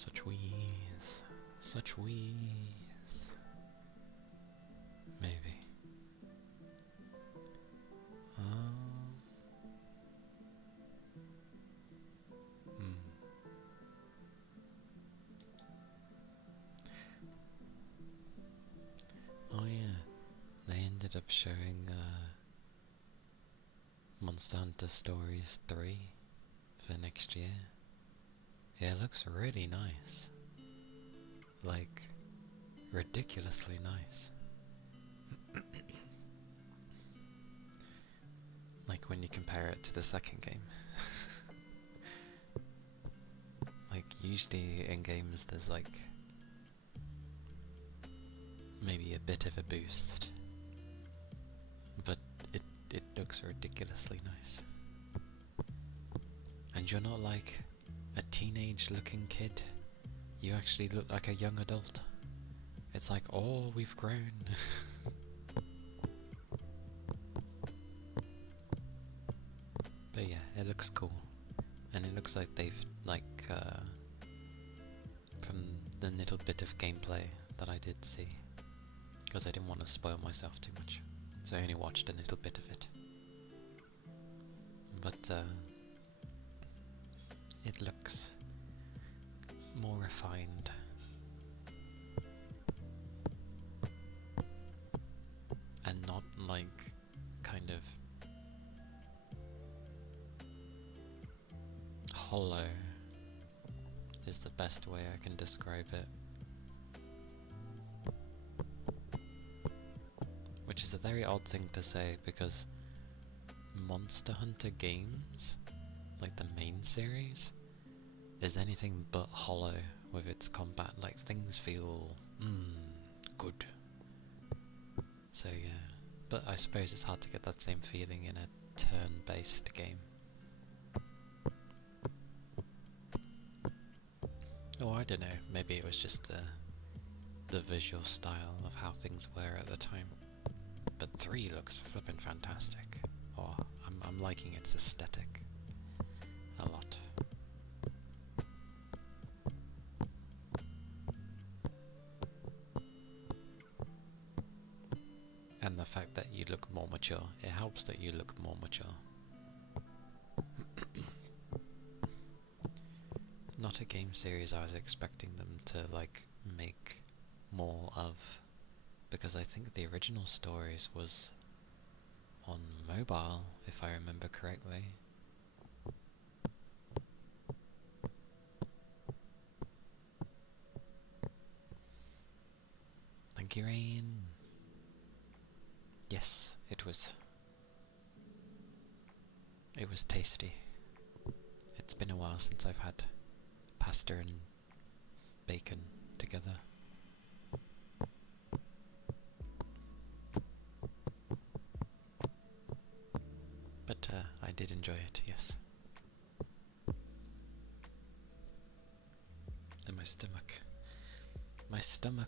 Such wheeze. Such wheeze. Maybe. Hmm. Oh yeah, they ended up showing Monster Hunter Stories 3 for next year. Yeah, it looks really nice. Like, ridiculously nice. Like when you compare it to the second game. Like, usually in games there's like maybe a bit of a boost, but it looks ridiculously nice. And you're not like a teenage looking kid, you actually look like a young adult. It's like, oh, we've grown. But yeah, it looks cool. And it looks like they've, like, from the little bit of gameplay that I did see, because I didn't want to spoil myself too much, so I only watched a little bit of it. But it looks more refined. And not like kind of hollow is the best way I can describe it. Which is a very odd thing to say because Monster Hunter games, like the main series, is anything but hollow with its combat. Like, things feel good. So yeah, but I suppose it's hard to get that same feeling in a turn-based game. Oh, I don't know, maybe it was just the visual style of how things were at the time. But 3 looks flippin' fantastic. Oh, I'm liking its aesthetic a lot. And the fact that you look more mature, it helps that you look more mature. Not a game series I was expecting them to like make more of, because I think the original Stories was on mobile, if I remember correctly. Thank you, Rain. Yes, it was. It was tasty. It's been a while since I've had pasta and bacon together. But I did enjoy it, yes. And my stomach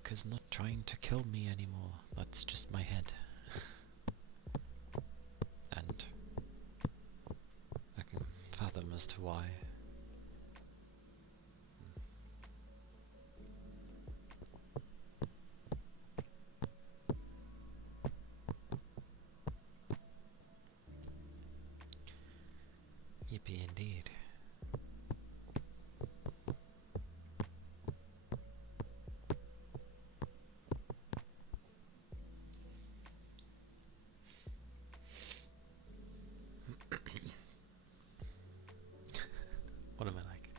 is not trying to kill me anymore. That's just my head. And I can fathom as to why. Yippee indeed. What am I like?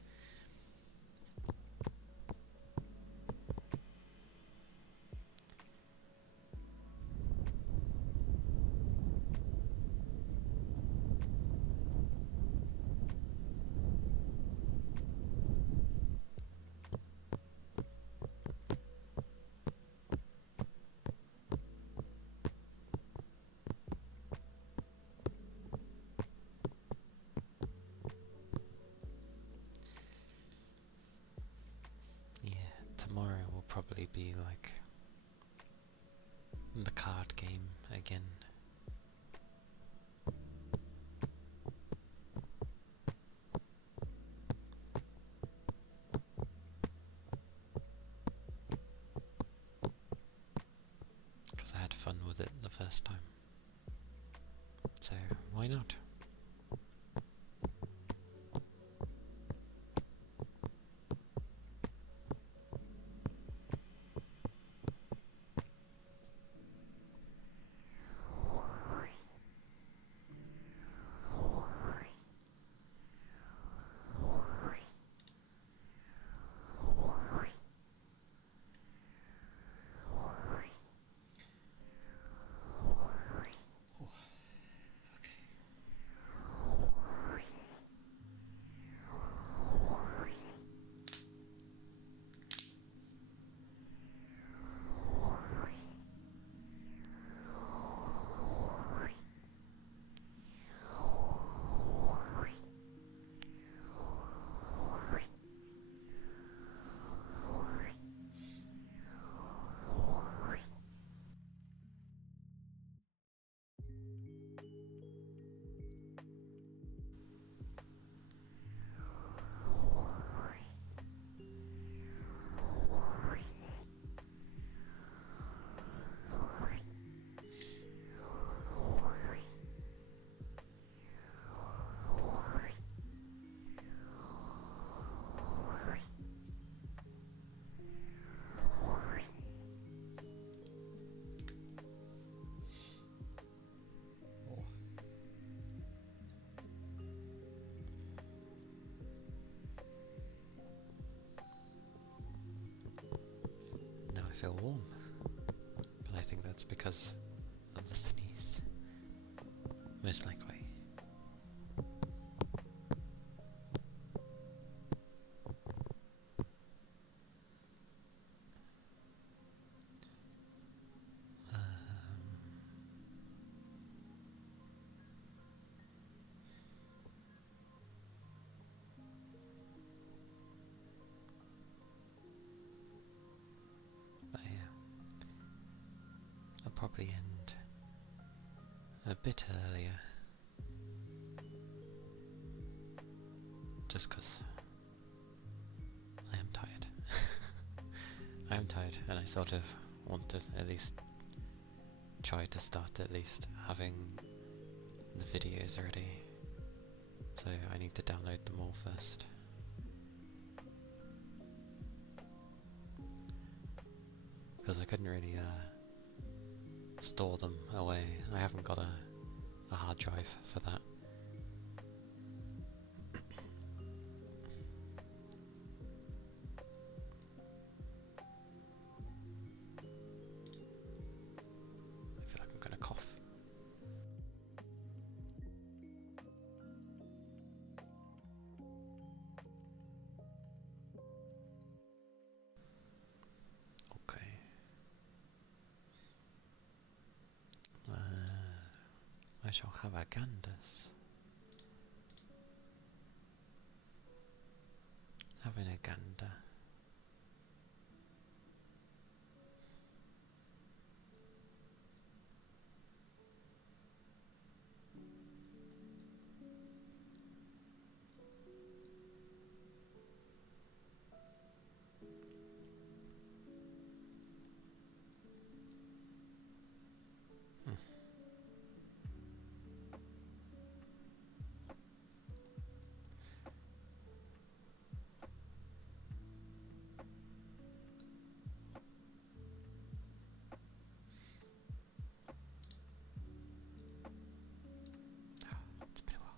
Yeah, tomorrow will probably be like the card game again. fun with it the first time. So, why not? Now I feel warm, but I think that's because of the sneeze. Most likely. But yeah, I'll probably end a bit earlier. Just because I am tired. I am tired, and I sort of want to at least try to start at least having the videos ready. So I need to download them all first. Because I couldn't really store them away. I haven't got a hard drive for that. I feel like I'm gonna cough. Okay. I shall have a ganders. Having a gander. It's been a while.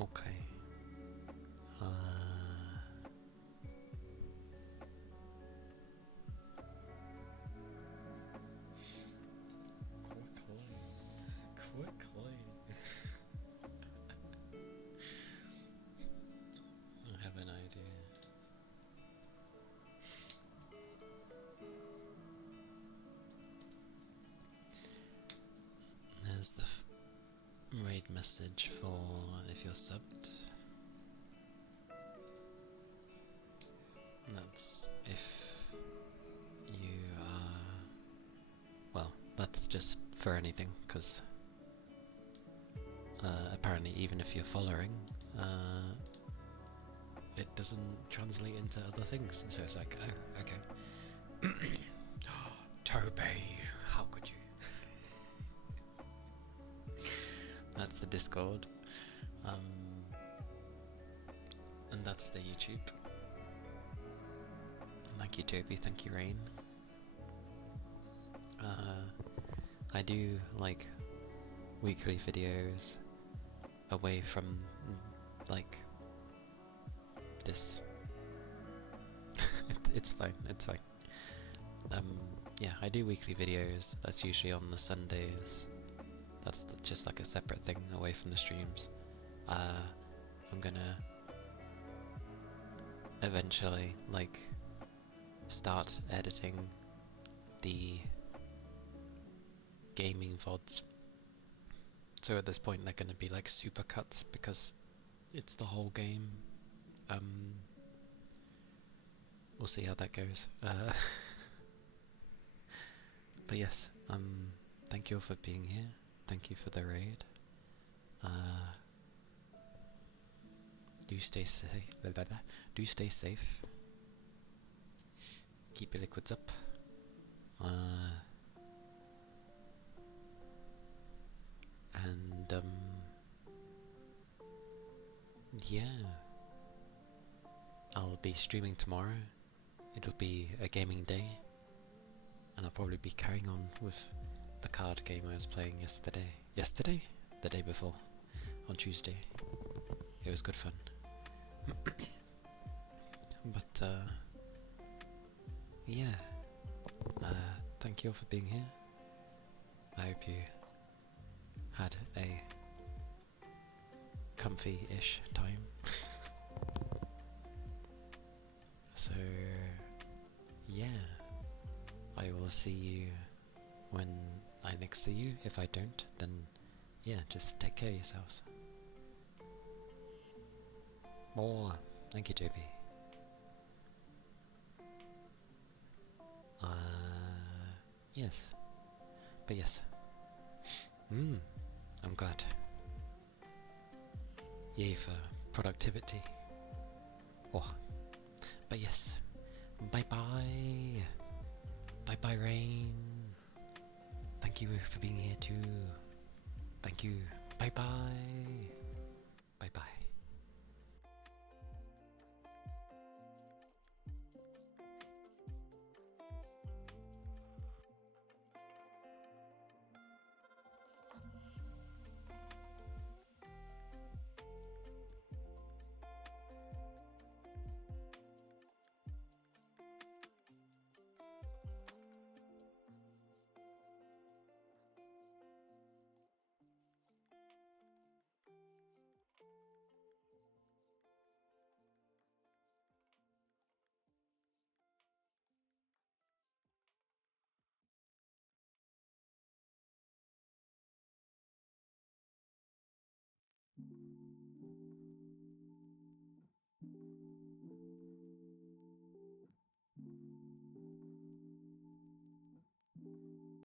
Okay. Okay. Quickly. I have an idea. There's the raid message for if you're subbed. That's if you well, that's just for anything, because apparently even if you're following, it doesn't translate into other things. So it's like, oh, okay. Toby, how could you? That's the Discord. And that's the YouTube. Thank you, Toby. Thank you, Rain. I do like weekly videos away from like this. It's fine. It's fine. Yeah, I do weekly videos. That's usually on the Sundays. That's just like a separate thing away from the streams. I'm gonna eventually like start editing the gaming VODs. So at this point they're gonna be like super cuts because it's the whole game. We'll see how that goes. But yes, thank you all for being here. Thank you for the raid. Do stay safe. Do stay safe. Keep your liquids up. And yeah, I'll be streaming tomorrow. It'll be a gaming day, and I'll probably be carrying on with the card game I was playing yesterday. Yesterday? The day before, on Tuesday. It was good fun. But yeah, thank you all for being here. I hope you had a comfy-ish time. So yeah, I will see you when I next see you. If I don't, then yeah, just take care of yourselves. More. Thank you, Toby. Yes. But yes. I'm glad. Yay for productivity. Oh. But yes. Bye bye. Bye bye, Rain. Thank you for being here too. Thank you. Bye bye.